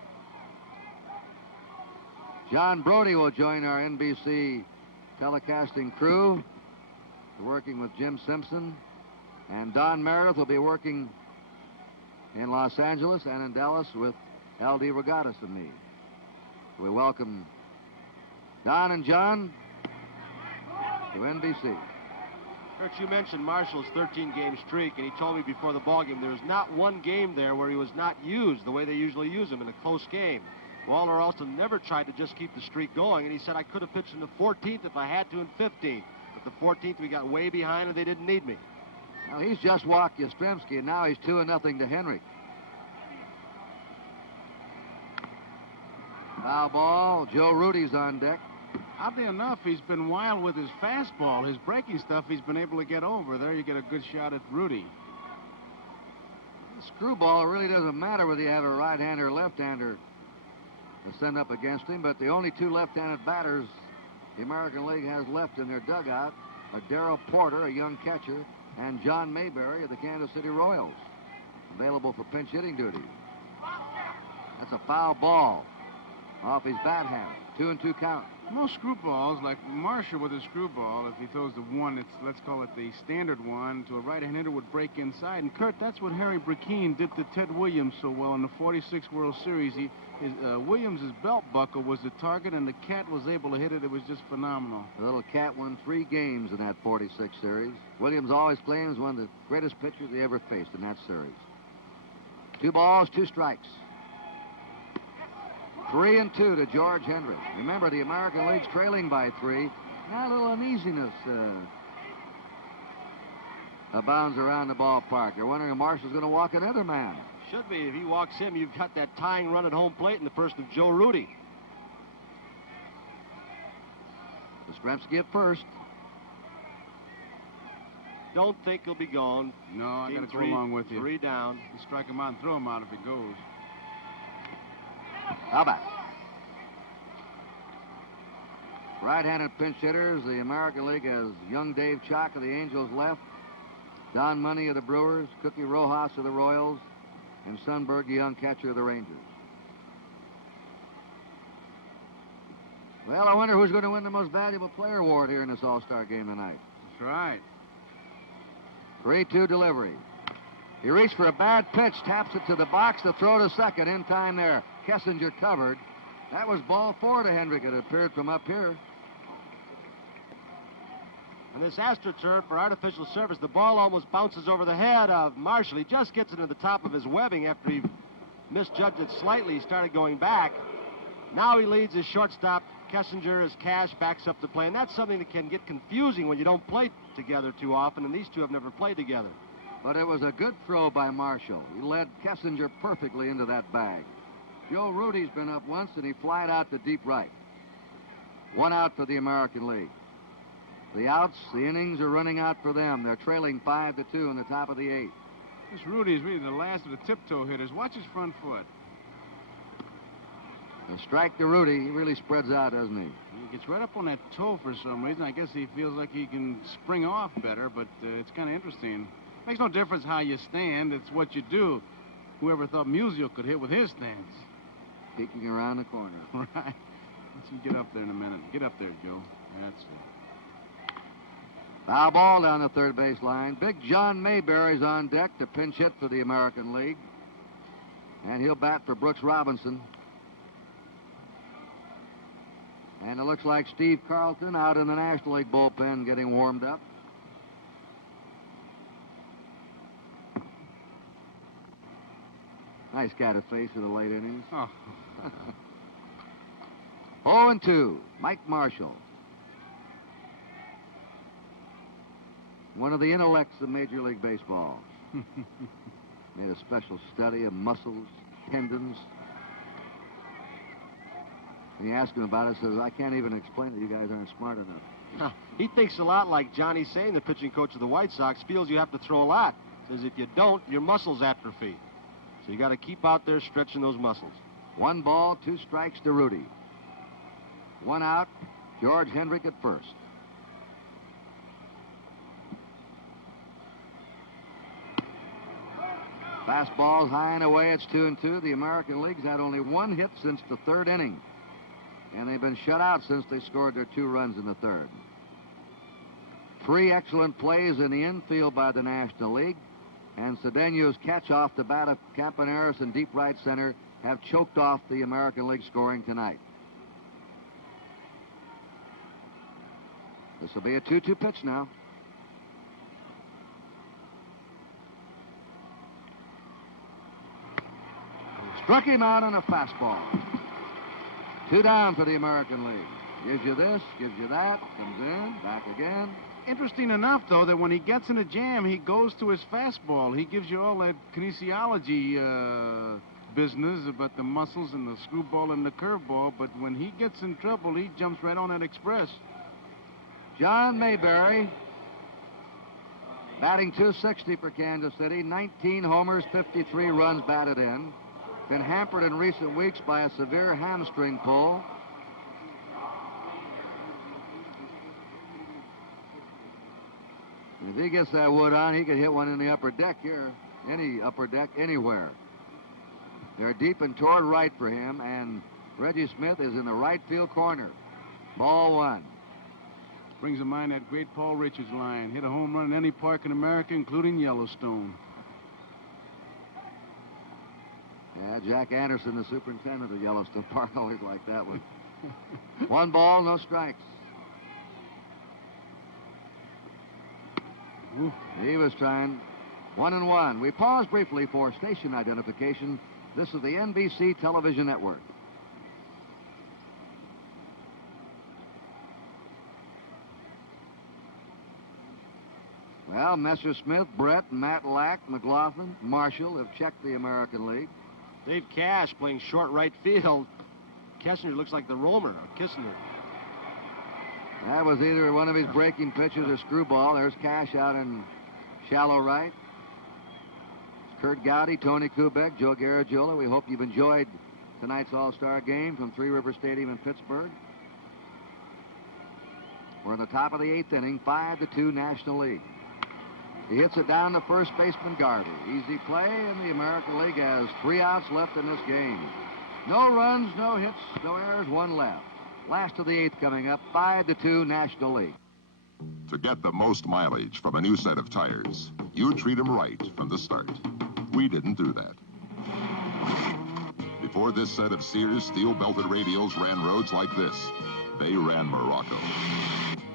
John Brody will join our NBC telecasting crew, working with Jim Simpson. And Don Meredith will be working in Los Angeles and in Dallas with L.D. Regattas and me. We welcome Don and John to NBC. Kurt, you mentioned Marshall's 13-game streak, and he told me before the ballgame there was not one game there where he was not used the way they usually use him in a close game. Walter Alston never tried to just keep the streak going, and he said, I could have pitched in the 14th if I had to in 15th. But the 14th, we got way behind, and they didn't need me. Now, he's just walked Yastrzemski, and now he's 2-0 to Henrik. Foul ball. Joe Rudy's on deck. Oddly enough, he's been wild with his fastball. His breaking stuff he's been able to get over. There you get a good shot at Rudy. The screwball really doesn't matter whether you have a right-hander or left-hander to send up against him, but the only 2 left-handed batters the American League has left in their dugout are Darrell Porter, a young catcher, and John Mayberry of the Kansas City Royals, available for pinch hitting duty. That's a foul ball off his bat hand. 2-2 count. Most screwballs, like Marshall with a screwball, if he throws the one, it's, let's call it the standard one, to a right-hand hitter would break inside. And, Kurt, that's what Harry Brackeen did to Ted Williams so well in the '46 World Series. Williams' belt buckle was the target, and the cat was able to hit it. It was just phenomenal. The little cat won 3 games in that '46 series. Williams always claims one of the greatest pitchers he ever faced in that series. 2 balls, 2 strikes. 3-2 to George Hendrick. Remember, the American League's trailing by 3. Now a little uneasiness abounds around the ballpark. They're wondering if Marshall's going to walk another man. Should be. If he walks him, you've got that tying run at home plate in the person of Joe Rudy. Yastrzemski at first. Don't think he'll be gone. No, I got to go along with you. 3 down. You strike him out and throw him out if he goes. How about? Right-handed pinch hitters. The American League has young Dave Chalk of the Angels left, Don Money of the Brewers, Cookie Rojas of the Royals, and Sundberg, the young catcher of the Rangers. Well, I wonder who's going to win the most valuable player award here in this All-Star game tonight. That's right. 3-2 delivery. He reached for a bad pitch, taps it to the box, to throw to second. In time there. Kessinger covered. That was ball 4 to Hendrick. It appeared from up here. And this AstroTurf for artificial surface, the ball almost bounces over the head of Marshall. He just gets it to the top of his webbing after he misjudged it slightly. He started going back. Now he leads his shortstop, Kessinger, as Cash backs up the play. And that's something that can get confusing when you don't play together too often, and these two have never played together. But it was a good throw by Marshall. He led Kessinger perfectly into that bag. Joe Rudy's been up once, and he flied out to deep right. 1 out for the American League. The outs, the innings are running out for them. They're trailing 5-2 in the top of the 8th. This Rudy is really the last of the tiptoe hitters. Watch his front foot. The strike to Rudy. He really spreads out, doesn't he? He gets right up on that toe for some reason. I guess he feels like he can spring off better, but it's kind of interesting. Makes no difference how you stand. It's what you do. Whoever thought Musial could hit with his stance? Peeking around the corner. Right. Let's see, get up there in a minute. Get up there, Joe. That's it. Foul ball down the third base line. Big John Mayberry's on deck to pinch hit for the American League. And he'll bat for Brooks Robinson. And it looks like Steve Carlton out in the National League bullpen getting warmed up. Nice cat of face in the late innings. Oh. 0-2, Mike Marshall. One of the intellects of Major League Baseball. Made a special study of muscles, tendons. And you ask him about it, says, I can't even explain it. You guys aren't smart enough. He thinks a lot like Johnny Sain, the pitching coach of the White Sox, feels you have to throw a lot. Says if you don't, your muscles atrophy. So you got to keep out there stretching those muscles. 1 ball, 2 strikes to Rudy. 1 out, George Hendrick at first. Fastball's high and away. It's 2-2. The American League's had only 1 hit since the 3rd inning. And they've been shut out since they scored their 2 runs in the 3rd. 3 excellent plays in the infield by the National League. And Cedeno's catch off the bat of Campaneris in deep right center have choked off the American League scoring tonight. This will be a 2-2 pitch now. Struck him out on a fastball. 2 down for the American League. Gives you this, gives you that, comes in, back again. Interesting enough, though, that when he gets in a jam, he goes to his fastball. He gives you all that kinesiology business about the muscles and the screwball and the curveball, but when he gets in trouble, he jumps right on that express. John Mayberry, batting .260 for Kansas City, 19 homers, 53 runs batted in. Been hampered in recent weeks by a severe hamstring pull. If he gets that wood on, he could hit one in the upper deck here. Any upper deck, anywhere. They're deep and toward right for him, and Reggie Smith is in the right field corner. Ball 1. Brings to mind that great Paul Richards line. Hit a home run in any park in America, including Yellowstone. Yeah, Jack Anderson, the superintendent of Yellowstone Park, always liked that one. 1 ball, no strikes. Ooh. He was trying 1-1. We pause briefly for station identification. This is the NBC television network. Well, Messersmith, Brett, Matt Lack, McLaughlin, Marshall have checked the American League. Dave Cash playing short right field. Kessner looks like the roamer, or Kissner. That was either one of his breaking pitches or screwball. There's Cash out in shallow right. Kurt Gowdy, Tony Kubek, Joe Garagiola. We hope you've enjoyed tonight's All-Star game from Three River Stadium in Pittsburgh. We're in the top of the 8th inning, 5-2 National League. He hits it down to first baseman Garvey. Easy play, and the American League has 3 outs left in this game. No runs, no hits, no errors, 1 left. Last of the 8th coming up, 5-2 National League. To get the most mileage from a new set of tires, you treat them right from the start. We didn't do that. Before this set of Sears steel-belted radials ran roads like this, they ran Morocco.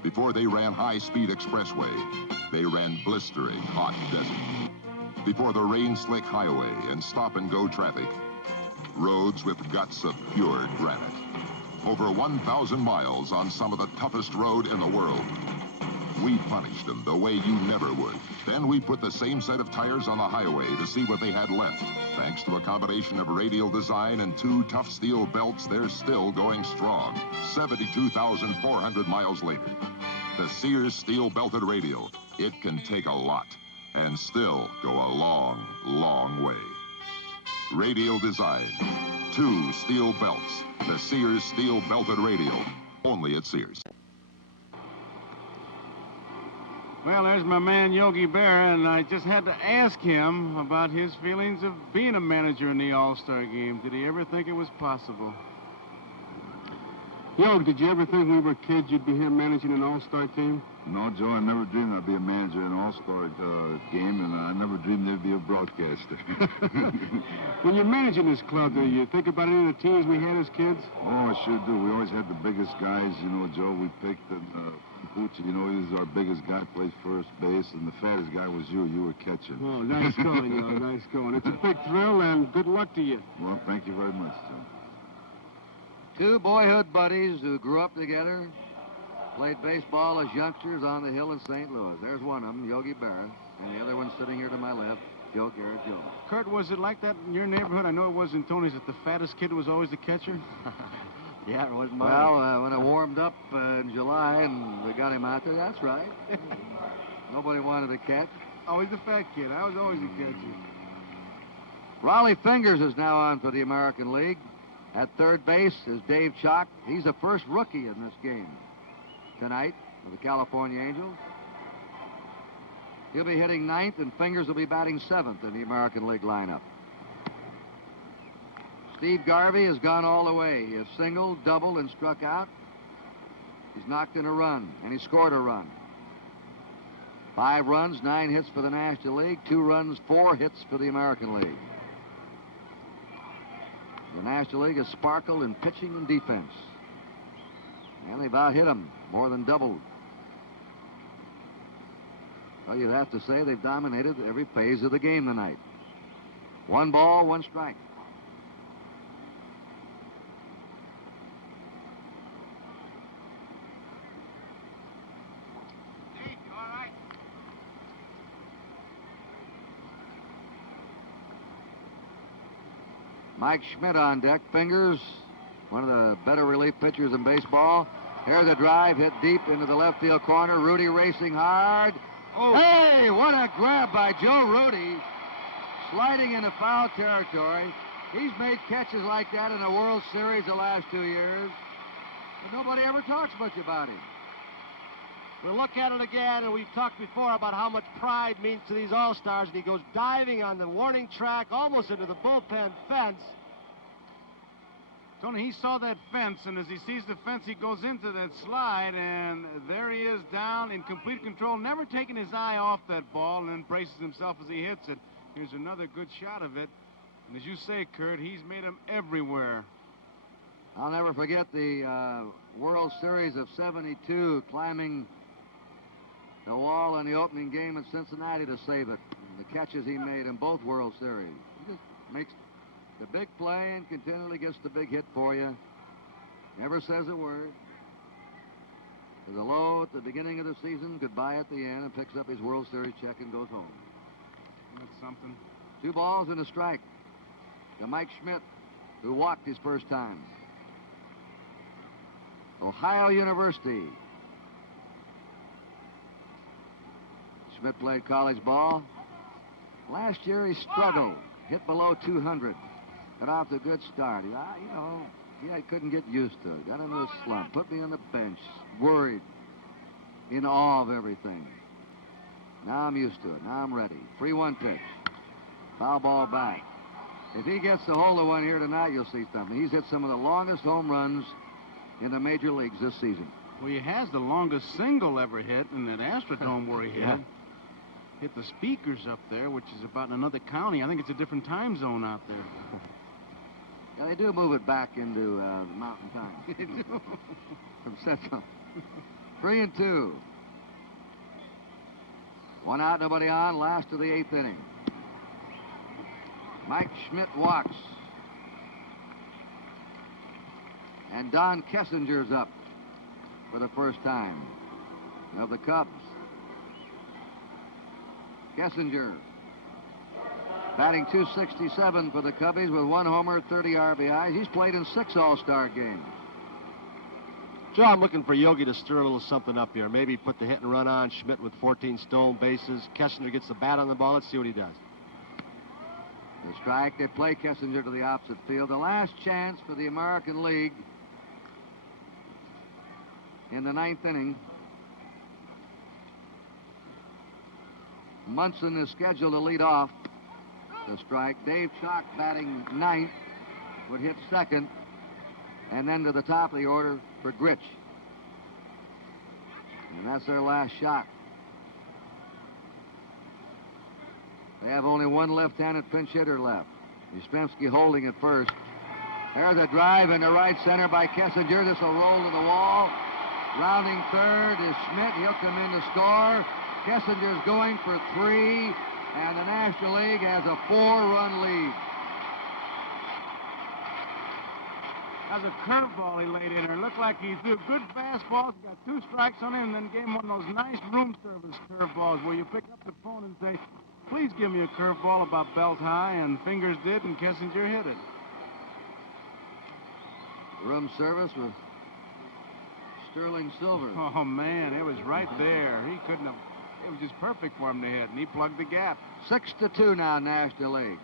Before they ran high-speed expressway, they ran blistering hot desert. Before the rain-slick highway and stop-and-go traffic, roads with guts of pure granite. Over 1,000 miles on some of the toughest road in the world. We punished them the way you never would. Then we put the same set of tires on the highway to see what they had left. Thanks to a combination of radial design and 2 tough steel belts, they're still going strong. 72,400 miles later. The Sears steel-belted radial. It can take a lot and still go a long, long way. Radial design. 2 steel belts. The Sears steel-belted radial. Only at Sears. Well, there's my man Yogi Berra, and I just had to ask him about his feelings of being a manager in the All-Star game. Did he ever think it was possible? Yo, did you ever think when we were kids you'd be here managing an All-Star team? No, Joe, I never dreamed I'd be a manager in an All-Star game, and I never dreamed there'd be a broadcaster. When you're managing this club, do you think about any of the teams we had as kids? Oh, I sure do. We always had the biggest guys, you know, Joe, we picked. And Poochie, you know, he was our biggest guy, plays first base, and the fattest guy was you. You were catching. Oh, nice going, yo, nice going. It's a big thrill, and good luck to you. Well, thank you very much, Joe. 2 boyhood buddies who grew up together, played baseball as youngsters on the hill in St. Louis. There's one of them, Yogi Berra, and the other one sitting here to my left, Joe Garagiola. Kurt, was it like that in your neighborhood? I know it was in Tony's, that the fattest kid was always the catcher? Yeah, it was mine. Well, when I warmed up in July and we got him out there, that's right. Nobody wanted to catch. Always the fat kid. I was always the catcher. Raleigh Fingers is now on for the American League. At third base is Dave Chalk. He's the first rookie in this game tonight for the California Angels. He'll be hitting 9th, and Fingers will be batting 7th in the American League lineup. Steve Garvey has gone all the way. He has singled, doubled, and struck out. He's knocked in a run, and he scored a run. 5 runs, 9 hits for the National League, 2 runs, 4 hits for the American League. The National League has sparkled in pitching and defense. And they've out-hit them, more than doubled. Well, you'd have to say they've dominated every phase of the game tonight. 1 ball, 1 strike. Mike Schmidt on deck. Fingers, one of the better relief pitchers in baseball. Here's a drive hit deep into the left field corner. Rudy racing hard. Oh. Hey, what a grab by Joe Rudy. Sliding into foul territory. He's made catches like that in the World Series the last 2 years. But nobody ever talks much about him. We look at it again, and we've talked before about how much pride means to these All-Stars, and he goes diving on the warning track, almost into the bullpen fence. Tony, he saw that fence, and as he sees the fence, he goes into that slide, and there he is down in complete control, never taking his eye off that ball, and then braces himself as he hits it. Here's another good shot of it. And as you say, Kurt, he's made them everywhere. I'll never forget the World Series of '72, climbing the wall in the opening game in Cincinnati to save it. The catches he made in both World Series. He just makes the big play and continually gets the big hit for you. Never says a word. To the low at the beginning of the season, goodbye at the end, and picks up his World Series check and goes home. That's something. 2 balls and a strike to Mike Schmidt, who walked his first time. Ohio University. Schmidt played college ball. Last year he struggled, hit below 200. Got off to a good start. I couldn't get used to it. Got into a slump, put me on the bench, worried, in awe of everything. Now I'm used to it. Now I'm ready. 3-1 pitch. Foul ball back. If he gets the hold of one here tonight, you'll see something. He's hit some of the longest home runs in the major leagues this season. Well, he has the longest single ever hit in that Astrodome where he hit. Yeah. Hit the speakers up there, which is about in another county. I think it's a different time zone out there. Yeah, they do move it back into the mountain time. They do. From Central. 3-2. 1 out, nobody on. Last of the 8th inning. Mike Schmidt walks. And Don Kessinger's up for the first time of the Cubs. Kessinger batting .267 for the Cubbies with 1 homer, 30 RBIs. He's played in 6 All-Star games. Joe, I'm looking for Yogi to stir a little something up here. Maybe put the hit and run on. Schmidt with 14 stolen bases. Kessinger gets the bat on the ball. Let's see what he does. The strike. They play Kessinger to the opposite field. The last chance for the American League in the 9th inning. Munson is scheduled to lead off the strike. Dave Chalk batting 9th would hit 2nd. And then to the top of the order for Grich. And that's their last shot. They have only 1 left-handed pinch hitter left. Yastrzemski holding at first. There's a drive into right center by Kessinger. This will roll to the wall. Rounding third is Schmidt. He'll come in to score. Kessinger's going for 3, and the National League has a 4-run lead. That's a curveball he laid in there. Looked like he threw good fastballs, got 2 strikes on him, and then gave him one of those nice room service curveballs where you pick up the phone and say, please give me a curveball about belt high, and Fingers did, and Kessinger hit it. Room service with Sterling Silver. Oh, man, it was right there. He couldn't have... It was just perfect for him to hit, and he plugged the gap. 6-2 now, National League.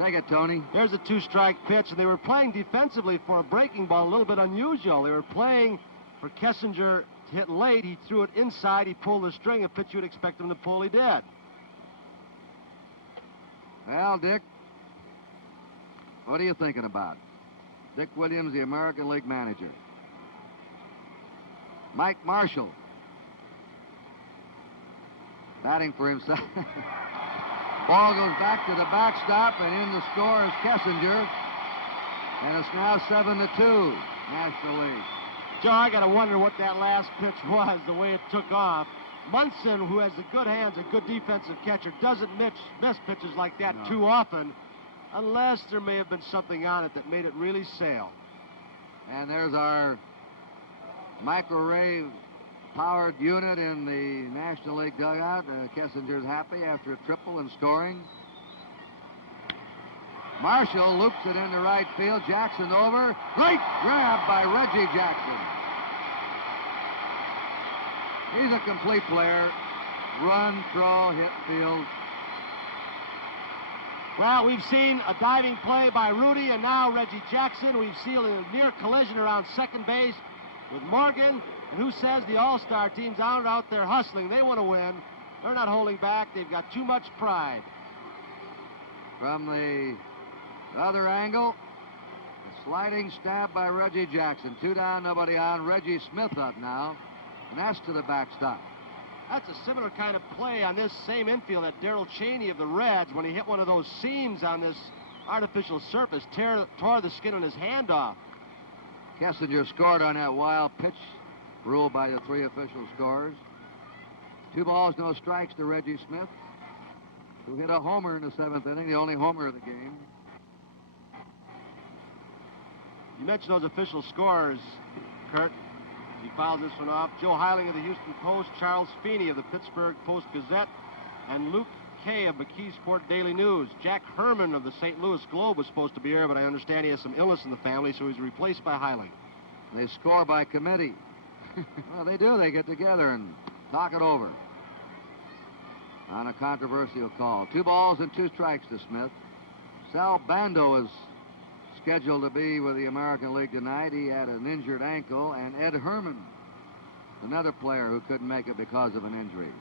Take it, Tony. There's a 2-strike pitch, and they were playing defensively for a breaking ball, a little bit unusual. They were playing for Kessinger to hit late. He threw it inside. He pulled the string, a pitch you would expect him to pull. He did. Well, Dick, what are you thinking about? Dick Williams, the American League manager. Mike Marshall. Batting for himself. Ball goes back to the backstop, and in the score is Kessinger. And it's now 7-2, National League. Joe, I got to wonder what that last pitch was, the way it took off. Munson, who has the good hands, a good defensive catcher, doesn't miss pitches like that too often, unless there may have been something on it that made it really sail. And there's our microwave powered unit in the National League dugout. Kessinger's happy after a triple and scoring. Marshall loops it into right field. Jackson over. Great grab by Reggie Jackson. He's a complete player. Run, throw, hit, field. Well, we've seen a diving play by Rudy, and now Reggie Jackson. We've seen a near collision around second base with Morgan. And who says the All-Star teams aren't out there hustling? They want to win. They're not holding back. They've got too much pride. From the other angle, a sliding stab by Reggie Jackson. 2 down, nobody on. Reggie Smith up now, and that's to the backstop. That's a similar kind of play on this same infield that Darrell Cheney of the Reds, when he hit one of those seams on this artificial surface, tore the skin on his hand off. Kessinger scored on that wild pitch ruled by the 3 official scorers. 2 balls, no strikes to Reggie Smith, who hit a homer in the 7th inning, the only homer of the game. You mentioned those official scorers, Kurt. He fouls this one off. Joe Heiling of the Houston Post, Charles Feeney of the Pittsburgh Post-Gazette, and Luke Kay of McKeesport Daily News. Jack Herman of the St. Louis Globe was supposed to be here, but I understand he has some illness in the family, so he's replaced by Heiling. They score by committee. Well, they do. They get together and talk it over on a controversial call. 2 balls and 2 strikes to Smith. Sal Bando is scheduled to be with the American League tonight. He had an injured ankle, and Ed Herman, another player who couldn't make it because of an injury.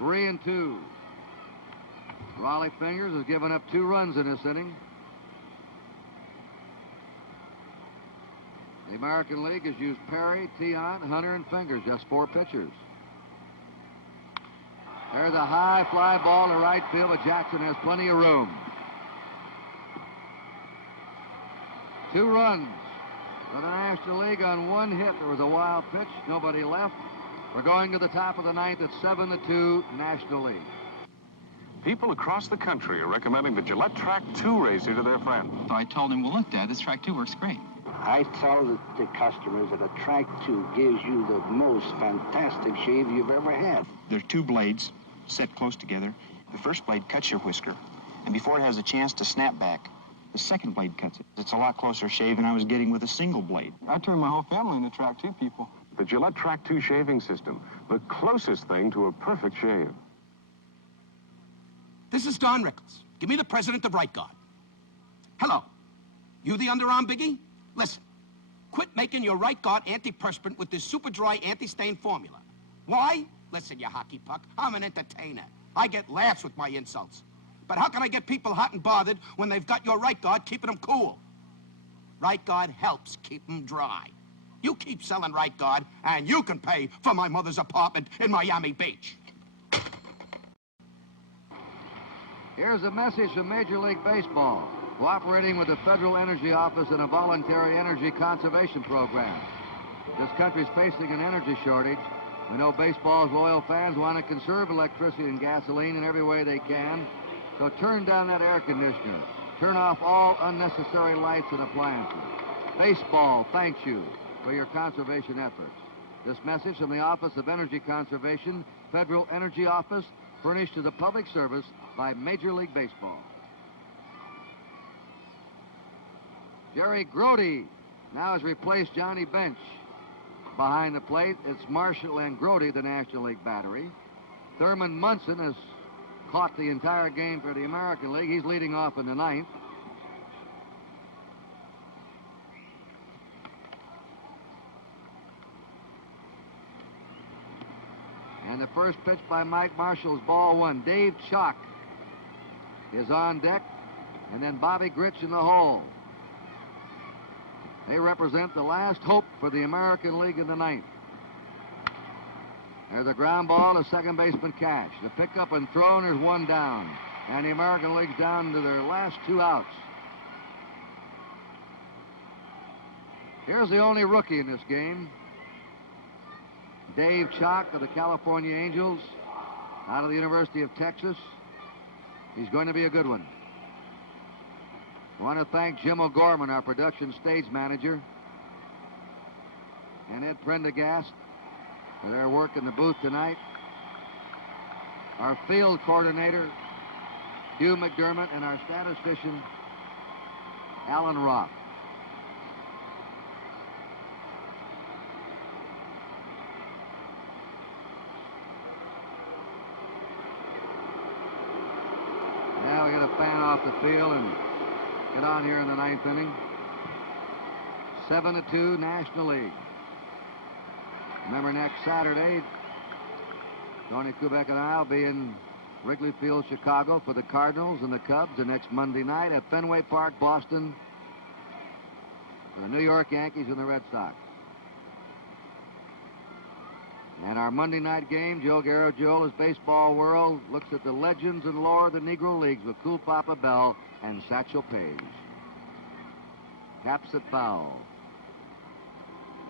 3-2. Raleigh Fingers has given up 2 runs in this inning. The American League has used Perry, Tiant, Hunter, and Fingers, just 4 pitchers. There's a high fly ball to right field, but Jackson has plenty of room. 2 runs for the National League on 1 hit. There was a wild pitch, nobody left. We're going to the top of the 9th at 7-2 National League. People across the country are recommending the Gillette Track 2 razor to their friends. So I told him, well, look, Dad, this Track 2 works great. I tell the customers that a Track 2 gives you the most fantastic shave you've ever had. There are 2 blades set close together. The first blade cuts your whisker, and before it has a chance to snap back, the second blade cuts it. It's a lot closer shave than I was getting with a single blade. I turned my whole family into Track 2 people. The Gillette Track 2 shaving system, the closest thing to a perfect shave. This is Don Rickles. Give me the president of Right Guard. Hello. You the underarm biggie? Listen. Quit making your Right Guard antiperspirant with this super dry anti-stain formula. Why? Listen, you hockey puck. I'm an entertainer. I get laughs with my insults. But how can I get people hot and bothered when they've got your Right Guard keeping them cool? Right Guard helps keep them dry. You keep selling Right Guard, and you can pay for my mother's apartment in Miami Beach. Here's a message from Major League Baseball, cooperating with the Federal Energy Office in a voluntary energy conservation program. This country's facing an energy shortage. We know baseball's loyal fans want to conserve electricity and gasoline in every way they can. So turn down that air conditioner. Turn off all unnecessary lights and appliances. Baseball thanks you for your conservation efforts. This message from the Office of Energy Conservation, Federal Energy Office, furnished to the public service by Major League Baseball. Jerry Grody now has replaced Johnny Bench. Behind the plate, it's Marshall and Grody, the National League battery. Thurman Munson has caught the entire game for the American League. He's leading off in the 9th. And the first pitch by Mike Marshall's ball 1. Dave Chalk is on deck, and then Bobby Grich in the hole. They represent the last hope for the American League in the 9th. There's a ground ball to second baseman Cash. The pickup and throw, and there's 1 down. And the American League's down to their last 2 outs. Here's the only rookie in this game. Dave Chalk of the California Angels, out of the University of Texas. He's going to be a good one. I want to thank Jim O'Gorman, our production stage manager, and Ed Prendergast for their work in the booth tonight. Our field coordinator, Hugh McDermott, and our statistician, Alan Roth. Now we get a fan off the field and get on here in the 9th inning. 7-2 National League. Remember, next Saturday, Tony Kubek and I will be in Wrigley Field, Chicago for the Cardinals and the Cubs. The next Monday night at Fenway Park, Boston, for the New York Yankees and the Red Sox. And our Monday night game, Joe Garagiola's Baseball World looks at the legends and lore of the Negro Leagues with Cool Papa Bell and Satchel Paige. Caps at foul.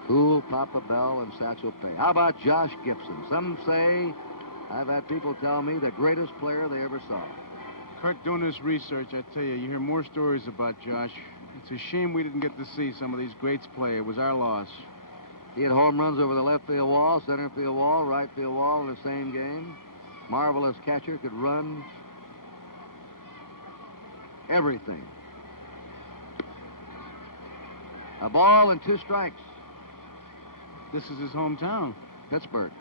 Cool Papa Bell and Satchel Paige. How about Josh Gibson? Some say, I've had people tell me, the greatest player they ever saw. Kurt, doing this research, I tell you, you hear more stories about Josh. It's a shame we didn't get to see some of these greats play. It was our loss. He had home runs over the left field wall, center field wall, right field wall in the same game. Marvelous catcher, could run everything. A ball and 2 strikes. This is his hometown. Pittsburgh.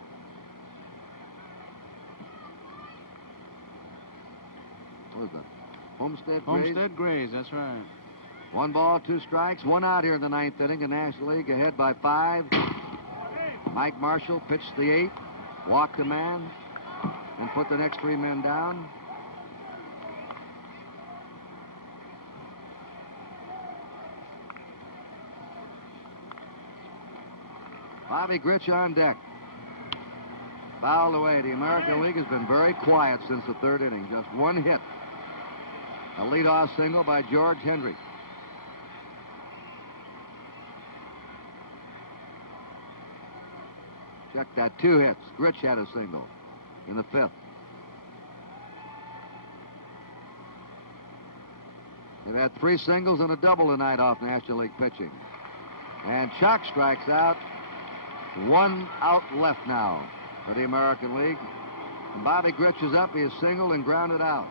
What was that? Homestead Grays? Homestead Grays, that's right. 1 ball, 2 strikes, 1 out here in the 9th inning. The National League ahead by 5. Mike Marshall pitched the 8th, walked the man, and put the next 3 men down. Bobby Grich on deck. Fouled away. The American League has been very quiet since the 3rd inning. Just 1 hit. A leadoff single by George Hendry. Check that, 2 hits. Grich had a single in the 5th. They've had 3 singles and a double tonight off National League pitching. And Chuck strikes out. 1 out left now for the American League. And Bobby Grich is up. He is singled and grounded out.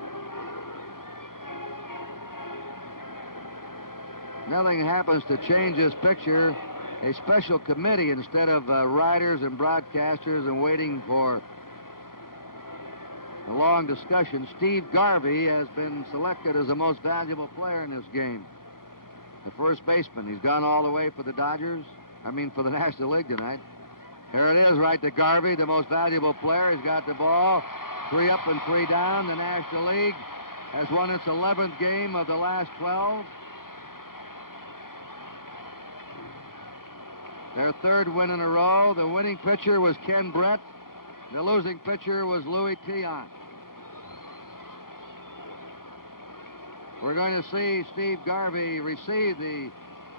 Nothing happens to change this picture. A special committee instead of writers and broadcasters and waiting for a long discussion. Steve Garvey has been selected as the most valuable player in this game. The first baseman. He's gone all the way for the Dodgers. For the National League tonight. Here it is, right to Garvey, the most valuable player. He's got the ball. 3 up and 3 down. The National League has won its 11th game of the last 12. Their 3rd win in a row. The winning pitcher was Ken Brett. The losing pitcher was Louis Tion. We're going to see Steve Garvey receive the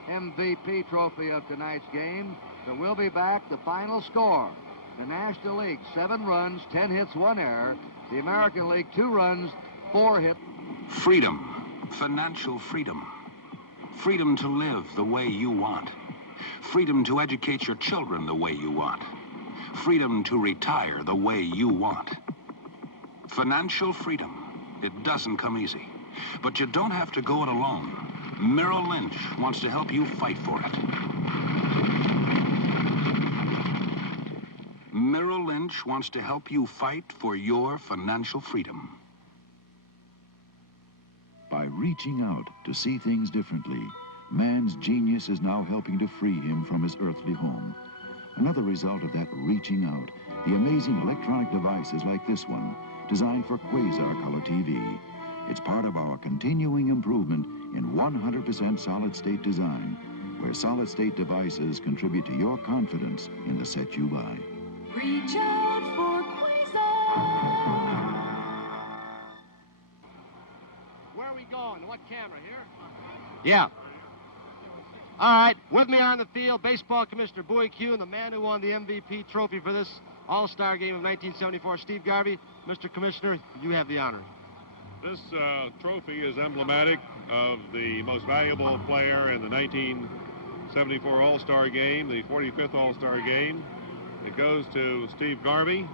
MVP trophy of tonight's game. So we'll be back. The final score. The National League, 7 runs, 10 hits, 1 error. The American League, 2 runs, 4 hits. Freedom. Financial freedom. Freedom to live the way you want. Freedom to educate your children the way you want. Freedom to retire the way you want. Financial freedom. It doesn't come easy. But you don't have to go it alone. Merrill Lynch wants to help you fight for it. Merrill Lynch wants to help you fight for your financial freedom. By reaching out to see things differently, man's genius is now helping to free him from his earthly home. Another result of that reaching out, the amazing electronic devices like this one, designed for Quasar color TV. It's part of our continuing improvement in 100% solid-state design, where solid-state devices contribute to your confidence in the set you buy. Reach out for Quasar. Where are we going? What camera, here? Yeah. All right, with me on the field, Baseball Commissioner Bowie Kuhn, the man who won the MVP trophy for this All-Star game of 1974, Steve Garvey. Mr. Commissioner, you have the honor. This trophy is emblematic of the most valuable player in the 1974 All-Star game, the 45th All-Star game. It goes to Steve Garvey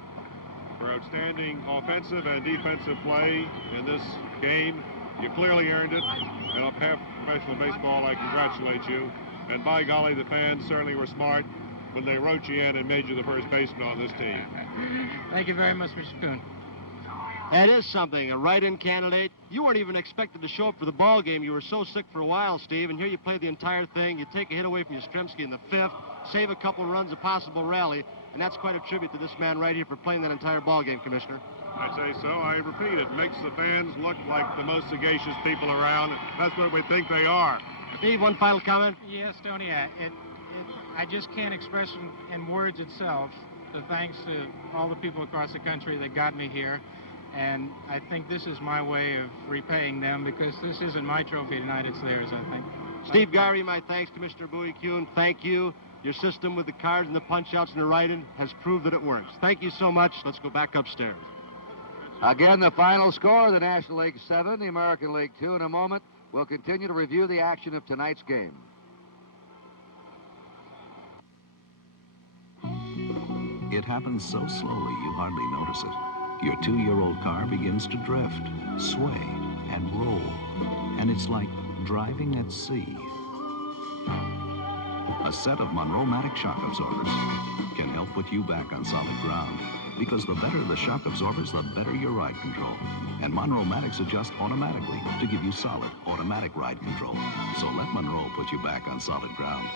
for outstanding offensive and defensive play in this game. You clearly earned it, and on behalf of professional baseball, I congratulate you. And by golly, the fans certainly were smart when they wrote you in and made you the first baseman on this team. Thank you very much, Mr. Kuhn. That is something, a write-in candidate. You weren't even expected to show up for the ball game. You were so sick for a while, Steve, and here you played the entire thing. You take a hit away from Yastrzemski in the 5th, save a couple runs, a possible rally, and that's quite a tribute to this man right here for playing that entire ball game, Commissioner. I say so. I repeat, it makes the fans look like the most sagacious people around. That's what we think they are. Steve, one final comment? Yes, Tony, I just can't express in words itself the thanks to all the people across the country that got me here. And I think this is my way of repaying them, because this isn't my trophy tonight, it's theirs, I think. Steve Garvey, my thanks. Commissioner Bowie Kuhn, thank you. Your system with the cards and the punch-outs and the write-in has proved that it works. Thank you so much. Let's go back upstairs. Again, the final score, the National League 7, the American League 2. In a moment, we'll continue to review the action of tonight's game. It happens so slowly you hardly notice it. Your 2-year-old car begins to drift, sway, and roll. And it's like driving at sea. A set of Monroe-Matic shock absorbers can help put you back on solid ground. Because the better the shock absorbers, the better your ride control. And Monroe-Matics adjust automatically to give you solid, automatic ride control. So let Monroe put you back on solid ground.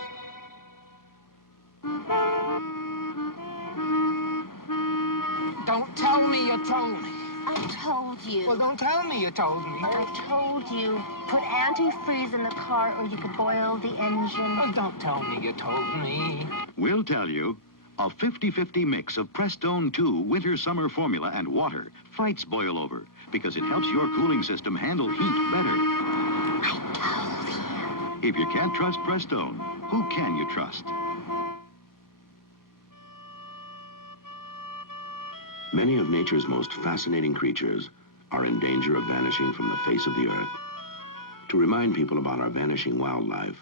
Don't tell me you told me. I told you. Well, don't tell me you told me. I told you. Put antifreeze in the car or you could boil the engine. Well, don't tell me you told me. We'll tell you. A 50-50 mix of Prestone 2 winter-summer formula and water fights boil over because it helps your cooling system handle heat better. I told you. If you can't trust Prestone, who can you trust? Many of nature's most fascinating creatures are in danger of vanishing from the face of the earth. To remind people about our vanishing wildlife,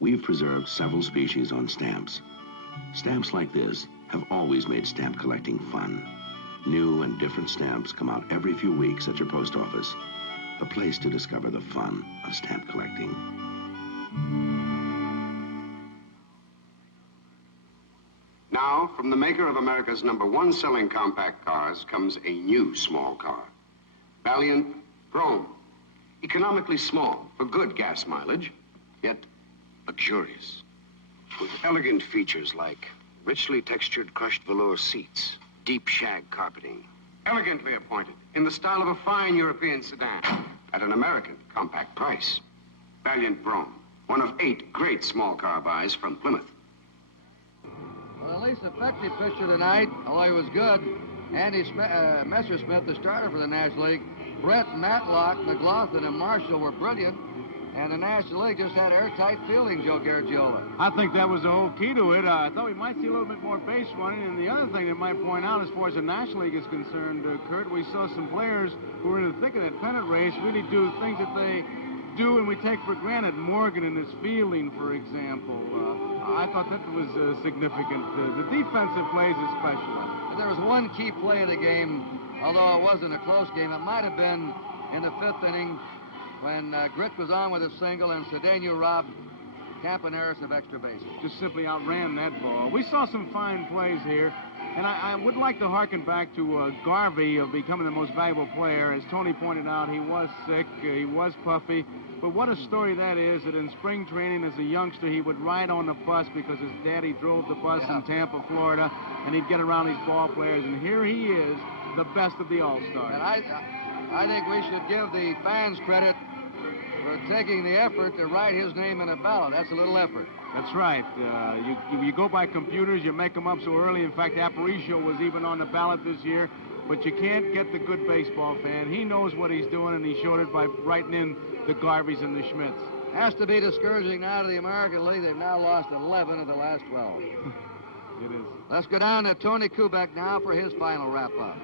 we've preserved several species on stamps. Stamps like this have always made stamp collecting fun. New and different stamps come out every few weeks at your post office. The place to discover the fun of stamp collecting. Now, from the maker of America's #1 selling compact cars comes a new small car. Valiant Chrome. Economically small for good gas mileage, yet luxurious. With elegant features like richly textured crushed velour seats, deep shag carpeting. Elegantly appointed in the style of a fine European sedan at an American compact price. Valiant Chrome. One of 8 great small car buys from Plymouth. Well, the least effective pitcher tonight, although he was good, Andy Messersmith, the starter for the National League. Brett, Matlock, McLaughlin, and Marshall were brilliant. And the National League just had airtight fielding, Joe Garagiola. I think that was the whole key to it. I thought we might see a little bit more base running. And the other thing that might point out as far as the National League is concerned, Kurt, we saw some players who were in the thick of that pennant race really do things that they do and we take for granted. Morgan in his fielding, for example. I thought that was significant. The defensive plays especially. There was one key play of the game, although it wasn't a close game. It might have been in the 5th inning when Grit was on with a single and Cedeno robbed Campaneris of extra bases. Just simply outran that ball. We saw some fine plays here, and I would like to harken back to Garvey of becoming the most valuable player. As Tony pointed out, he was sick, he was puffy, but what a story that is, that in spring training as a youngster, he would ride on the bus because his daddy drove the bus in Tampa, Florida, and he'd get around these ball players, and here he is, the best of the All-Stars. And I think we should give the fans credit for taking the effort to write his name in a ballot. That's a little effort. That's right. You go by computers, you make them up so early. In fact, Aparicio was even on the ballot this year, but you can't get the good baseball fan. He knows what he's doing, and he showed it by writing in the Garveys and the Schmidts. Has to be discouraging now to the American League. They've now lost 11 of the last 12. It is. Let's go down to Tony Kubek now for his final wrap-up.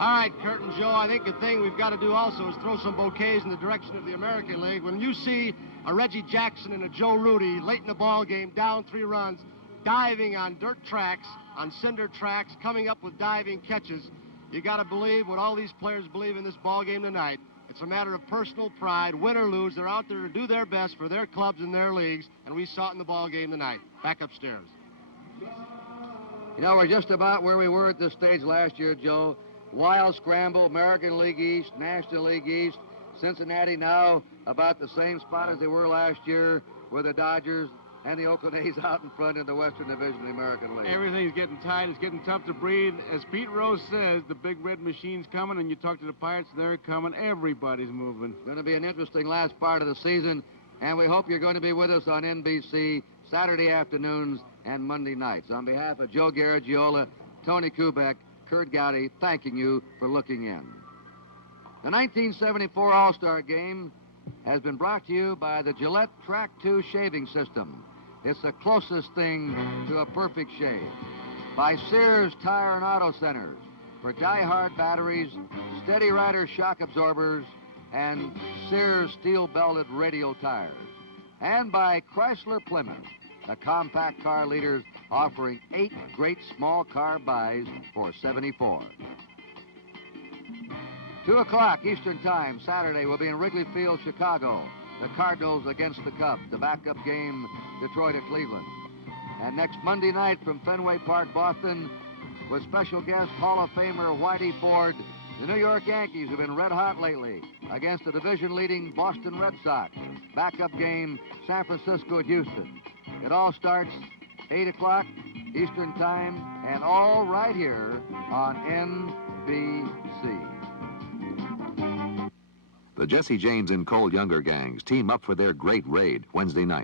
All right, Kurt and Joe, I think the thing we've got to do also is throw some bouquets in the direction of the American League. When you see a Reggie Jackson and a Joe Rudy late in the ball game, down 3 runs, diving on dirt tracks, on cinder tracks, coming up with diving catches, you got to believe what all these players believe in this ball game tonight. It's a matter of personal pride. Win or lose, they're out there to do their best for their clubs and their leagues, and we saw it in the ball game tonight. Back upstairs. You know, we're just about where we were at this stage last year, Joe. Wild scramble, American League East, National League East. Cincinnati now about the same spot as they were last year with the Dodgers and the Oakland A's out in front in the Western Division of the American League. Everything's getting tight. It's getting tough to breathe. As Pete Rose says, the big red machine's coming, and you talk to the Pirates, they're coming. Everybody's moving. It's going to be an interesting last part of the season, and we hope you're going to be with us on NBC Saturday afternoons and Monday nights. On behalf of Joe Garagiola, Tony Kubek, Kurt Gowdy, thanking you for looking in. The 1974 All-Star Game has been brought to you by the Gillette Track 2 shaving system. It's the closest thing to a perfect shave. By Sears Tire and Auto Centers for die-hard batteries, Steady Rider shock absorbers, and Sears steel-belted radial tires. And by Chrysler Plymouth The compact car leaders offering 8 great small car buys for $74. 2 o'clock Eastern Time, Saturday, will be in Wrigley Field, Chicago. The Cardinals against the Cubs. The backup game, Detroit at Cleveland. And next Monday night from Fenway Park, Boston, with special guest Hall of Famer Whitey Ford, the New York Yankees have been red hot lately against the division-leading Boston Red Sox. Backup game, San Francisco at Houston. It all starts 8 o'clock Eastern Time, and all right here on NBC. The Jesse James and Cole Younger gangs team up for their great raid Wednesday night.